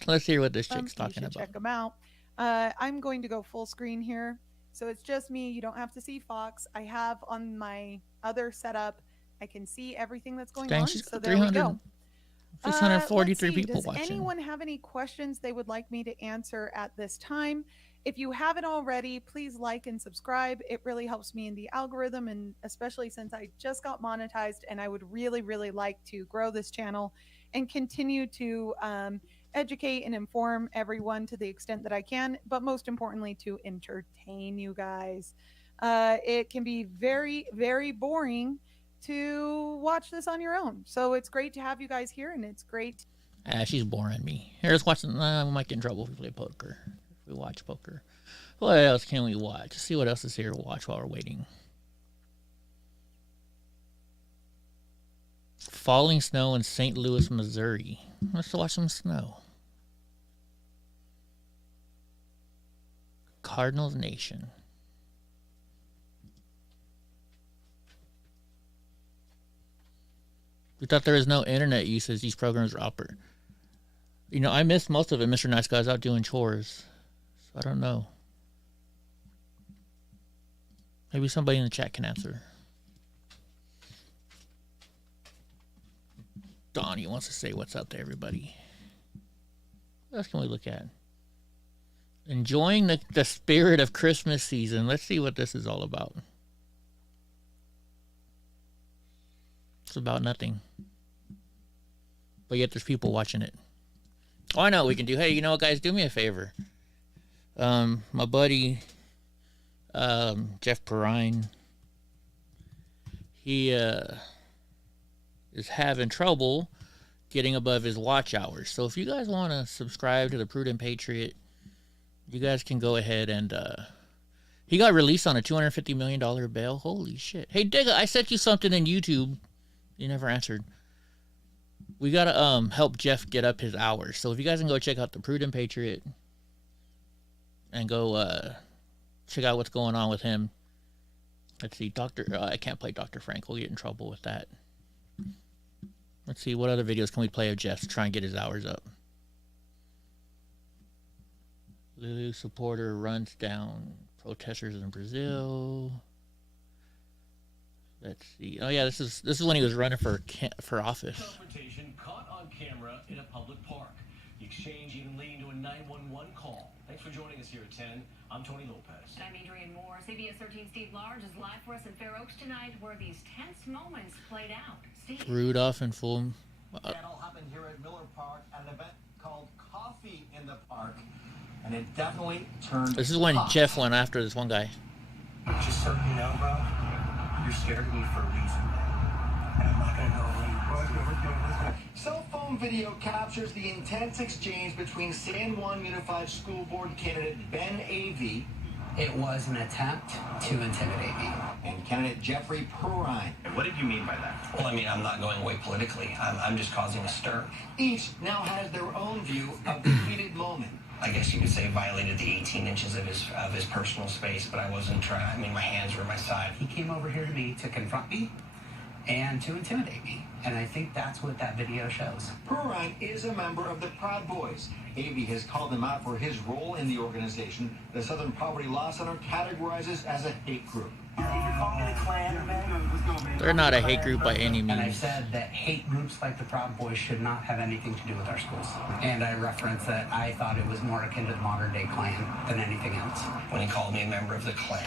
Let's hear what this chick's talking you should about. check them out. I'm going to go full screen here. So it's just me. You don't have to see Fox. I have on my other setup, I can see everything that's going Dang, on. she's So got there we go. 643 Let's see, people does watching. anyone have any questions they would like me to answer at this time? If you haven't already, please like and subscribe. It really helps me in the algorithm, and especially since I just got monetized, and I would really, really like to grow this channel and continue to educate and inform everyone to the extent that I can, but most importantly to entertain you guys. It can be very, very boring to watch this on your own. So it's great to have you guys here, and it's great. She's boring me. Here, let's watch. We might get in trouble if we play poker. If we watch poker. What else can we watch? Let's see what else is here to watch while we're waiting. Falling snow in St. Louis, Missouri. Let's watch some snow. Cardinals Nation. We thought there was no internet usage. These programs were up. You know, I missed most of it. Mr. Nice Guy's out doing chores. So I don't know. Maybe somebody in the chat can answer. Donnie wants to say what's up to everybody. What else can we look at? Enjoying the spirit of Christmas season. Let's see what this is all about. It's about nothing. But yet there's people watching it. Oh, I know what we can do. Hey, you know what, guys? Do me a favor. My buddy, Jeff Perrine, he is having trouble getting above his watch hours. So if you guys want to subscribe to the Prudent Patriot, you guys can go ahead and he got released on a $250 million bail. Holy shit. Hey, Digga, I sent you something in YouTube. You never answered. We got to help Jeff get up his hours. So if you guys can go check out the Prudent Patriot and go check out what's going on with him. Let's see, I can't play Dr. Frank. We'll get in trouble with that. Let's see, what other videos can we play of Jeff to try and get his hours up? Lulu supporter runs down protesters in Brazil. Let's see. Oh yeah, this is when he was running for office. Confrontation caught on camera in a public park. The exchange even leading to a 911 call. Thanks for joining us here at 10. I'm Tony Lopez. I'm Adrian Moore. CBS 13 Steve Large is live for us in Fair Oaks tonight, where these tense moments played out. Steve. Rudolph and full. That all happened here at Miller Park at an event called Coffee in the Park, and it definitely turned. This is when Jeff went after this one guy. Just so you know, bro, you're scared of me for a reason, and I'm not gonna go away. Cell phone video captures the intense exchange between San Juan Unified School Board candidate Ben Avey. It was an attempt to intimidate me. And candidate Jeffrey Perrine. What did you mean by that? Well, I mean, I'm not going away politically. I'm just causing a stir. Each now has their own view of the heated moment. I guess you could say violated the 18 inches of his personal space, but I wasn't trying. I mean, my hands were at my side. He came over here to me to confront me and to intimidate me. And I think that's what that video shows. Perrine is a member of the Proud Boys. Avey has called him out for his role in the organization the Southern Poverty Law Center categorizes as a hate group. They're not a hate group by any means. And I said that hate groups like the Proud Boys should not have anything to do with our schools. And I referenced that I thought it was more akin to the modern day Klan than anything else. When he called me a member of the Klan,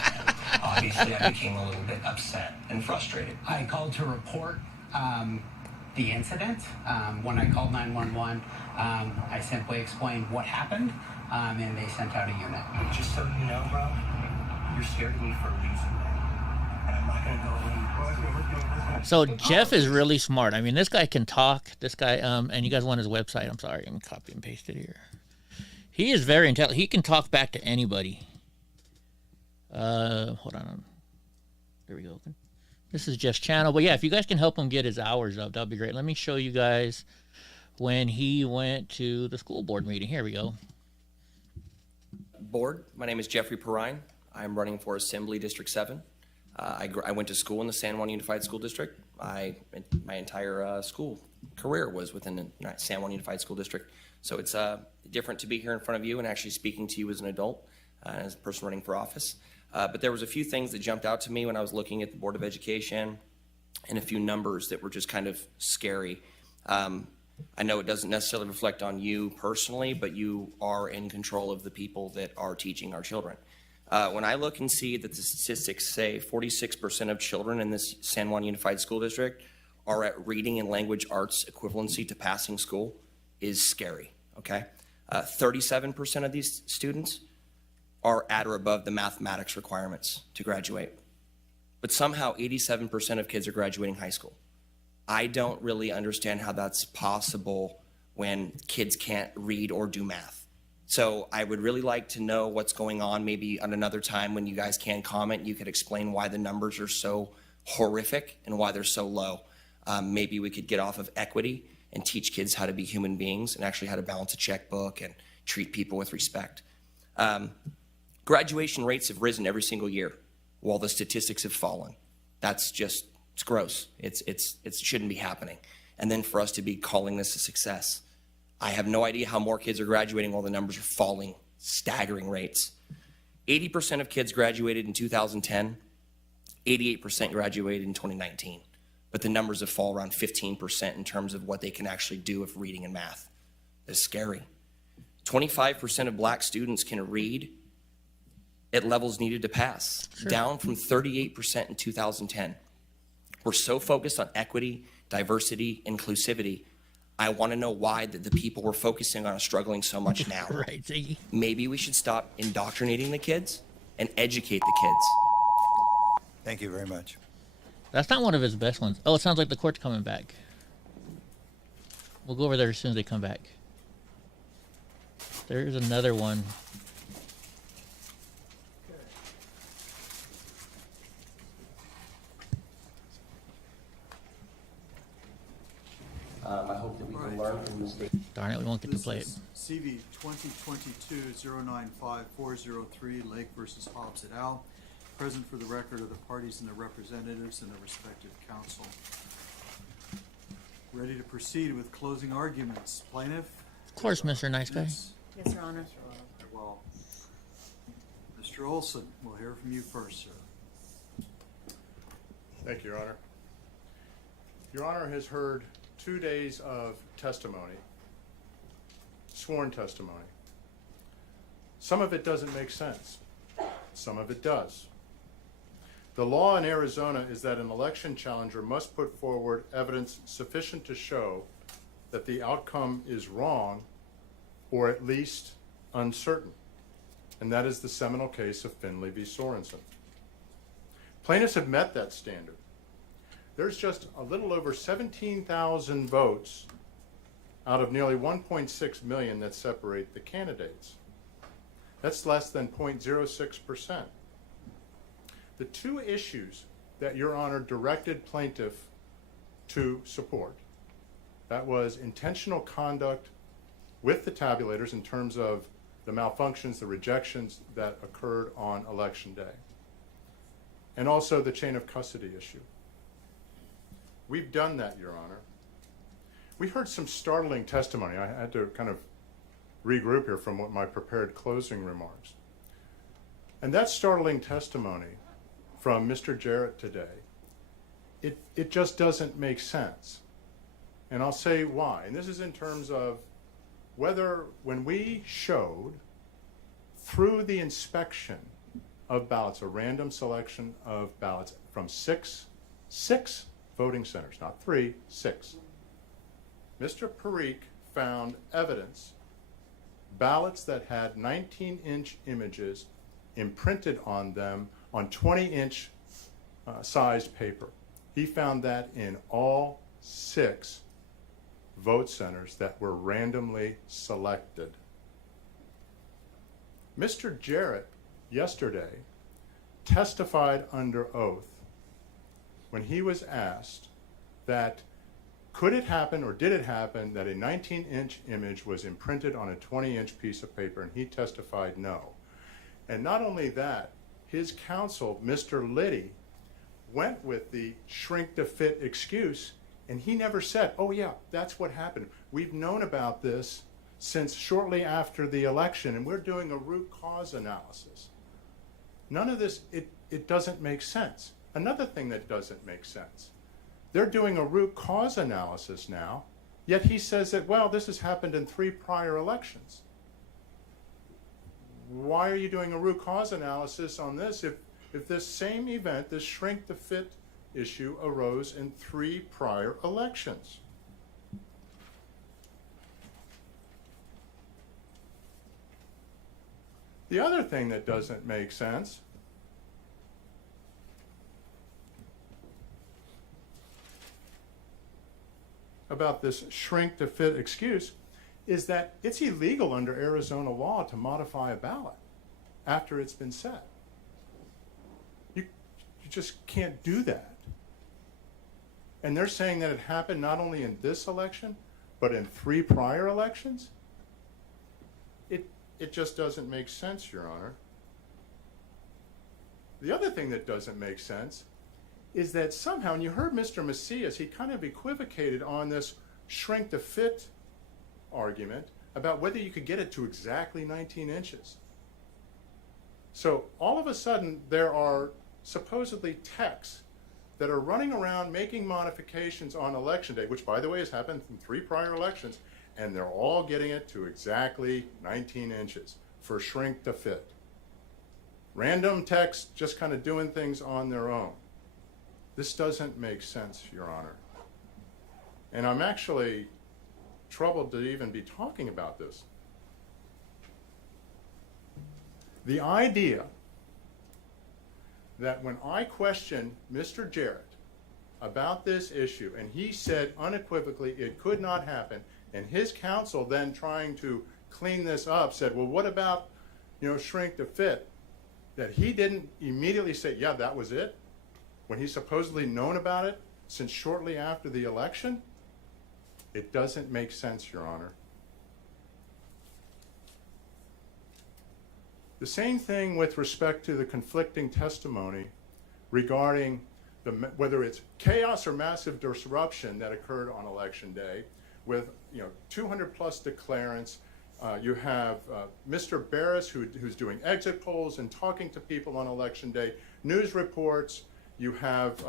obviously I became a little bit upset and frustrated. I called to report the incident. When I called 911, I simply explained what happened, and they sent out a unit. Just so you know, bro, you're scared of me for a reason. And I'm not gonna go away. So Jeff is really smart. I mean, this guy can talk. This guy, and you guys want his website. I'm sorry, I'm copy and paste it here. He is very intelligent. He can talk back to anybody. Hold on. There we go. This is Jeff's channel. But yeah, if you guys can help him get his hours up, that'd be great. Let me show you guys when he went to the school board meeting. Here we go. Board, my name is Jeffrey Perrine. I'm running for Assembly District 7. I went to school in the San Juan Unified School District. My entire school career was within the San Juan Unified School District. So it's different to be here in front of you and actually speaking to you as an adult, as a person running for office. But there was a few things that jumped out to me when I was looking at the Board of Education and a few numbers that were just kind of scary. I know it doesn't necessarily reflect on you personally, but you are in control of the people that are teaching our children. When I look and see that the statistics say 46% of children in this San Juan Unified School District are at reading and language arts equivalency to passing school is scary, okay? 37% of these students are at or above the mathematics requirements to graduate. but somehow 87% of kids are graduating high school. I don't really understand how that's possible when kids can't read or do math. So I would really like to know what's going on. Maybe on another time when you guys can comment, you could explain why the numbers are so horrific and why they're so low. Maybe we could get off of equity and teach kids how to be human beings and actually how to balance a checkbook and treat people with respect. Graduation rates have risen every single year while the statistics have fallen. That's just, it's gross. It shouldn't be happening. And then for us to be calling this a success. I have no idea how more kids are graduating while the numbers are falling, staggering rates. 80% of kids graduated in 2010, 88% graduated in 2019. But the numbers have fallen around 15% in terms of what they can actually do with reading and math. It's scary. 25% of black students can read at levels needed to pass, down from 38% in 2010. We're so focused on equity, diversity, inclusivity. I want to know why the people we're focusing on are struggling so much now. Right, Ziggy. Maybe we should stop indoctrinating the kids and educate the kids. Thank you very much. That's not one of his best ones. Oh, it sounds like the court's coming back. We'll go over there as soon as they come back. There's another one. I hope that we can learn from mistakes. Darn it, we won't get to play it. CV 2022-095-403, Lake versus Hobbs et al. Present for the record are the parties and their representatives and their respective counsel. Ready to proceed with closing arguments. Plaintiff? Of course, Mr. Nice Guy. Yes. Yes, Your Honor. Well, Mr. Olson, we'll hear from you first, sir. Thank you, Your Honor. Your Honor has heard 2 days of testimony, sworn testimony. Some of it doesn't make sense. Some of it does. The law in Arizona is that an election challenger must put forward evidence sufficient to show that the outcome is wrong or at least uncertain. And that is the seminal case of Finley v. Sorensen. Plaintiffs have met that standard. There's just a little over 17,000 votes out of nearly 1.6 million that separate the candidates. That's less than 0.06%. The two issues that Your Honor directed plaintiff to support, that was intentional conduct with the tabulators in terms of the malfunctions, the rejections that occurred on election day, and also the chain of custody issue. We've done that, Your Honor. We heard some startling testimony. I had to kind of regroup here from what my prepared closing remarks. And that startling testimony from Mr. Jarrett today, it just doesn't make sense. And I'll say why. And this is in terms of whether when we showed through the inspection of ballots, a random selection of ballots from six voting centers, not 3, 6. Mr. Parikh found evidence, ballots that had 19-inch images imprinted on them on 20-inch sized paper. He found that in all 6 vote centers that were randomly selected. Mr. Jarrett yesterday testified under oath when he was asked that could it happen or did it happen that a 19-inch image was imprinted on a 20-inch piece of paper, and he testified no. And not only that, his counsel, Mr. Liddy, went with the shrink to fit excuse, and he never said, oh yeah, that's what happened. We've known about this since shortly after the election, and we're doing a root cause analysis. None of this, it doesn't make sense. Another thing that doesn't make sense, they're doing a root cause analysis now, yet he says that, well, this has happened in 3 prior elections. Why are you doing a root cause analysis on this if this same event, this shrink to fit issue, arose in 3 prior elections? The other thing that doesn't make sense about this shrink to fit excuse is that it's illegal under Arizona law to modify a ballot after it's been set. You just can't do that. And they're saying that it happened not only in this election, but in 3 prior elections? It just doesn't make sense, Your Honor. The other thing that doesn't make sense is that somehow, and you heard Mr. Macias, he kind of equivocated on this shrink to fit argument about whether you could get it to exactly 19 inches. So all of a sudden, there are supposedly techs that are running around making modifications on election day, which, by the way, has happened in 3 prior elections, and they're all getting it to exactly 19 inches for shrink to fit. Random techs just kind of doing things on their own. This doesn't make sense, Your Honor. And I'm actually troubled to even be talking about this. The idea that when I questioned Mr. Jarrett about this issue, and he said unequivocally it could not happen, and his counsel then trying to clean this up said, well, what about, shrink to fit? That he didn't immediately say, yeah, that was it, when he's supposedly known about it since shortly after the election? It doesn't make sense, Your Honor. The same thing with respect to the conflicting testimony regarding whether it's chaos or massive disruption that occurred on Election Day with 200 plus declarants. You have Mr. Barris who's doing exit polls and talking to people on Election Day, news reports. You have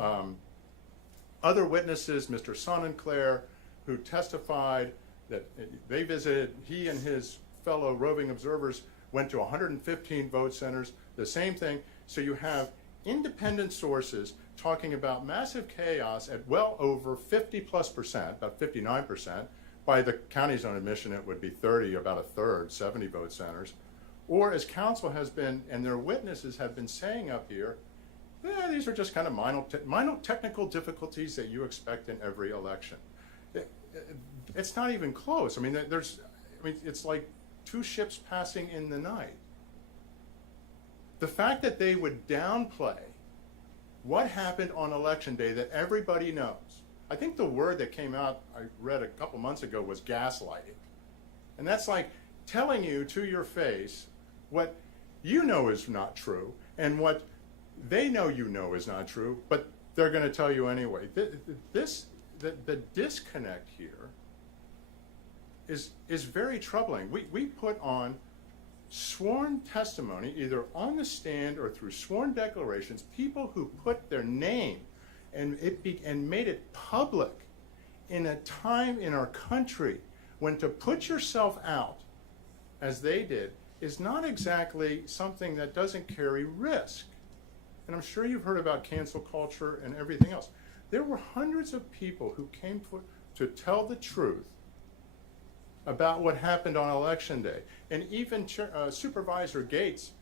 other witnesses, Mr. Sonnenclair, who testified that they visited, he and his fellow roving observers went to 115 vote centers, the same thing. So you have independent sources talking about massive chaos at well over 50+%, about 59%. By the county's own admission, it would be 30, about a third, 70 vote centers. Or as counsel has been, and their witnesses have been saying up here, these are just kind of minor technical difficulties that you expect in every election. It's not even close. I mean, it's like 2 ships passing in the night. The fact that they would downplay what happened on Election Day that everybody knows. I think the word that came out, I read a couple months ago, was gaslighting. And that's like telling you to your face what you know is not true and what they know you know is not true, but they're going to tell you anyway. The disconnect here is very troubling. We put on sworn testimony, either on the stand or through sworn declarations, people who put their name and made it public in a time in our country when to put yourself out, as they did, is not exactly something that doesn't carry risk. And I'm sure you've heard about cancel culture and everything else. There were hundreds of people who came to tell the truth about what happened on Election Day. And even Supervisor Gates,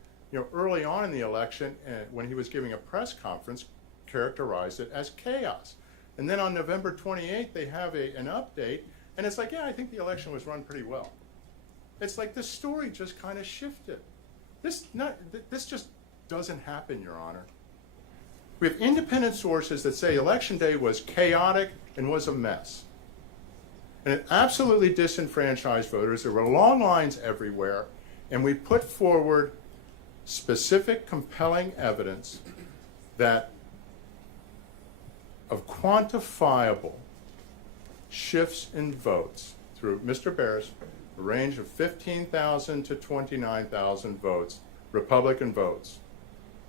early on in the election, when he was giving a press conference, characterized it as chaos. And then on November 28th, they have an update, and it's like, yeah, I think the election was run pretty well. It's like the story just kind of shifted. This just doesn't happen, Your Honor. We have independent sources that say Election Day was chaotic and was a mess. And it absolutely disenfranchised voters. There were long lines everywhere. And we put forward specific, compelling evidence of quantifiable shifts in votes through Mr. Barris, a range of 15,000 to 29,000 votes, Republican votes.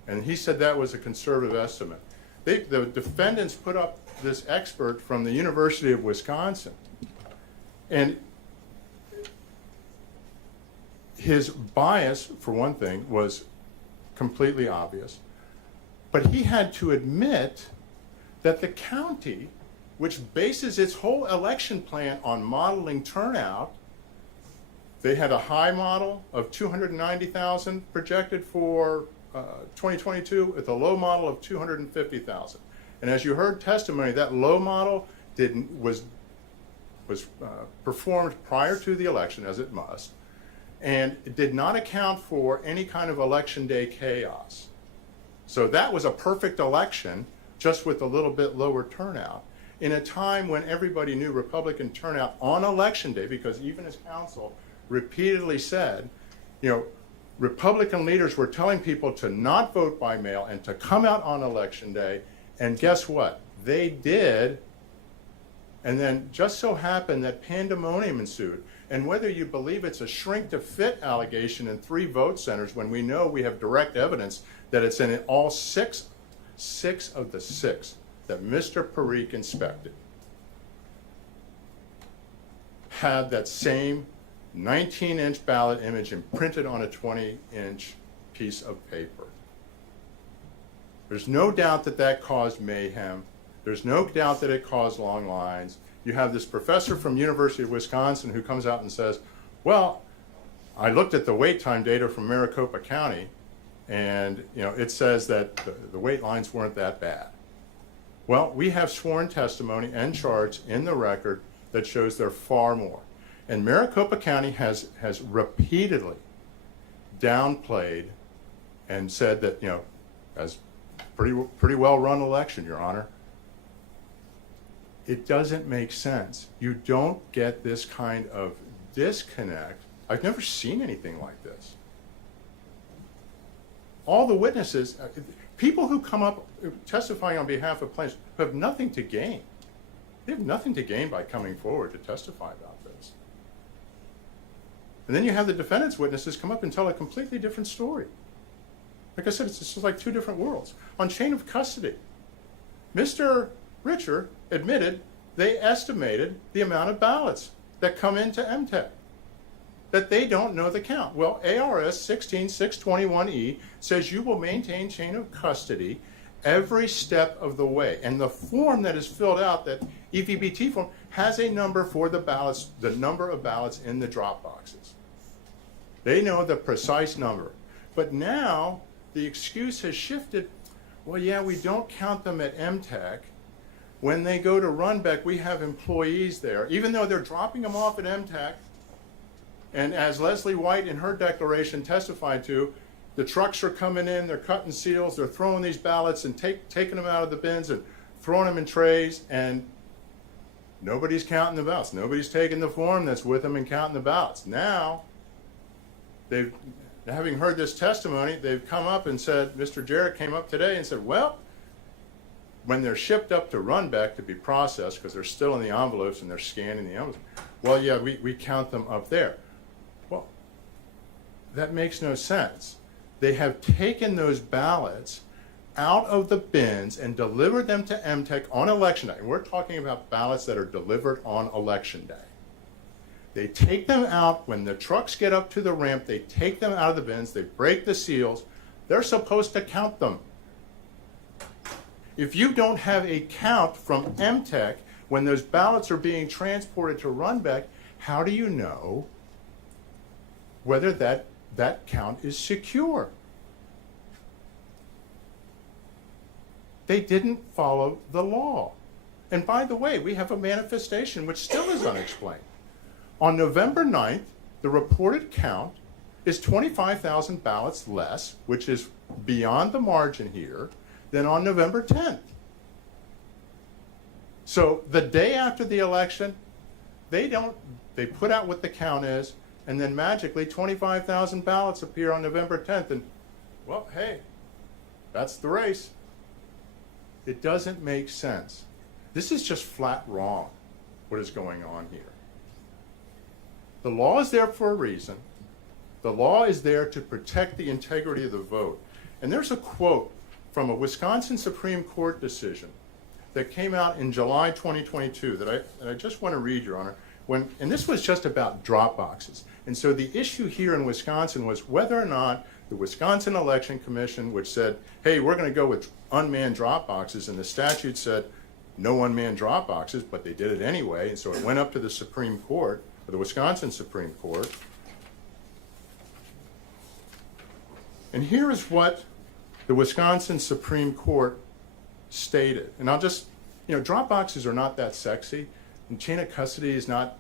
And he said that was a conservative estimate. The defendants put up this expert from the University of Wisconsin. And his bias, for one thing, was completely obvious. But he had to admit that the county, which bases its whole election plan on modeling turnout, they had a high model of 290,000 projected for 2022 with a low model of 250,000. And as you heard testimony, that low model was was performed prior to the election, as it must, and it did not account for any kind of election day chaos. So that was a perfect election, just with a little bit lower turnout, in a time when everybody knew Republican turnout on election day, because even as counsel repeatedly said, you know, Republican leaders were telling people to not vote by mail and to come out on election day, and guess what? They did, and then just so happened that pandemonium ensued. And whether you believe it's a shrink to fit allegation in 3 vote centers, when we know we have direct evidence that it's in all six of the 6 that Mr. Parikh inspected, had that same 19-inch ballot image imprinted on a 20-inch piece of paper. There's no doubt that that caused mayhem. There's no doubt that it caused long lines. You have this professor from University of Wisconsin who comes out and says, well, I looked at the wait time data from Maricopa County, and you know, it says that the wait lines weren't that bad. Well, we have sworn testimony and charts in the record that shows they're far more. And Maricopa County has repeatedly downplayed and said that, you know, as pretty well run election, Your Honor. It doesn't make sense. You don't get this kind of disconnect. I've never seen anything like this. All the witnesses, people who come up testifying on behalf of plaintiffs have nothing to gain. They have nothing to gain by coming forward to testify about this. And then you have the defendant's witnesses come up and tell a completely different story. Like I said, it's just like 2 different worlds. On chain of custody, Mr. Richard admitted they estimated the amount of ballots that come into MTEC, that they don't know the count. Well, ARS 16621E says you will maintain chain of custody every step of the way. And the form that is filled out, that EVBT form, has a number for the ballots, the number of ballots in the drop boxes. They know the precise number. But now the excuse has shifted. Well, yeah, we don't count them at MTEC. When they go to Runbeck, we have employees there, even though they're dropping them off at MTEC. And as Leslie White in her declaration testified to, the trucks are coming in, they're cutting seals, they're throwing these ballots and taking them out of the bins and throwing them in trays, and nobody's counting the ballots. Nobody's taking the form that's with them and counting the ballots. Now, having heard this testimony, they've come up and said, Mr. Jarrett came up today and said, well, when they're shipped up to Runbeck to be processed, because they're still in the envelopes and they're scanning the envelopes, well, yeah, we count them up there. Well, that makes no sense. They have taken those ballots out of the bins and delivered them to MTEC on election day. And we're talking about ballots that are delivered on election day. They take them out when the trucks get up to the ramp, they take them out of the bins, they break the seals, they're supposed to count them. If you don't have a count from MTEC when those ballots are being transported to Runbeck, how do you know whether that count is secure? They didn't follow the law. And by the way, we have a manifestation which still is unexplained. On November 9th, the reported count is 25,000 ballots less, which is beyond the margin here, than on November 10th. So the day after the election, they put out what the count is, and then magically 25,000 ballots appear on November 10th, and well, hey, that's the race. It doesn't make sense. This is just flat wrong, what is going on here. The law is there for a reason. The law is there to protect the integrity of the vote. And there's a quote from a Wisconsin Supreme Court decision that came out in July 2022 that I just want to read, Your Honor. And this was just about drop boxes. And so the issue here in Wisconsin was whether or not the Wisconsin Election Commission, which said, hey, we're going to go with unmanned drop boxes, and the statute said no unmanned drop boxes, but they did it anyway, and so it went up to the Supreme Court, or the Wisconsin Supreme Court. And here is what the Wisconsin Supreme Court stated. And I'll just, drop boxes are not that sexy. And chain of custody is not,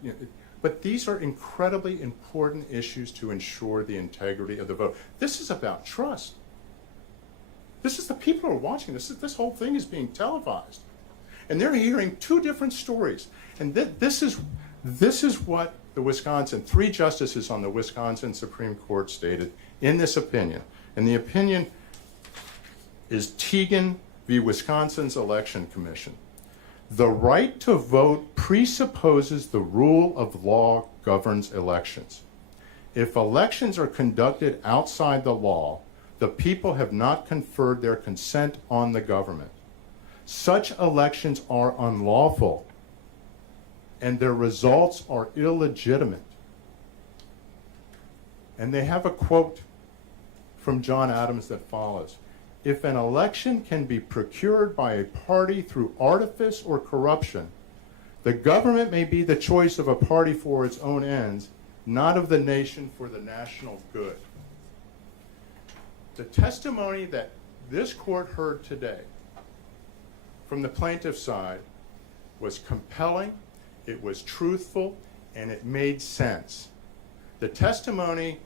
but these are incredibly important issues to ensure the integrity of the vote. This is about trust. This is the people who are watching this. This whole thing is being televised. And they're hearing two different stories. And this is what the Wisconsin, 3 justices on the Wisconsin Supreme Court stated in this opinion. And the opinion is Teagan v. Wisconsin's Election Commission. The right to vote presupposes the rule of law governs elections. If elections are conducted outside the law, the people have not conferred their consent on the government. Such elections are unlawful, and their results are illegitimate. And they have a quote from John Adams that follows. If an election can be procured by a party through artifice or corruption, the government may be the choice of a party for its own ends, not of the nation for the national good. The testimony that this court heard today from the plaintiff's side was compelling, it was truthful, and it made sense. The testimony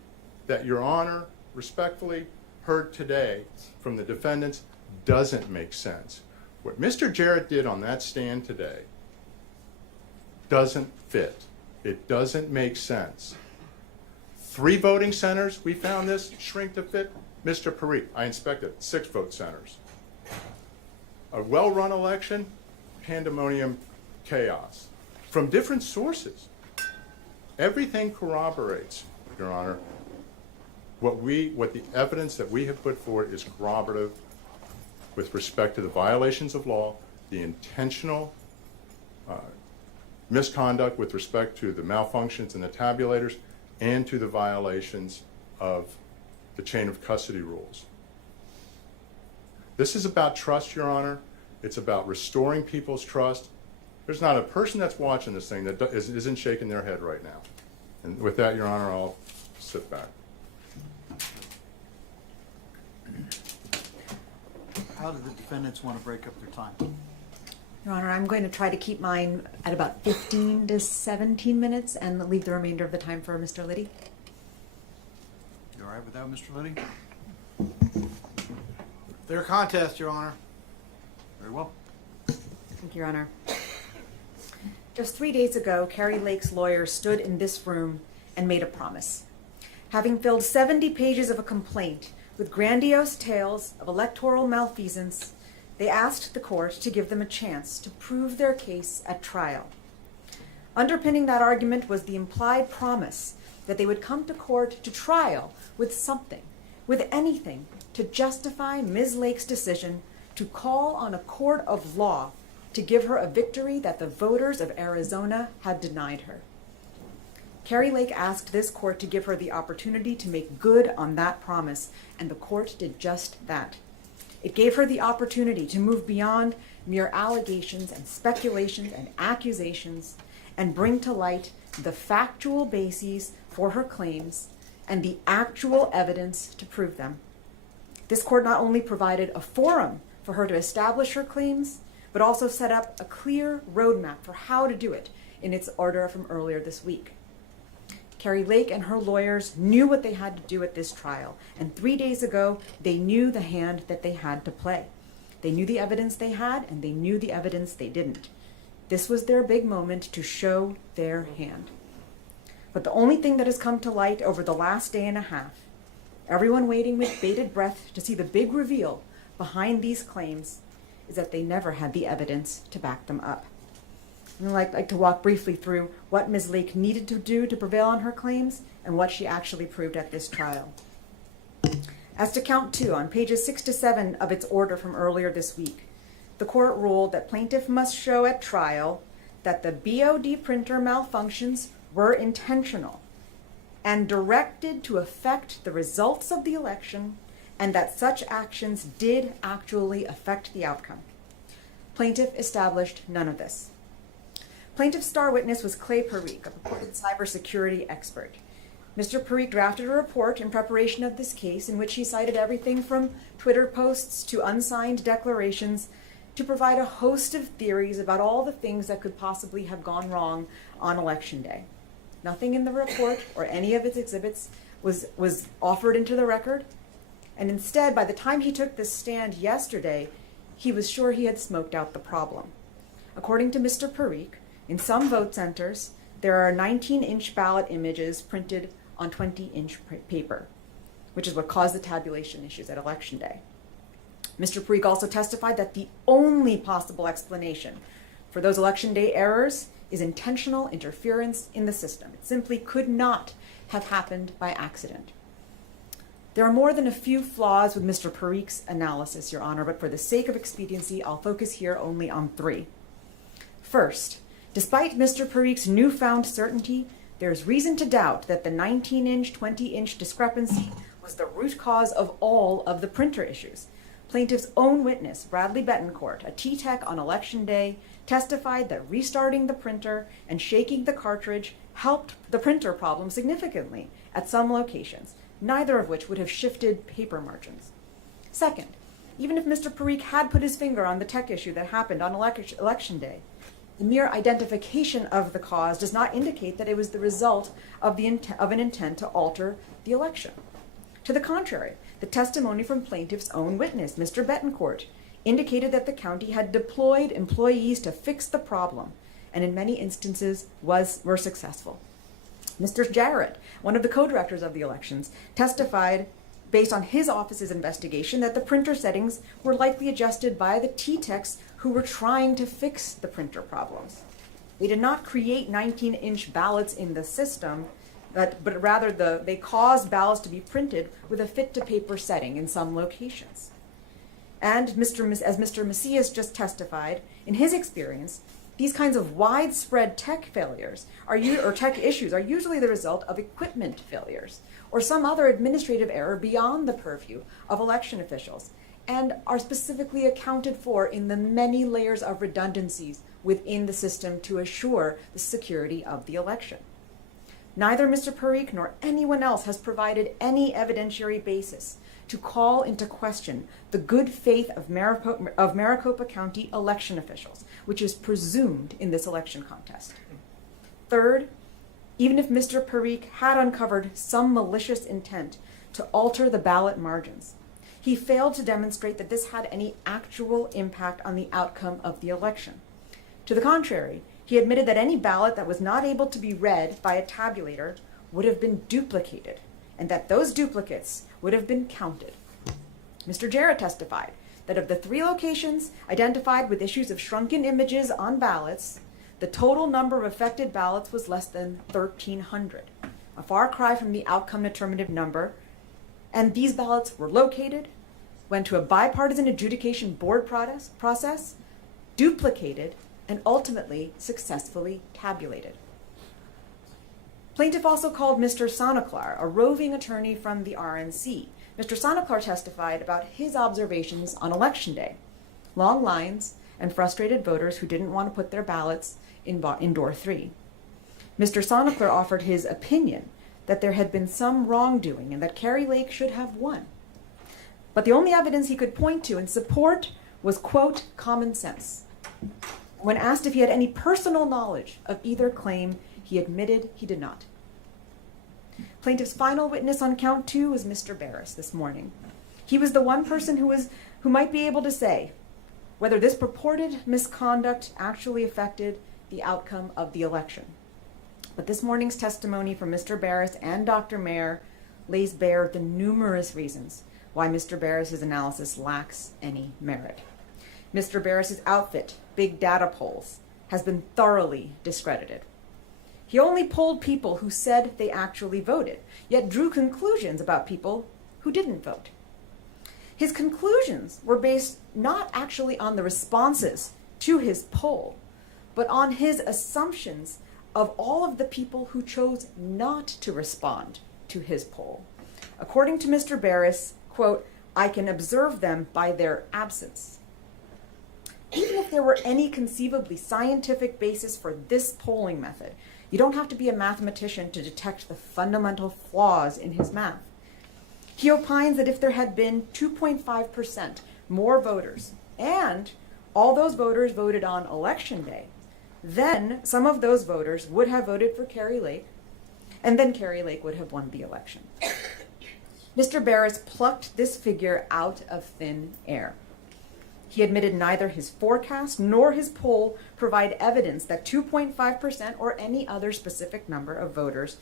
that Your Honor respectfully heard today from the defendants doesn't make sense. What Mr. Jarrett did on that stand today doesn't fit. It doesn't make sense. 3 voting centers, we found this, shrink to fit. Mr. Parikh, I inspected 6 vote centers. A well-run election, pandemonium, chaos. From different sources. Everything corroborates, Your Honor, what the evidence that we have put forward is corroborative with respect to the violations of law, the intentional misconduct with respect to the malfunctions in the tabulators, and to the violations of the chain of custody rules. This is about trust, Your Honor. It's about restoring people's trust. There's not a person that's watching this thing that isn't shaking their head right now. And with that, Your Honor, I'll sit back. How do the defendants want to break up their time? Your Honor, I'm going to try to keep mine at about 15 to 17 minutes and leave the remainder of the time for Mr. Liddy. You all right with that, Mr. Liddy? Their contest, Your Honor. Very well. Thank you, Your Honor. Just 3 days ago, Kari Lake's lawyer stood in this room and made a promise. Having filled 70 pages of a complaint with grandiose tales of electoral malfeasance, they asked the court to give them a chance to prove their case at trial. Underpinning that argument was the implied promise that they would come to court to trial with something, with anything, to justify Ms. Lake's decision to call on a court of law to give her a victory that the voters of Arizona had denied her. Kari Lake asked this court to give her the opportunity to make good on that promise, and the court did just that. It gave her the opportunity to move beyond mere allegations and speculations and accusations and bring to light the factual bases for her claims and the actual evidence to prove them. This court not only provided a forum for her to establish her claims, but also set up a clear roadmap for how to do it in its order from earlier this week. Kari Lake and her lawyers knew what they had to do at this trial, and 3 days ago, they knew the hand that they had to play. They knew the evidence they had, and they knew the evidence they didn't. This was their big moment to show their hand. But the only thing that has come to light over the last day and a half, everyone waiting with bated breath to see the big reveal behind these claims, is that they never had the evidence to back them up. I'd like to walk briefly through what Ms. Lake needed to do to prevail on her claims and what she actually proved at this trial. As to count 2, on pages 6 to 7 of its order from earlier this week, the court ruled that plaintiff must show at trial that the BOD printer malfunctions were intentional and directed to affect the results of the election, and that such actions did actually affect the outcome. Plaintiff established none of this. Plaintiff's star witness was Clay Parikh, a purported cybersecurity expert. Mr. Parikh drafted a report in preparation of this case in which he cited everything from Twitter posts to unsigned declarations to provide a host of theories about all the things that could possibly have gone wrong on Election Day. Nothing in the report or any of its exhibits was offered into the record, and instead, by the time he took this stand yesterday, he was sure he had smoked out the problem. According to Mr. Parikh, in some vote centers, there are 19-inch ballot images printed on 20-inch paper, which is what caused the tabulation issues at Election Day. Mr. Parikh also testified that the only possible explanation for those Election Day errors is intentional interference in the system. It simply could not have happened by accident. There are more than a few flaws with Mr. Parikh's analysis, Your Honor, but for the sake of expediency, I'll focus here only on 3. First, despite Mr. Parikh's newfound certainty, there's reason to doubt that the 19-inch, 20-inch discrepancy was the root cause of all of the printer issues. Plaintiff's own witness, Bradley Betancourt, a T-Tech on Election Day, testified that restarting the printer and shaking the cartridge helped the printer problem significantly at some locations, neither of which would have shifted paper margins. Second, even if Mr. Parikh had put his finger on the tech issue that happened on Election Day, the mere identification of the cause does not indicate that it was the result of an intent to alter the election. To the contrary, the testimony from plaintiff's own witness, Mr. Betancourt, indicated that the county had deployed employees to fix the problem, and in many instances were successful. Mr. Jarrett, one of the co-directors of the elections, testified based on his office's investigation that the printer settings were likely adjusted by the T-Techs who were trying to fix the printer problems. They did not create 19-inch ballots in the system, but rather they caused ballots to be printed with a fit-to-paper setting in some locations. And as Mr. Macias just testified, in his experience, these kinds of widespread tech failures or tech issues are usually the result of equipment failures or some other administrative error beyond the purview of election officials, and are specifically accounted for in the many layers of redundancies within the system to assure the security of the election. Neither Mr. Parikh nor anyone else has provided any evidentiary basis to call into question the good faith of Maricopa County election officials, which is presumed in this election contest. Third, even if Mr. Parikh had uncovered some malicious intent to alter the ballot margins, he failed to demonstrate that this had any actual impact on the outcome of the election. To the contrary, he admitted that any ballot that was not able to be read by a tabulator would have been duplicated, and that those duplicates would have been counted. Mr. Jarrett testified that of the 3 locations identified with issues of shrunken images on ballots, the total number of affected ballots was less than 1,300, a far cry from the outcome determinative number, and these ballots were located, went to a bipartisan adjudication board process, duplicated, and ultimately successfully tabulated. Plaintiff also called Mr. Sonaclar, a roving attorney from the RNC. Mr. Sonaclar testified about his observations on Election Day: long lines and frustrated voters who didn't want to put their ballots in door 3. Mr. Sonaclar offered his opinion that there had been some wrongdoing and that Kari Lake should have won. But the only evidence he could point to in support was, quote, common sense. When asked if he had any personal knowledge of either claim, he admitted he did not. Plaintiff's final witness on count 2 was Mr. Barris this morning. He was the one person who might be able to say whether this purported misconduct actually affected the outcome of the election. But this morning's testimony from Mr. Barris and Dr. Mayer lays bare the numerous reasons why Mr. Barris's analysis lacks any merit. Mr. Barris's outfit, Big Data Polls, has been thoroughly discredited. He only polled people who said they actually voted, yet drew conclusions about people who didn't vote. His conclusions were based not actually on the responses to his poll, but on his assumptions of all of the people who chose not to respond to his poll. According to Mr. Barris, quote, I can observe them by their absence. Even if there were any conceivably scientific basis for this polling method, you don't have to be a mathematician to detect the fundamental flaws in his math. He opines that if there had been 2.5% more voters and all those voters voted on election day, then some of those voters would have voted for Kari Lake, and then Kari Lake would have won the election. Mr. Barris plucked this figure out of thin air. He admitted neither his forecast nor his poll provide evidence that 2.5% or any other specific number of voters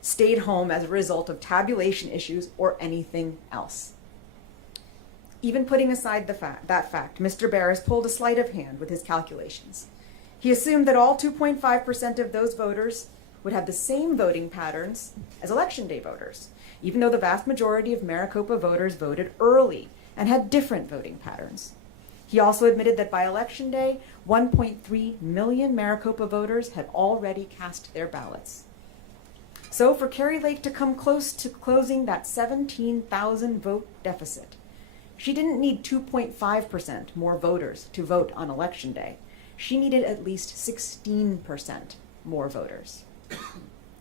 stayed home as a result of tabulation issues or anything else. Even putting aside that fact, Mr. Barris pulled a sleight of hand with his calculations. He assumed that all 2.5% of those voters would have the same voting patterns as Election Day voters, even though the vast majority of Maricopa voters voted early and had different voting patterns. He also admitted that by Election Day, 1.3 million Maricopa voters had already cast their ballots. So for Kari Lake to come close to closing that 17,000 vote deficit, she didn't need 2.5% more voters to vote on Election Day. She needed at least 16% more voters.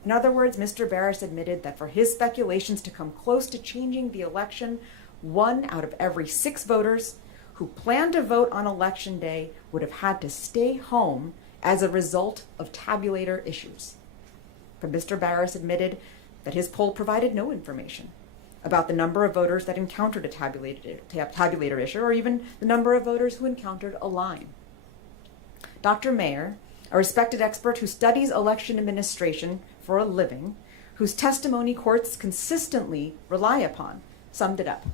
In other words, Mr. Barris admitted that for his speculations to come close to changing the election, 1 out of every 6 voters who planned to vote on Election Day would have had to stay home as a result of tabulator issues. But Mr. Barris admitted that his poll provided no information about the number of voters that encountered a tabulator issue, or even the number of voters who encountered a line. Dr. Mayer, a respected expert who studies election administration for a living, whose testimony courts consistently rely upon, summed it up.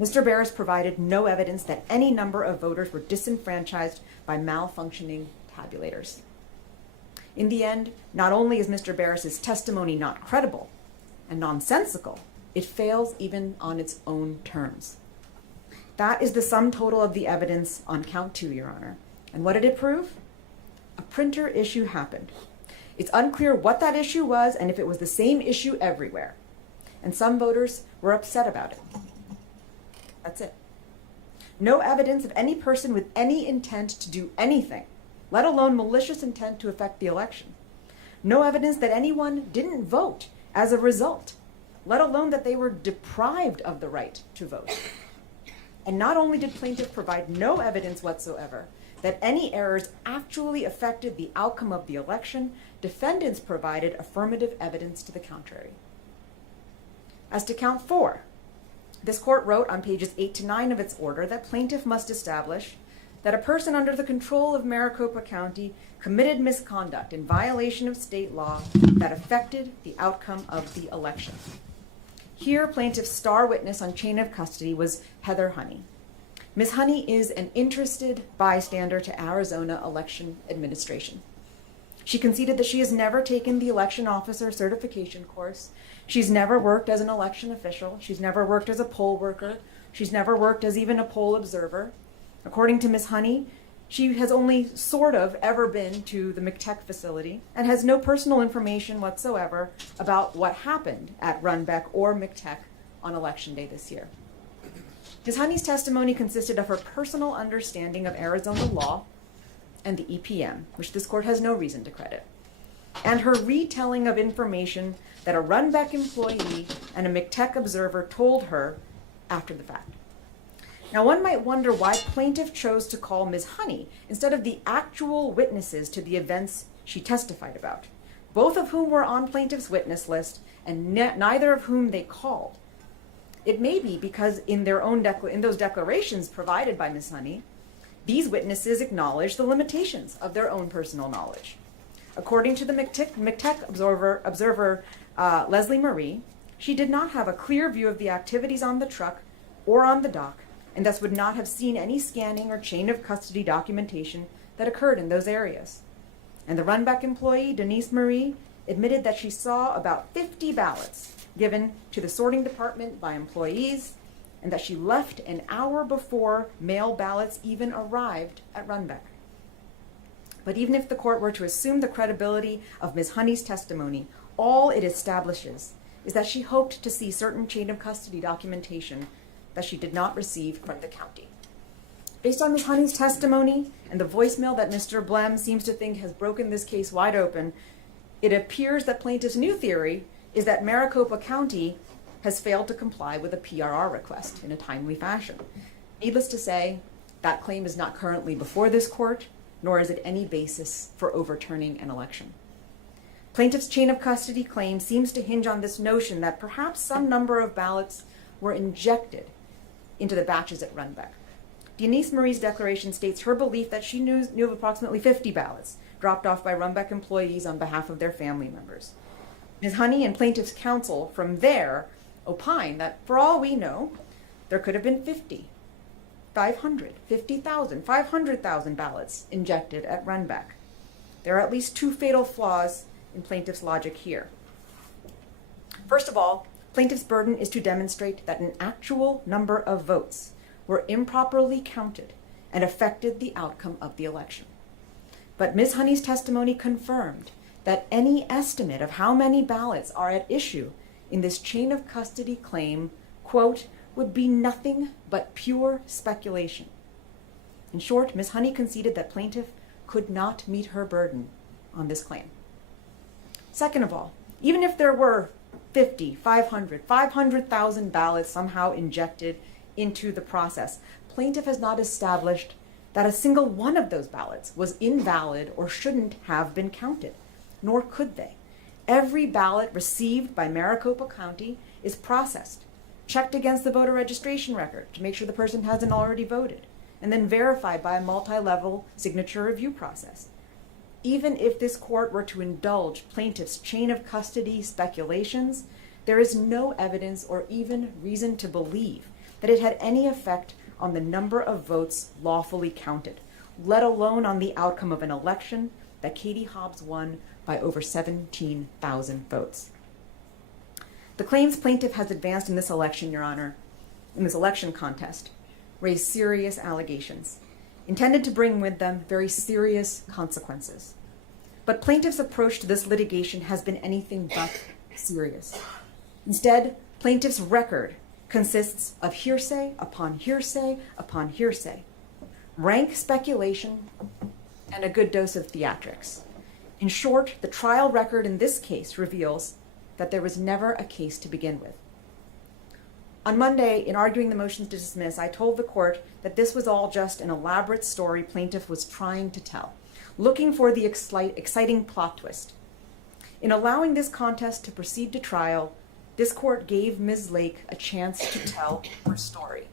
Mr. Barris provided no evidence that any number of voters were disenfranchised by malfunctioning tabulators. In the end, not only is Mr. Barris's testimony not credible and nonsensical, it fails even on its own terms. That is the sum total of the evidence on count 2, Your Honor. And what did it prove? A printer issue happened. It's unclear what that issue was and if it was the same issue everywhere. And some voters were upset about it. That's it. No evidence of any person with any intent to do anything, let alone malicious intent to affect the election. No evidence that anyone didn't vote as a result, let alone that they were deprived of the right to vote. And not only did plaintiff provide no evidence whatsoever that any errors actually affected the outcome of the election, defendants provided affirmative evidence to the contrary. As to count 4, this court wrote on pages 8 to 9 of its order that plaintiff must establish that a person under the control of Maricopa County committed misconduct in violation of state law that affected the outcome of the election. Here, plaintiff's star witness on chain of custody was Heather Honey. Ms. Honey is an interested bystander to Arizona election administration. She conceded that she has never taken the election officer certification course. She's never worked as an election official. She's never worked as a poll worker. She's never worked as even a poll observer. According to Ms. Honey, she has only sort of ever been to the McTech facility and has no personal information whatsoever about what happened at Runbeck or McTech on Election Day this year. Ms. Honey's testimony consisted of her personal understanding of Arizona law and the EPM, which this court has no reason to credit, and her retelling of information that a Runbeck employee and a McTech observer told her after the fact. Now, one might wonder why plaintiff chose to call Ms. Honey instead of the actual witnesses to the events she testified about, both of whom were on plaintiff's witness list and neither of whom they called. It may be because in those declarations provided by Ms. Honey, these witnesses acknowledge the limitations of their own personal knowledge. According to the McTech observer Leslie Marie, she did not have a clear view of the activities on the truck or on the dock, and thus would not have seen any scanning or chain of custody documentation that occurred in those areas. And the Runbeck employee, Denise Marie, admitted that she saw about 50 ballots given to the sorting department by employees, and that she left an hour before mail ballots even arrived at Runbeck. But even if the court were to assume the credibility of Ms. Honey's testimony, all it establishes is that she hoped to see certain chain of custody documentation that she did not receive from the county. Based on Ms. Honey's testimony and the voicemail that Mr. Blem seems to think has broken this case wide open, it appears that plaintiff's new theory is that Maricopa County has failed to comply with a PRR request in a timely fashion. Needless to say, That claim is not currently before this court, nor is it any basis for overturning an election. Plaintiff's chain of custody claim seems to hinge on this notion that perhaps some number of ballots were injected into the batches at Runbeck. Denise Marie's declaration states her belief that she knew of approximately 50 ballots dropped off by Runbeck employees on behalf of their family members. Ms. Honey and plaintiff's counsel from there opine that for all we know, there could have been 50, 500, 50,000, 500,000 ballots injected at Runbeck. There are at least two fatal flaws in plaintiff's logic here. First of all, plaintiff's burden is to demonstrate that an actual number of votes were improperly counted and affected the outcome of the election. But Ms. Honey's testimony confirmed that any estimate of how many ballots are at issue in this chain of custody claim, quote, would be nothing but pure speculation. In short, Ms. Honey conceded that plaintiff could not meet her burden on this claim. Second of all, even if there were 50, 500, 500,000 ballots somehow injected into the process, plaintiff has not established that a single one of those ballots was invalid or shouldn't have been counted, nor could they. Every ballot received by Maricopa County is processed, checked against the voter registration record to make sure the person hasn't already voted, and then verified by a multi-level signature review process. Even if this court were to indulge plaintiff's chain of custody speculations, there is no evidence or even reason to believe that it had any effect on the number of votes lawfully counted, let alone on the outcome of an election that Katie Hobbs won by over 17,000 votes. The claims plaintiff has advanced in this election, Your Honor, in this election contest, raise serious allegations, intended to bring with them very serious consequences. But plaintiff's approach to this litigation has been anything but serious. Instead, plaintiff's record consists of hearsay upon hearsay upon hearsay, rank speculation, and a good dose of theatrics. In short, the trial record in this case reveals that there was never a case to begin with. On Monday, in arguing the motions to dismiss, I told the court that this was all just an elaborate story plaintiff was trying to tell, looking for the exciting plot twist. In allowing this contest to proceed to trial, this court gave Ms. Lake a chance to tell her story.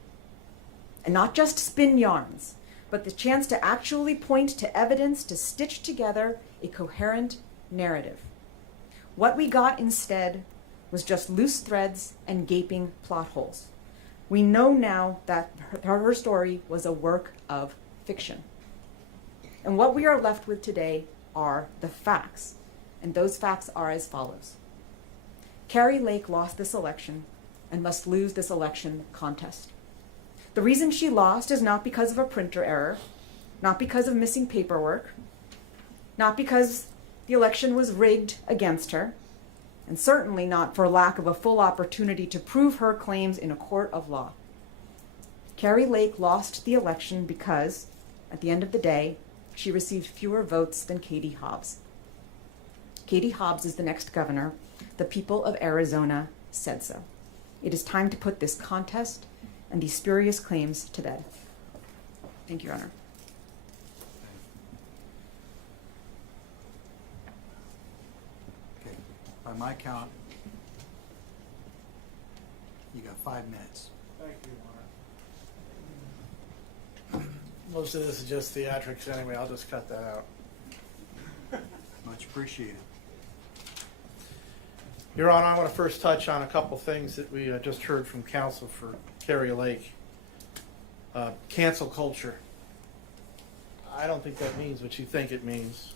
And not just spin yarns, but the chance to actually point to evidence to stitch together a coherent narrative. What we got instead was just loose threads and gaping plot holes. We know now that her story was a work of fiction. And what we are left with today are the facts. And those facts are as follows. Kari Lake lost this election and must lose this election contest. The reason she lost is not because of a printer error, not because of missing paperwork, not because the election was rigged against her, and certainly not for lack of a full opportunity to prove her claims in a court of law. Kari Lake lost the election because, at the end of the day, she received fewer votes than Katie Hobbs. Katie Hobbs is the next governor. The people of Arizona said so. It is time to put this contest and these spurious claims to bed. Thank you, Your Honor. Okay, by my count, you got 5 minutes. Thank you, Your Honor. Most of this is just theatrics anyway. I'll just cut that out. Much appreciated. Your Honor, I want to first touch on a couple things that we just heard from counsel for Kari Lake. Cancel culture. I don't think that means what you think it means.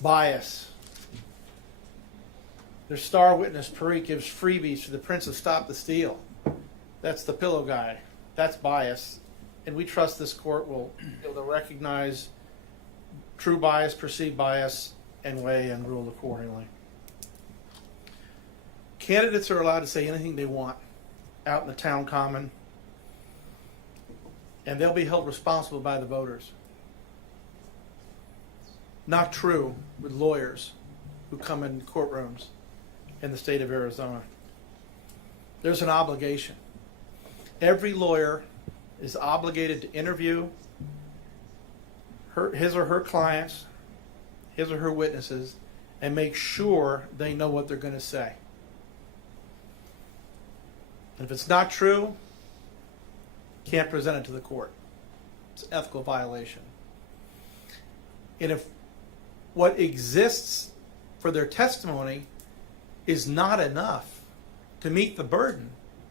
Bias. Their star witness, Parikh, gives freebies to the Prince of Stop the Steal. That's the pillow guy. That's bias. And we trust this court will be able to recognize true bias, perceived bias, and weigh and rule accordingly. Candidates are allowed to say anything they want out in the town common, and they'll be held responsible by the voters. Not true with lawyers who come in courtrooms in the state of Arizona. There's an obligation. Every lawyer is obligated to interview his or her clients, his or her witnesses, and make sure they know what they're going to say. If it's not true, can't present it to the court. It's an ethical violation. And if what exists for their testimony is not enough to meet the burden,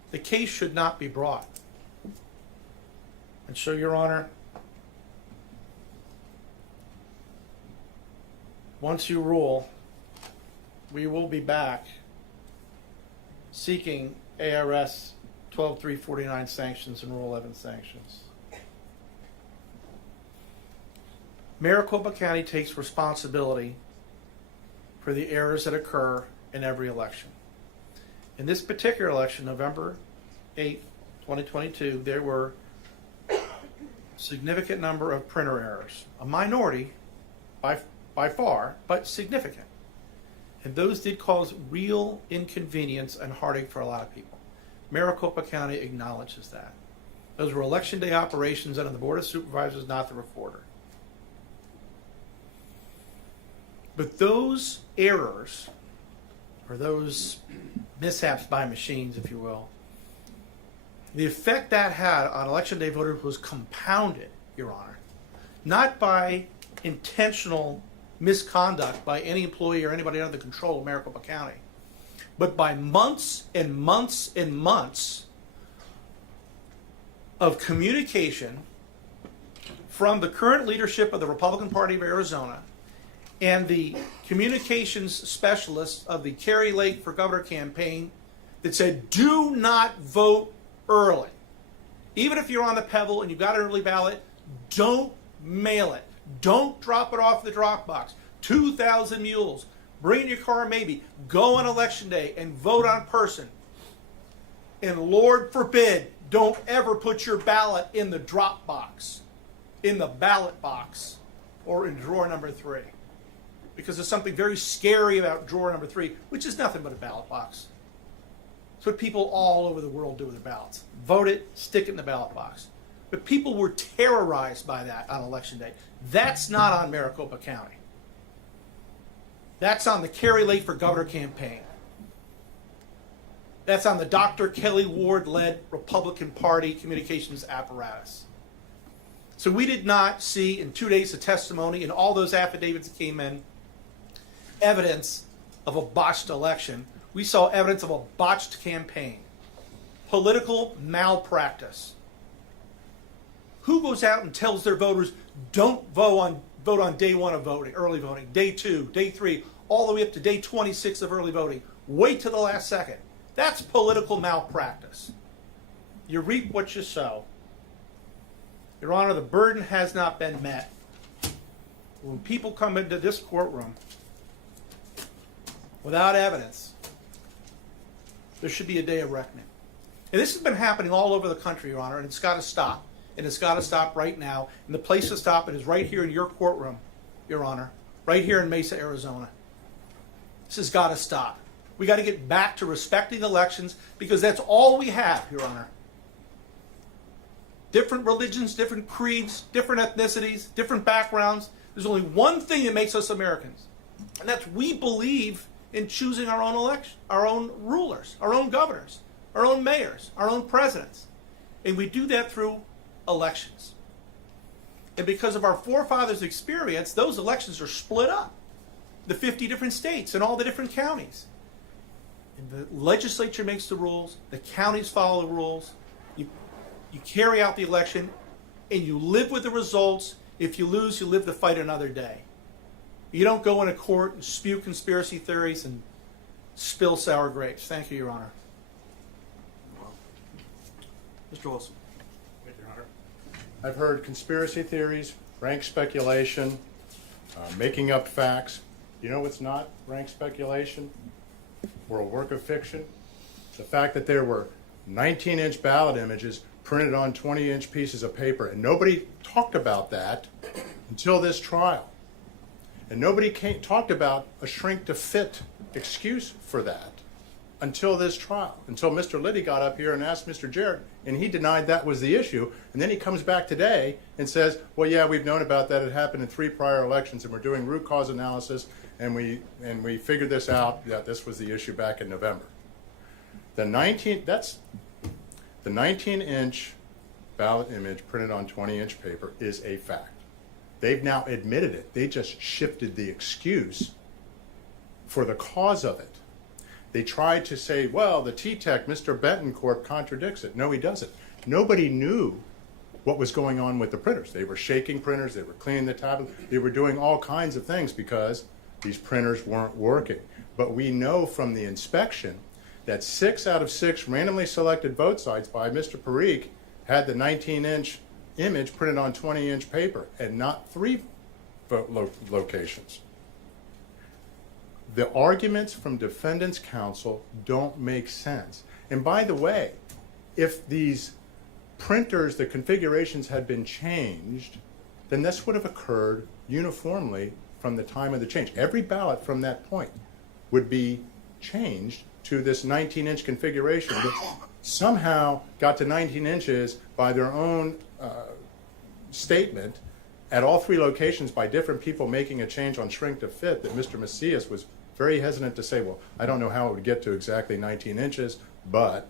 the case should not be brought. And so, Your Honor, once you rule, we will be back seeking ARS 12349 sanctions and Rule 11 sanctions. Maricopa County takes responsibility for the errors that occur in every election. In this particular election, November 8, 2022, there were a significant number of printer errors. A minority by far, but significant. And those did cause real inconvenience and heartache for a lot of people. Maricopa County acknowledges that. Those were election day operations under the Board of Supervisors, not the recorder. But those errors, or those mishaps by machines, if you will, the effect that had on election day voters was compounded, Your Honor, not by intentional misconduct by any employee or anybody under the control of Maricopa County, but by months and months and months of communication from the current leadership of the Republican Party of Arizona and the communications specialists of the Kari Lake for Governor campaign that said, do not vote early. Even if you're on the Pebble and you've got an early ballot, don't mail it. Don't drop it off the drop box. 2,000 mules. Bring in your car maybe. Go on election day and vote on person. And Lord forbid, don't ever put your ballot in the drop box, in the ballot box, or in drawer number 3. Because there's something very scary about drawer number 3, which is nothing but a ballot box. It's what people all over the world do with their ballots. Vote it, stick it in the ballot box. But people were terrorized by that on election day. That's not on Maricopa County. That's on the Kari Lake for Governor campaign. That's on the Dr. Kelly Ward-led Republican Party communications apparatus. So we did not see in 2 days of testimony and all those affidavits that came in evidence of a botched election. We saw evidence of a botched campaign. Political malpractice. Who goes out and tells their voters, don't vote on day 1 of voting, early voting, day 2, day 3, all the way up to day 26 of early voting. Wait till the last second. That's political malpractice. You reap what you sow. Your Honor, the burden has not been met. When people come into this courtroom without evidence, there should be a day of reckoning. And this has been happening all over the country, Your Honor, and it's got to stop. And it's got to stop right now. And the place to stop it is right here in your courtroom, Your Honor, right here in Mesa, Arizona. This has got to stop. We got to get back to respecting elections because that's all we have, Your Honor. Different religions, different creeds, different ethnicities, different backgrounds. There's only one thing that makes us Americans, and that's we believe in choosing our own election, our own rulers, our own governors, our own mayors, our own presidents. And we do that through elections. And because of our forefathers' experience, those elections are split up. The 50 different states and all the different counties. And the legislature makes the rules, the counties follow the rules, you carry out the election, and you live with the results. If you lose, you live to fight another day. You don't go into court and spew conspiracy theories and spill sour grapes. Thank you, Your Honor. Mr. Wilson. Thank you, Your Honor. I've heard conspiracy theories, rank speculation, making up facts. You know what's not rank speculation or a work of fiction? The fact that there were 19-inch ballot images printed on 20-inch pieces of paper, and nobody talked about that until this trial. And nobody talked about a shrink-to-fit excuse for that. until this trial, until Mr. Liddy got up here and asked Mr. Jarrett, and he denied that was the issue. And then he comes back today and says, well, yeah, we've known about that. It happened in 3 prior elections, and we're doing root cause analysis, and we figured this out, that this was the issue back in November. The 19-inch ballot image printed on 20-inch paper is a fact. They've now admitted it. They just shifted the excuse for the cause of it. They tried to say, well, the T-Tech, Mr. Bentoncorp, contradicts it. No, he doesn't. Nobody knew what was going on with the printers. They were shaking printers, they were cleaning the tablet, they were doing all kinds of things because these printers weren't working. But we know from the inspection that 6 out of 6 randomly selected vote sites by Mr. Parikh had the 19-inch image printed on 20-inch paper and not 3 vote locations. The arguments from defendant's counsel don't make sense. And by the way, if these printers, the configurations had been changed, then this would have occurred uniformly from the time of the change. Every ballot from that point would be changed to this 19-inch configuration, which somehow got to 19 inches by their own statement at all 3 locations by different people making a change on shrink to fit that Mr. Macias was very hesitant to say, well, I don't know how it would get to exactly 19 inches, but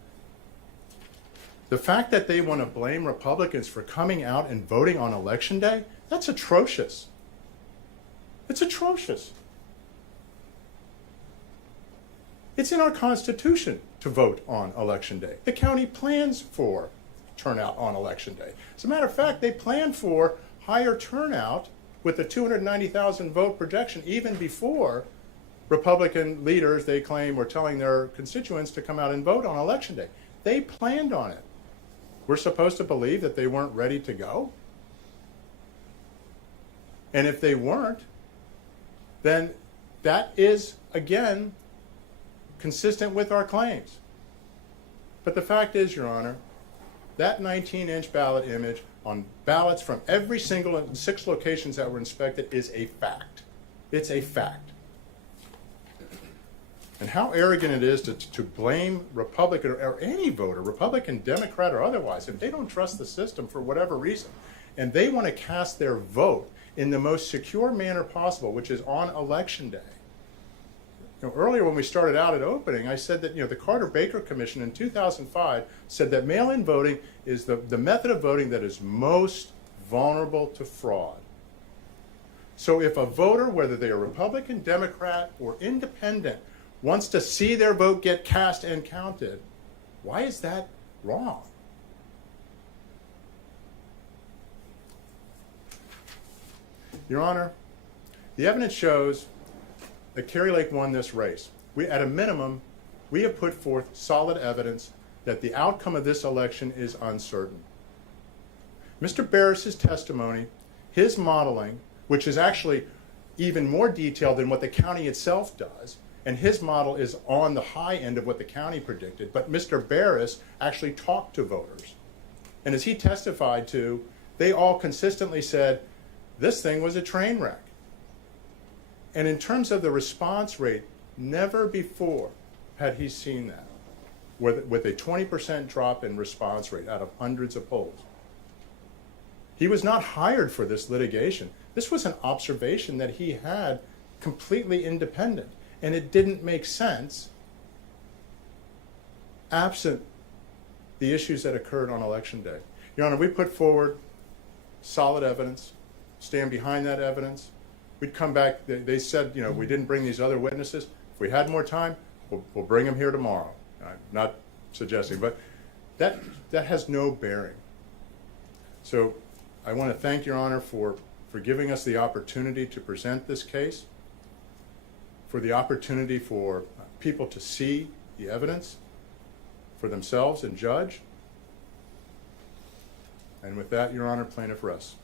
the fact that they want to blame Republicans for coming out and voting on Election Day, that's atrocious. It's atrocious. It's in our Constitution to vote on Election Day. The county plans for turnout on Election Day. As a matter of fact, they plan for higher turnout with the 290,000 vote projection even before Republican leaders, they claim, were telling their constituents to come out and vote on Election Day. They planned on it. We're supposed to believe that they weren't ready to go? And if they weren't, then that is, again, consistent with our claims. But the fact is, Your Honor, that 19-inch ballot image on ballots from every single 6 locations that were inspected is a fact. It's a fact. And how arrogant it is to blame Republican or any voter, Republican, Democrat, or otherwise, if they don't trust the system for whatever reason, and they want to cast their vote in the most secure manner possible, which is on Election Day. You know, earlier when we started out at opening, I said that the Carter-Baker Commission in 2005 said that mail-in voting is the method of voting that is most vulnerable to fraud. So if a voter, whether they are Republican, Democrat, or independent, wants to see their vote get cast and counted, why is that wrong? Your Honor, the evidence shows that Kari Lake won this race. At a minimum, we have put forth solid evidence that the outcome of this election is uncertain. Mr. Barris's testimony, his modeling, which is actually even more detailed than what the county itself does, and his model is on the high end of what the county predicted, but Mr. Barris actually talked to voters. And as he testified to, they all consistently said, this thing was a train wreck. And in terms of the response rate, never before had he seen that, with a 20% drop in response rate out of hundreds of polls. He was not hired for this litigation. This was an observation that he had completely independent. And it didn't make sense absent the issues that occurred on Election Day. Your Honor, we put forward solid evidence, stand behind that evidence. We'd come back, they said, we didn't bring these other witnesses. If we had more time, we'll bring them here tomorrow. I'm not suggesting, but that has no bearing. So I want to thank Your Honor for giving us the opportunity to present this case, for the opportunity for people to see the evidence for themselves and judge. And with that, Your Honor, plaintiff rests.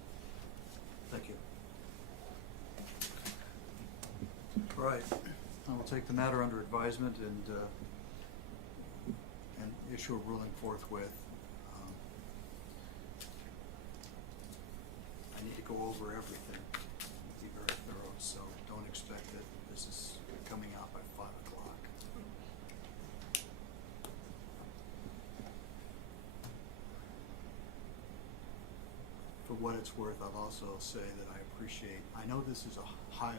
Thank you. All right, I will take the matter under advisement and issue a ruling forthwith. I need to go over everything, be very thorough, so don't expect that this is coming out by 5 o'clock. for what it's worth, I'll also say that I know this is a highly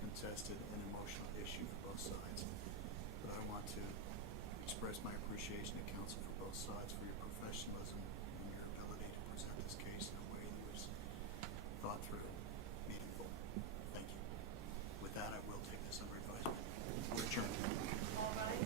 contested and emotional issue for both sides, but I want to express my appreciation to counsel for both sides for your professionalism and your ability to present this case in a way that was thought through, meaningful. Thank you. With that, I will take this under advisement. We're adjourned. All right.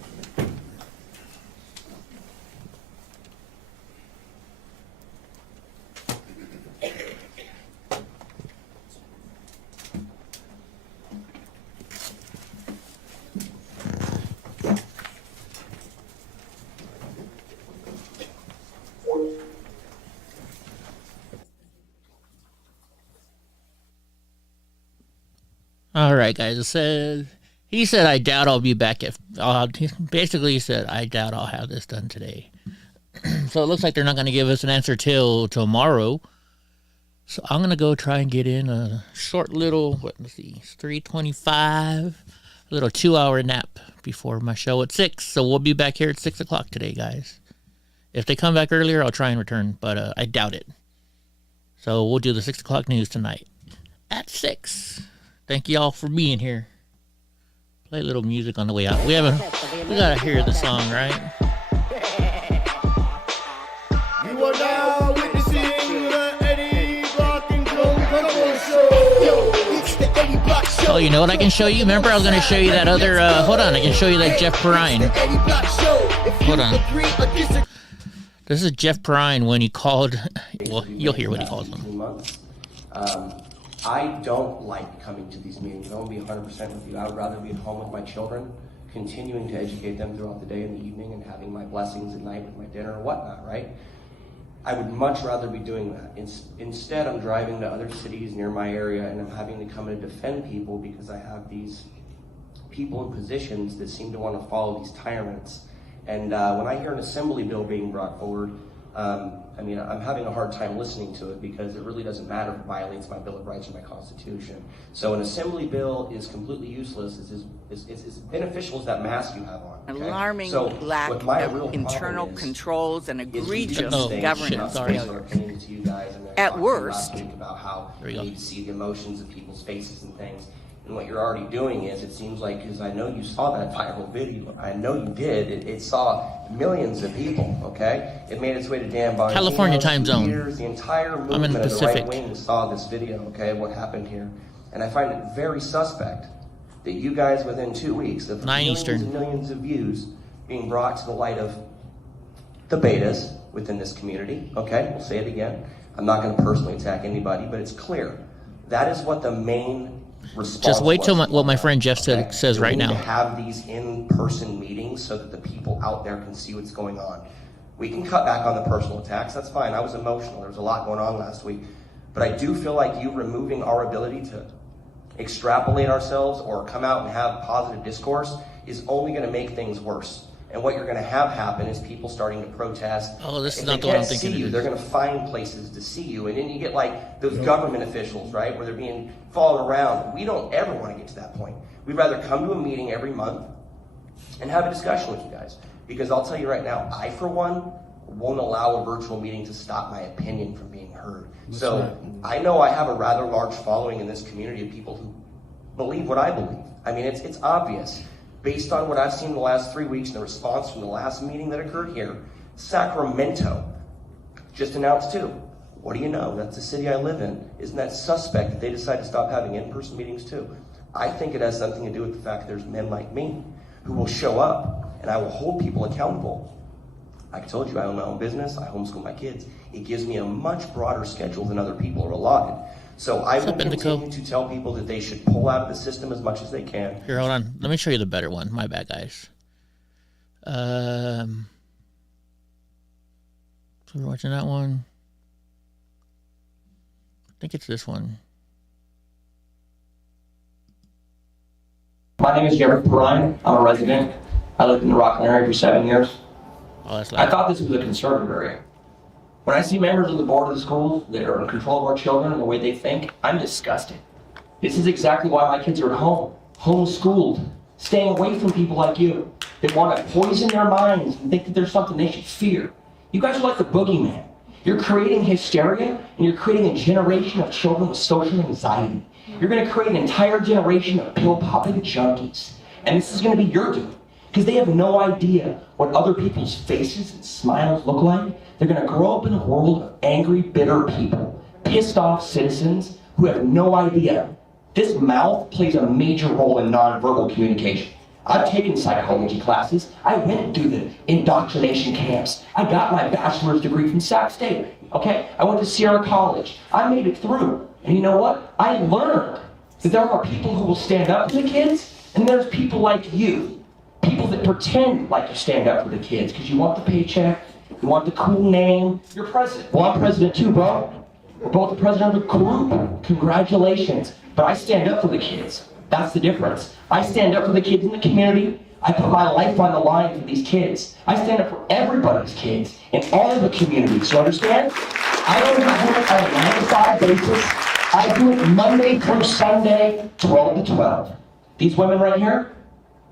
All right, guys. He said, I doubt I'll be back basically he said, I doubt I'll have this done today. So it looks like they're not going to give us an answer till tomorrow. So I'm going to go try and get in a short little, let's see, it's 3:25, a little 2-hour nap before my show at 6. So we'll be back here at 6 o'clock today, guys. If they come back earlier, I'll try and return, but I doubt it. So we'll do the 6 o'clock news tonight at 6. Thank you all for being here. Play a little music on the way out. We gotta hear the song, right? You are now witnessing the Eddie Block Incredible Show. It's the Eddie Block Show. Oh, you know what I can show you? Remember I was gonna show you that other, hold on, I can show you that Jeff Perrine. Hold on. This is Jeff Perrine when he called, well, you'll hear what he calls them. I don't like coming to these meetings. I want to be 100% with you. I would rather be at home with my children, continuing to educate them throughout the day and the evening and having my blessings at night with my dinner or whatnot, right? I would much rather be doing that. Instead, I'm driving to other cities near my area and I'm having to come and defend people because I have these people in positions that seem to want to follow these tyrants. And when I hear an assembly bill being brought forward, I mean, I'm having a hard time listening to it because it really doesn't matter if it violates my Bill of Rights or my Constitution. So an assembly bill is completely useless. It's as beneficial as that mask you have on. Okay? Alarming so lack of internal controls and egregious governance failure. At worst, about how you need to see the emotions of people's faces and things. And what you're already doing is, it seems like, because I know you saw that viral video, I know you did, it saw millions of people, okay? It made its way to Dan Bongino. California time zone. The entire movement I'm in the of the Pacific. right wing saw this video, okay, what happened here. And I find it very suspect that you guys, within 2 weeks of 9 millions Eastern. and millions of views being brought to the light of the betas within this community, okay? We'll say it again. I'm not going to personally attack anybody, but it's clear. That is what the main response Just wait till was. what my friend Jeff says We right need now. to have these in-person meetings so that the people out there can see what's going on. We can cut back on the personal attacks. That's fine. I was emotional. There was a lot going on last week. But I do feel like you removing our ability to extrapolate ourselves or come out and have positive discourse is only going to make things worse. And what you're going to have happen is people starting to protest. Oh, this is If not they the one I'm can't thinking see it you, is. they're going to find places to see you. And then you get like those government officials, right, where they're being followed around. We don't ever want to get to that point. We'd rather come to a meeting every month and have a discussion with you guys. Because I'll tell you right now, I, for one, won't allow a virtual meeting to stop my opinion from being heard. So I know I have a rather large following in this community of people who believe what I believe. I mean, it's obvious. Based on what I've seen in the last 3 weeks and the response from the last meeting that occurred here, Sacramento just announced too. What do you know? That's the city I live in. Isn't that suspect that they decide to stop having in-person meetings too? I think it has something to do with the fact that there's men like me who will show up and I will hold people accountable. I told you I own my own business. I homeschool my kids. It gives me a much broader schedule than other people are allotted. So I will continue to tell people that they should pull out of the system as much as they can. Here, hold on. Let me show you the better one. My bad, guys. So we're watching that one. I think it's this one. My name is Jarrett. I'm a resident. I lived in the Rockland area for 7 years. Oh, that's I thought this was a conservative area. When I see members of the board of the school that are in control of our children and the way they think, I'm disgusted. This is exactly why my kids are at home, homeschooled, staying away from people like you that want to poison their minds and think that there's something they should fear. You guys are like the boogeyman. You're creating hysteria, and you're creating a generation of children with social anxiety. You're going to create an entire generation of pill-popping junkies. And this is going to be your doing, because they have no idea what other people's faces and smiles look like. They're going to grow up in a world of angry, bitter people, pissed off citizens who have no idea. This mouth plays a major role in nonverbal communication. I've taken psychology classes. I went through the indoctrination camps. I got my bachelor's degree from Sac State, okay? I went to Sierra College. I made it through. And you know what? I learned that there are people who will stand up for the kids, and there's people like you. People that pretend like you stand up for the kids because you want the paycheck, you want the cool name. You're president. Well, I'm president too, bro. We're both the president of the group. Congratulations. But I stand up for the kids. That's the difference. I stand up for the kids in the community. I put my life on the line for these kids. I stand up for everybody's kids in all the communities. You understand? I don't even do it on a 9-to-5 basis. I do it Monday through Sunday, 12 to 12. These women right here,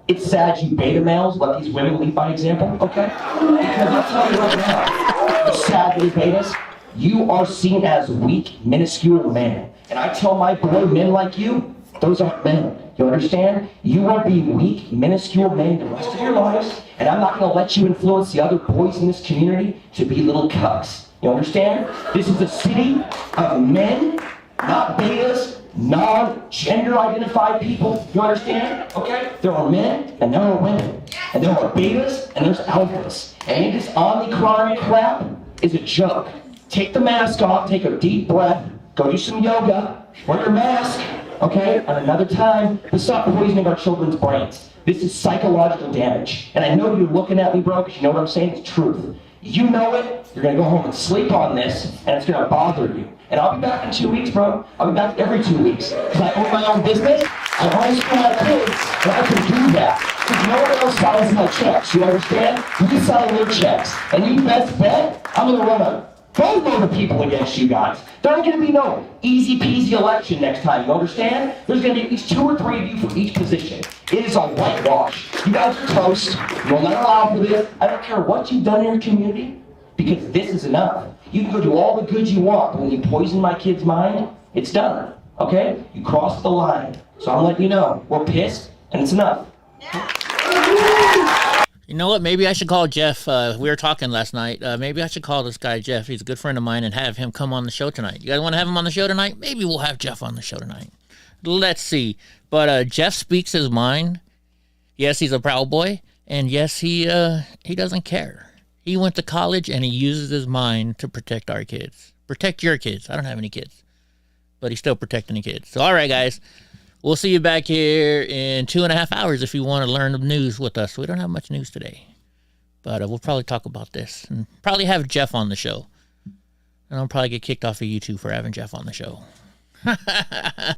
it's sad you beta males let these women lead by example, okay? Because I'll tell you right now, it's sad they betas. You are seen as weak, minuscule men. And I tell my boy men like you, those aren't men. You understand? You will be weak, minuscule men the rest of your lives, and I'm not going to let you influence the other boys in this community to be little cucks. You understand? This is a city of men, not betas, non-gender identified people. You understand? Okay? There are men and there are women. And there are betas and there's alphas. And this Omicron crap is a joke. Take the mask off, take a deep breath, go do some yoga, wear your mask, okay? And another time, but stop poisoning our children's brains. This is psychological damage. And I know you're looking at me, bro, because you know what I'm saying? It's truth. You know it, you're gonna go home and sleep on this, and it's gonna bother you. And I'll be back in 2 weeks, bro. I'll be back every 2 weeks. Because I own my own business, I homeschool my kids, and I can do that. Because no one else signs my checks, you understand? You sign your checks. And you best bet, I'm gonna run a boatload of people against you guys. There ain't gonna be no easy peasy election next time, you understand? There's gonna be at least 2 or 3 of you for each position. It is a whitewash. You guys are toast. You'll not allow for this. I don't care what you've done in your community, because this is enough. You can go do all the good you want, but when you poison my kid's mind, it's done, okay? You crossed the line. So I'm letting you know, we're pissed, and it's enough. You know what? Maybe I should call Jeff. We were talking last night. Maybe I should call this guy Jeff. He's a good friend of mine, and have him come on the show tonight. You guys want to have him on the show tonight? Maybe we'll have Jeff on the show tonight. Let's see. But Jeff speaks his mind. Yes, he's a Proud Boy, and yes, he doesn't care. He went to college, and he uses his mind to protect our kids. Protect your kids. I don't have any kids, but he's still protecting the kids. So, all right, guys. We'll see you back here in 2.5 hours if you want to learn the news with us. We don't have much news today, but we'll probably talk about this and probably have Jeff on the show. And I'll probably get kicked off of YouTube for having Jeff on the show.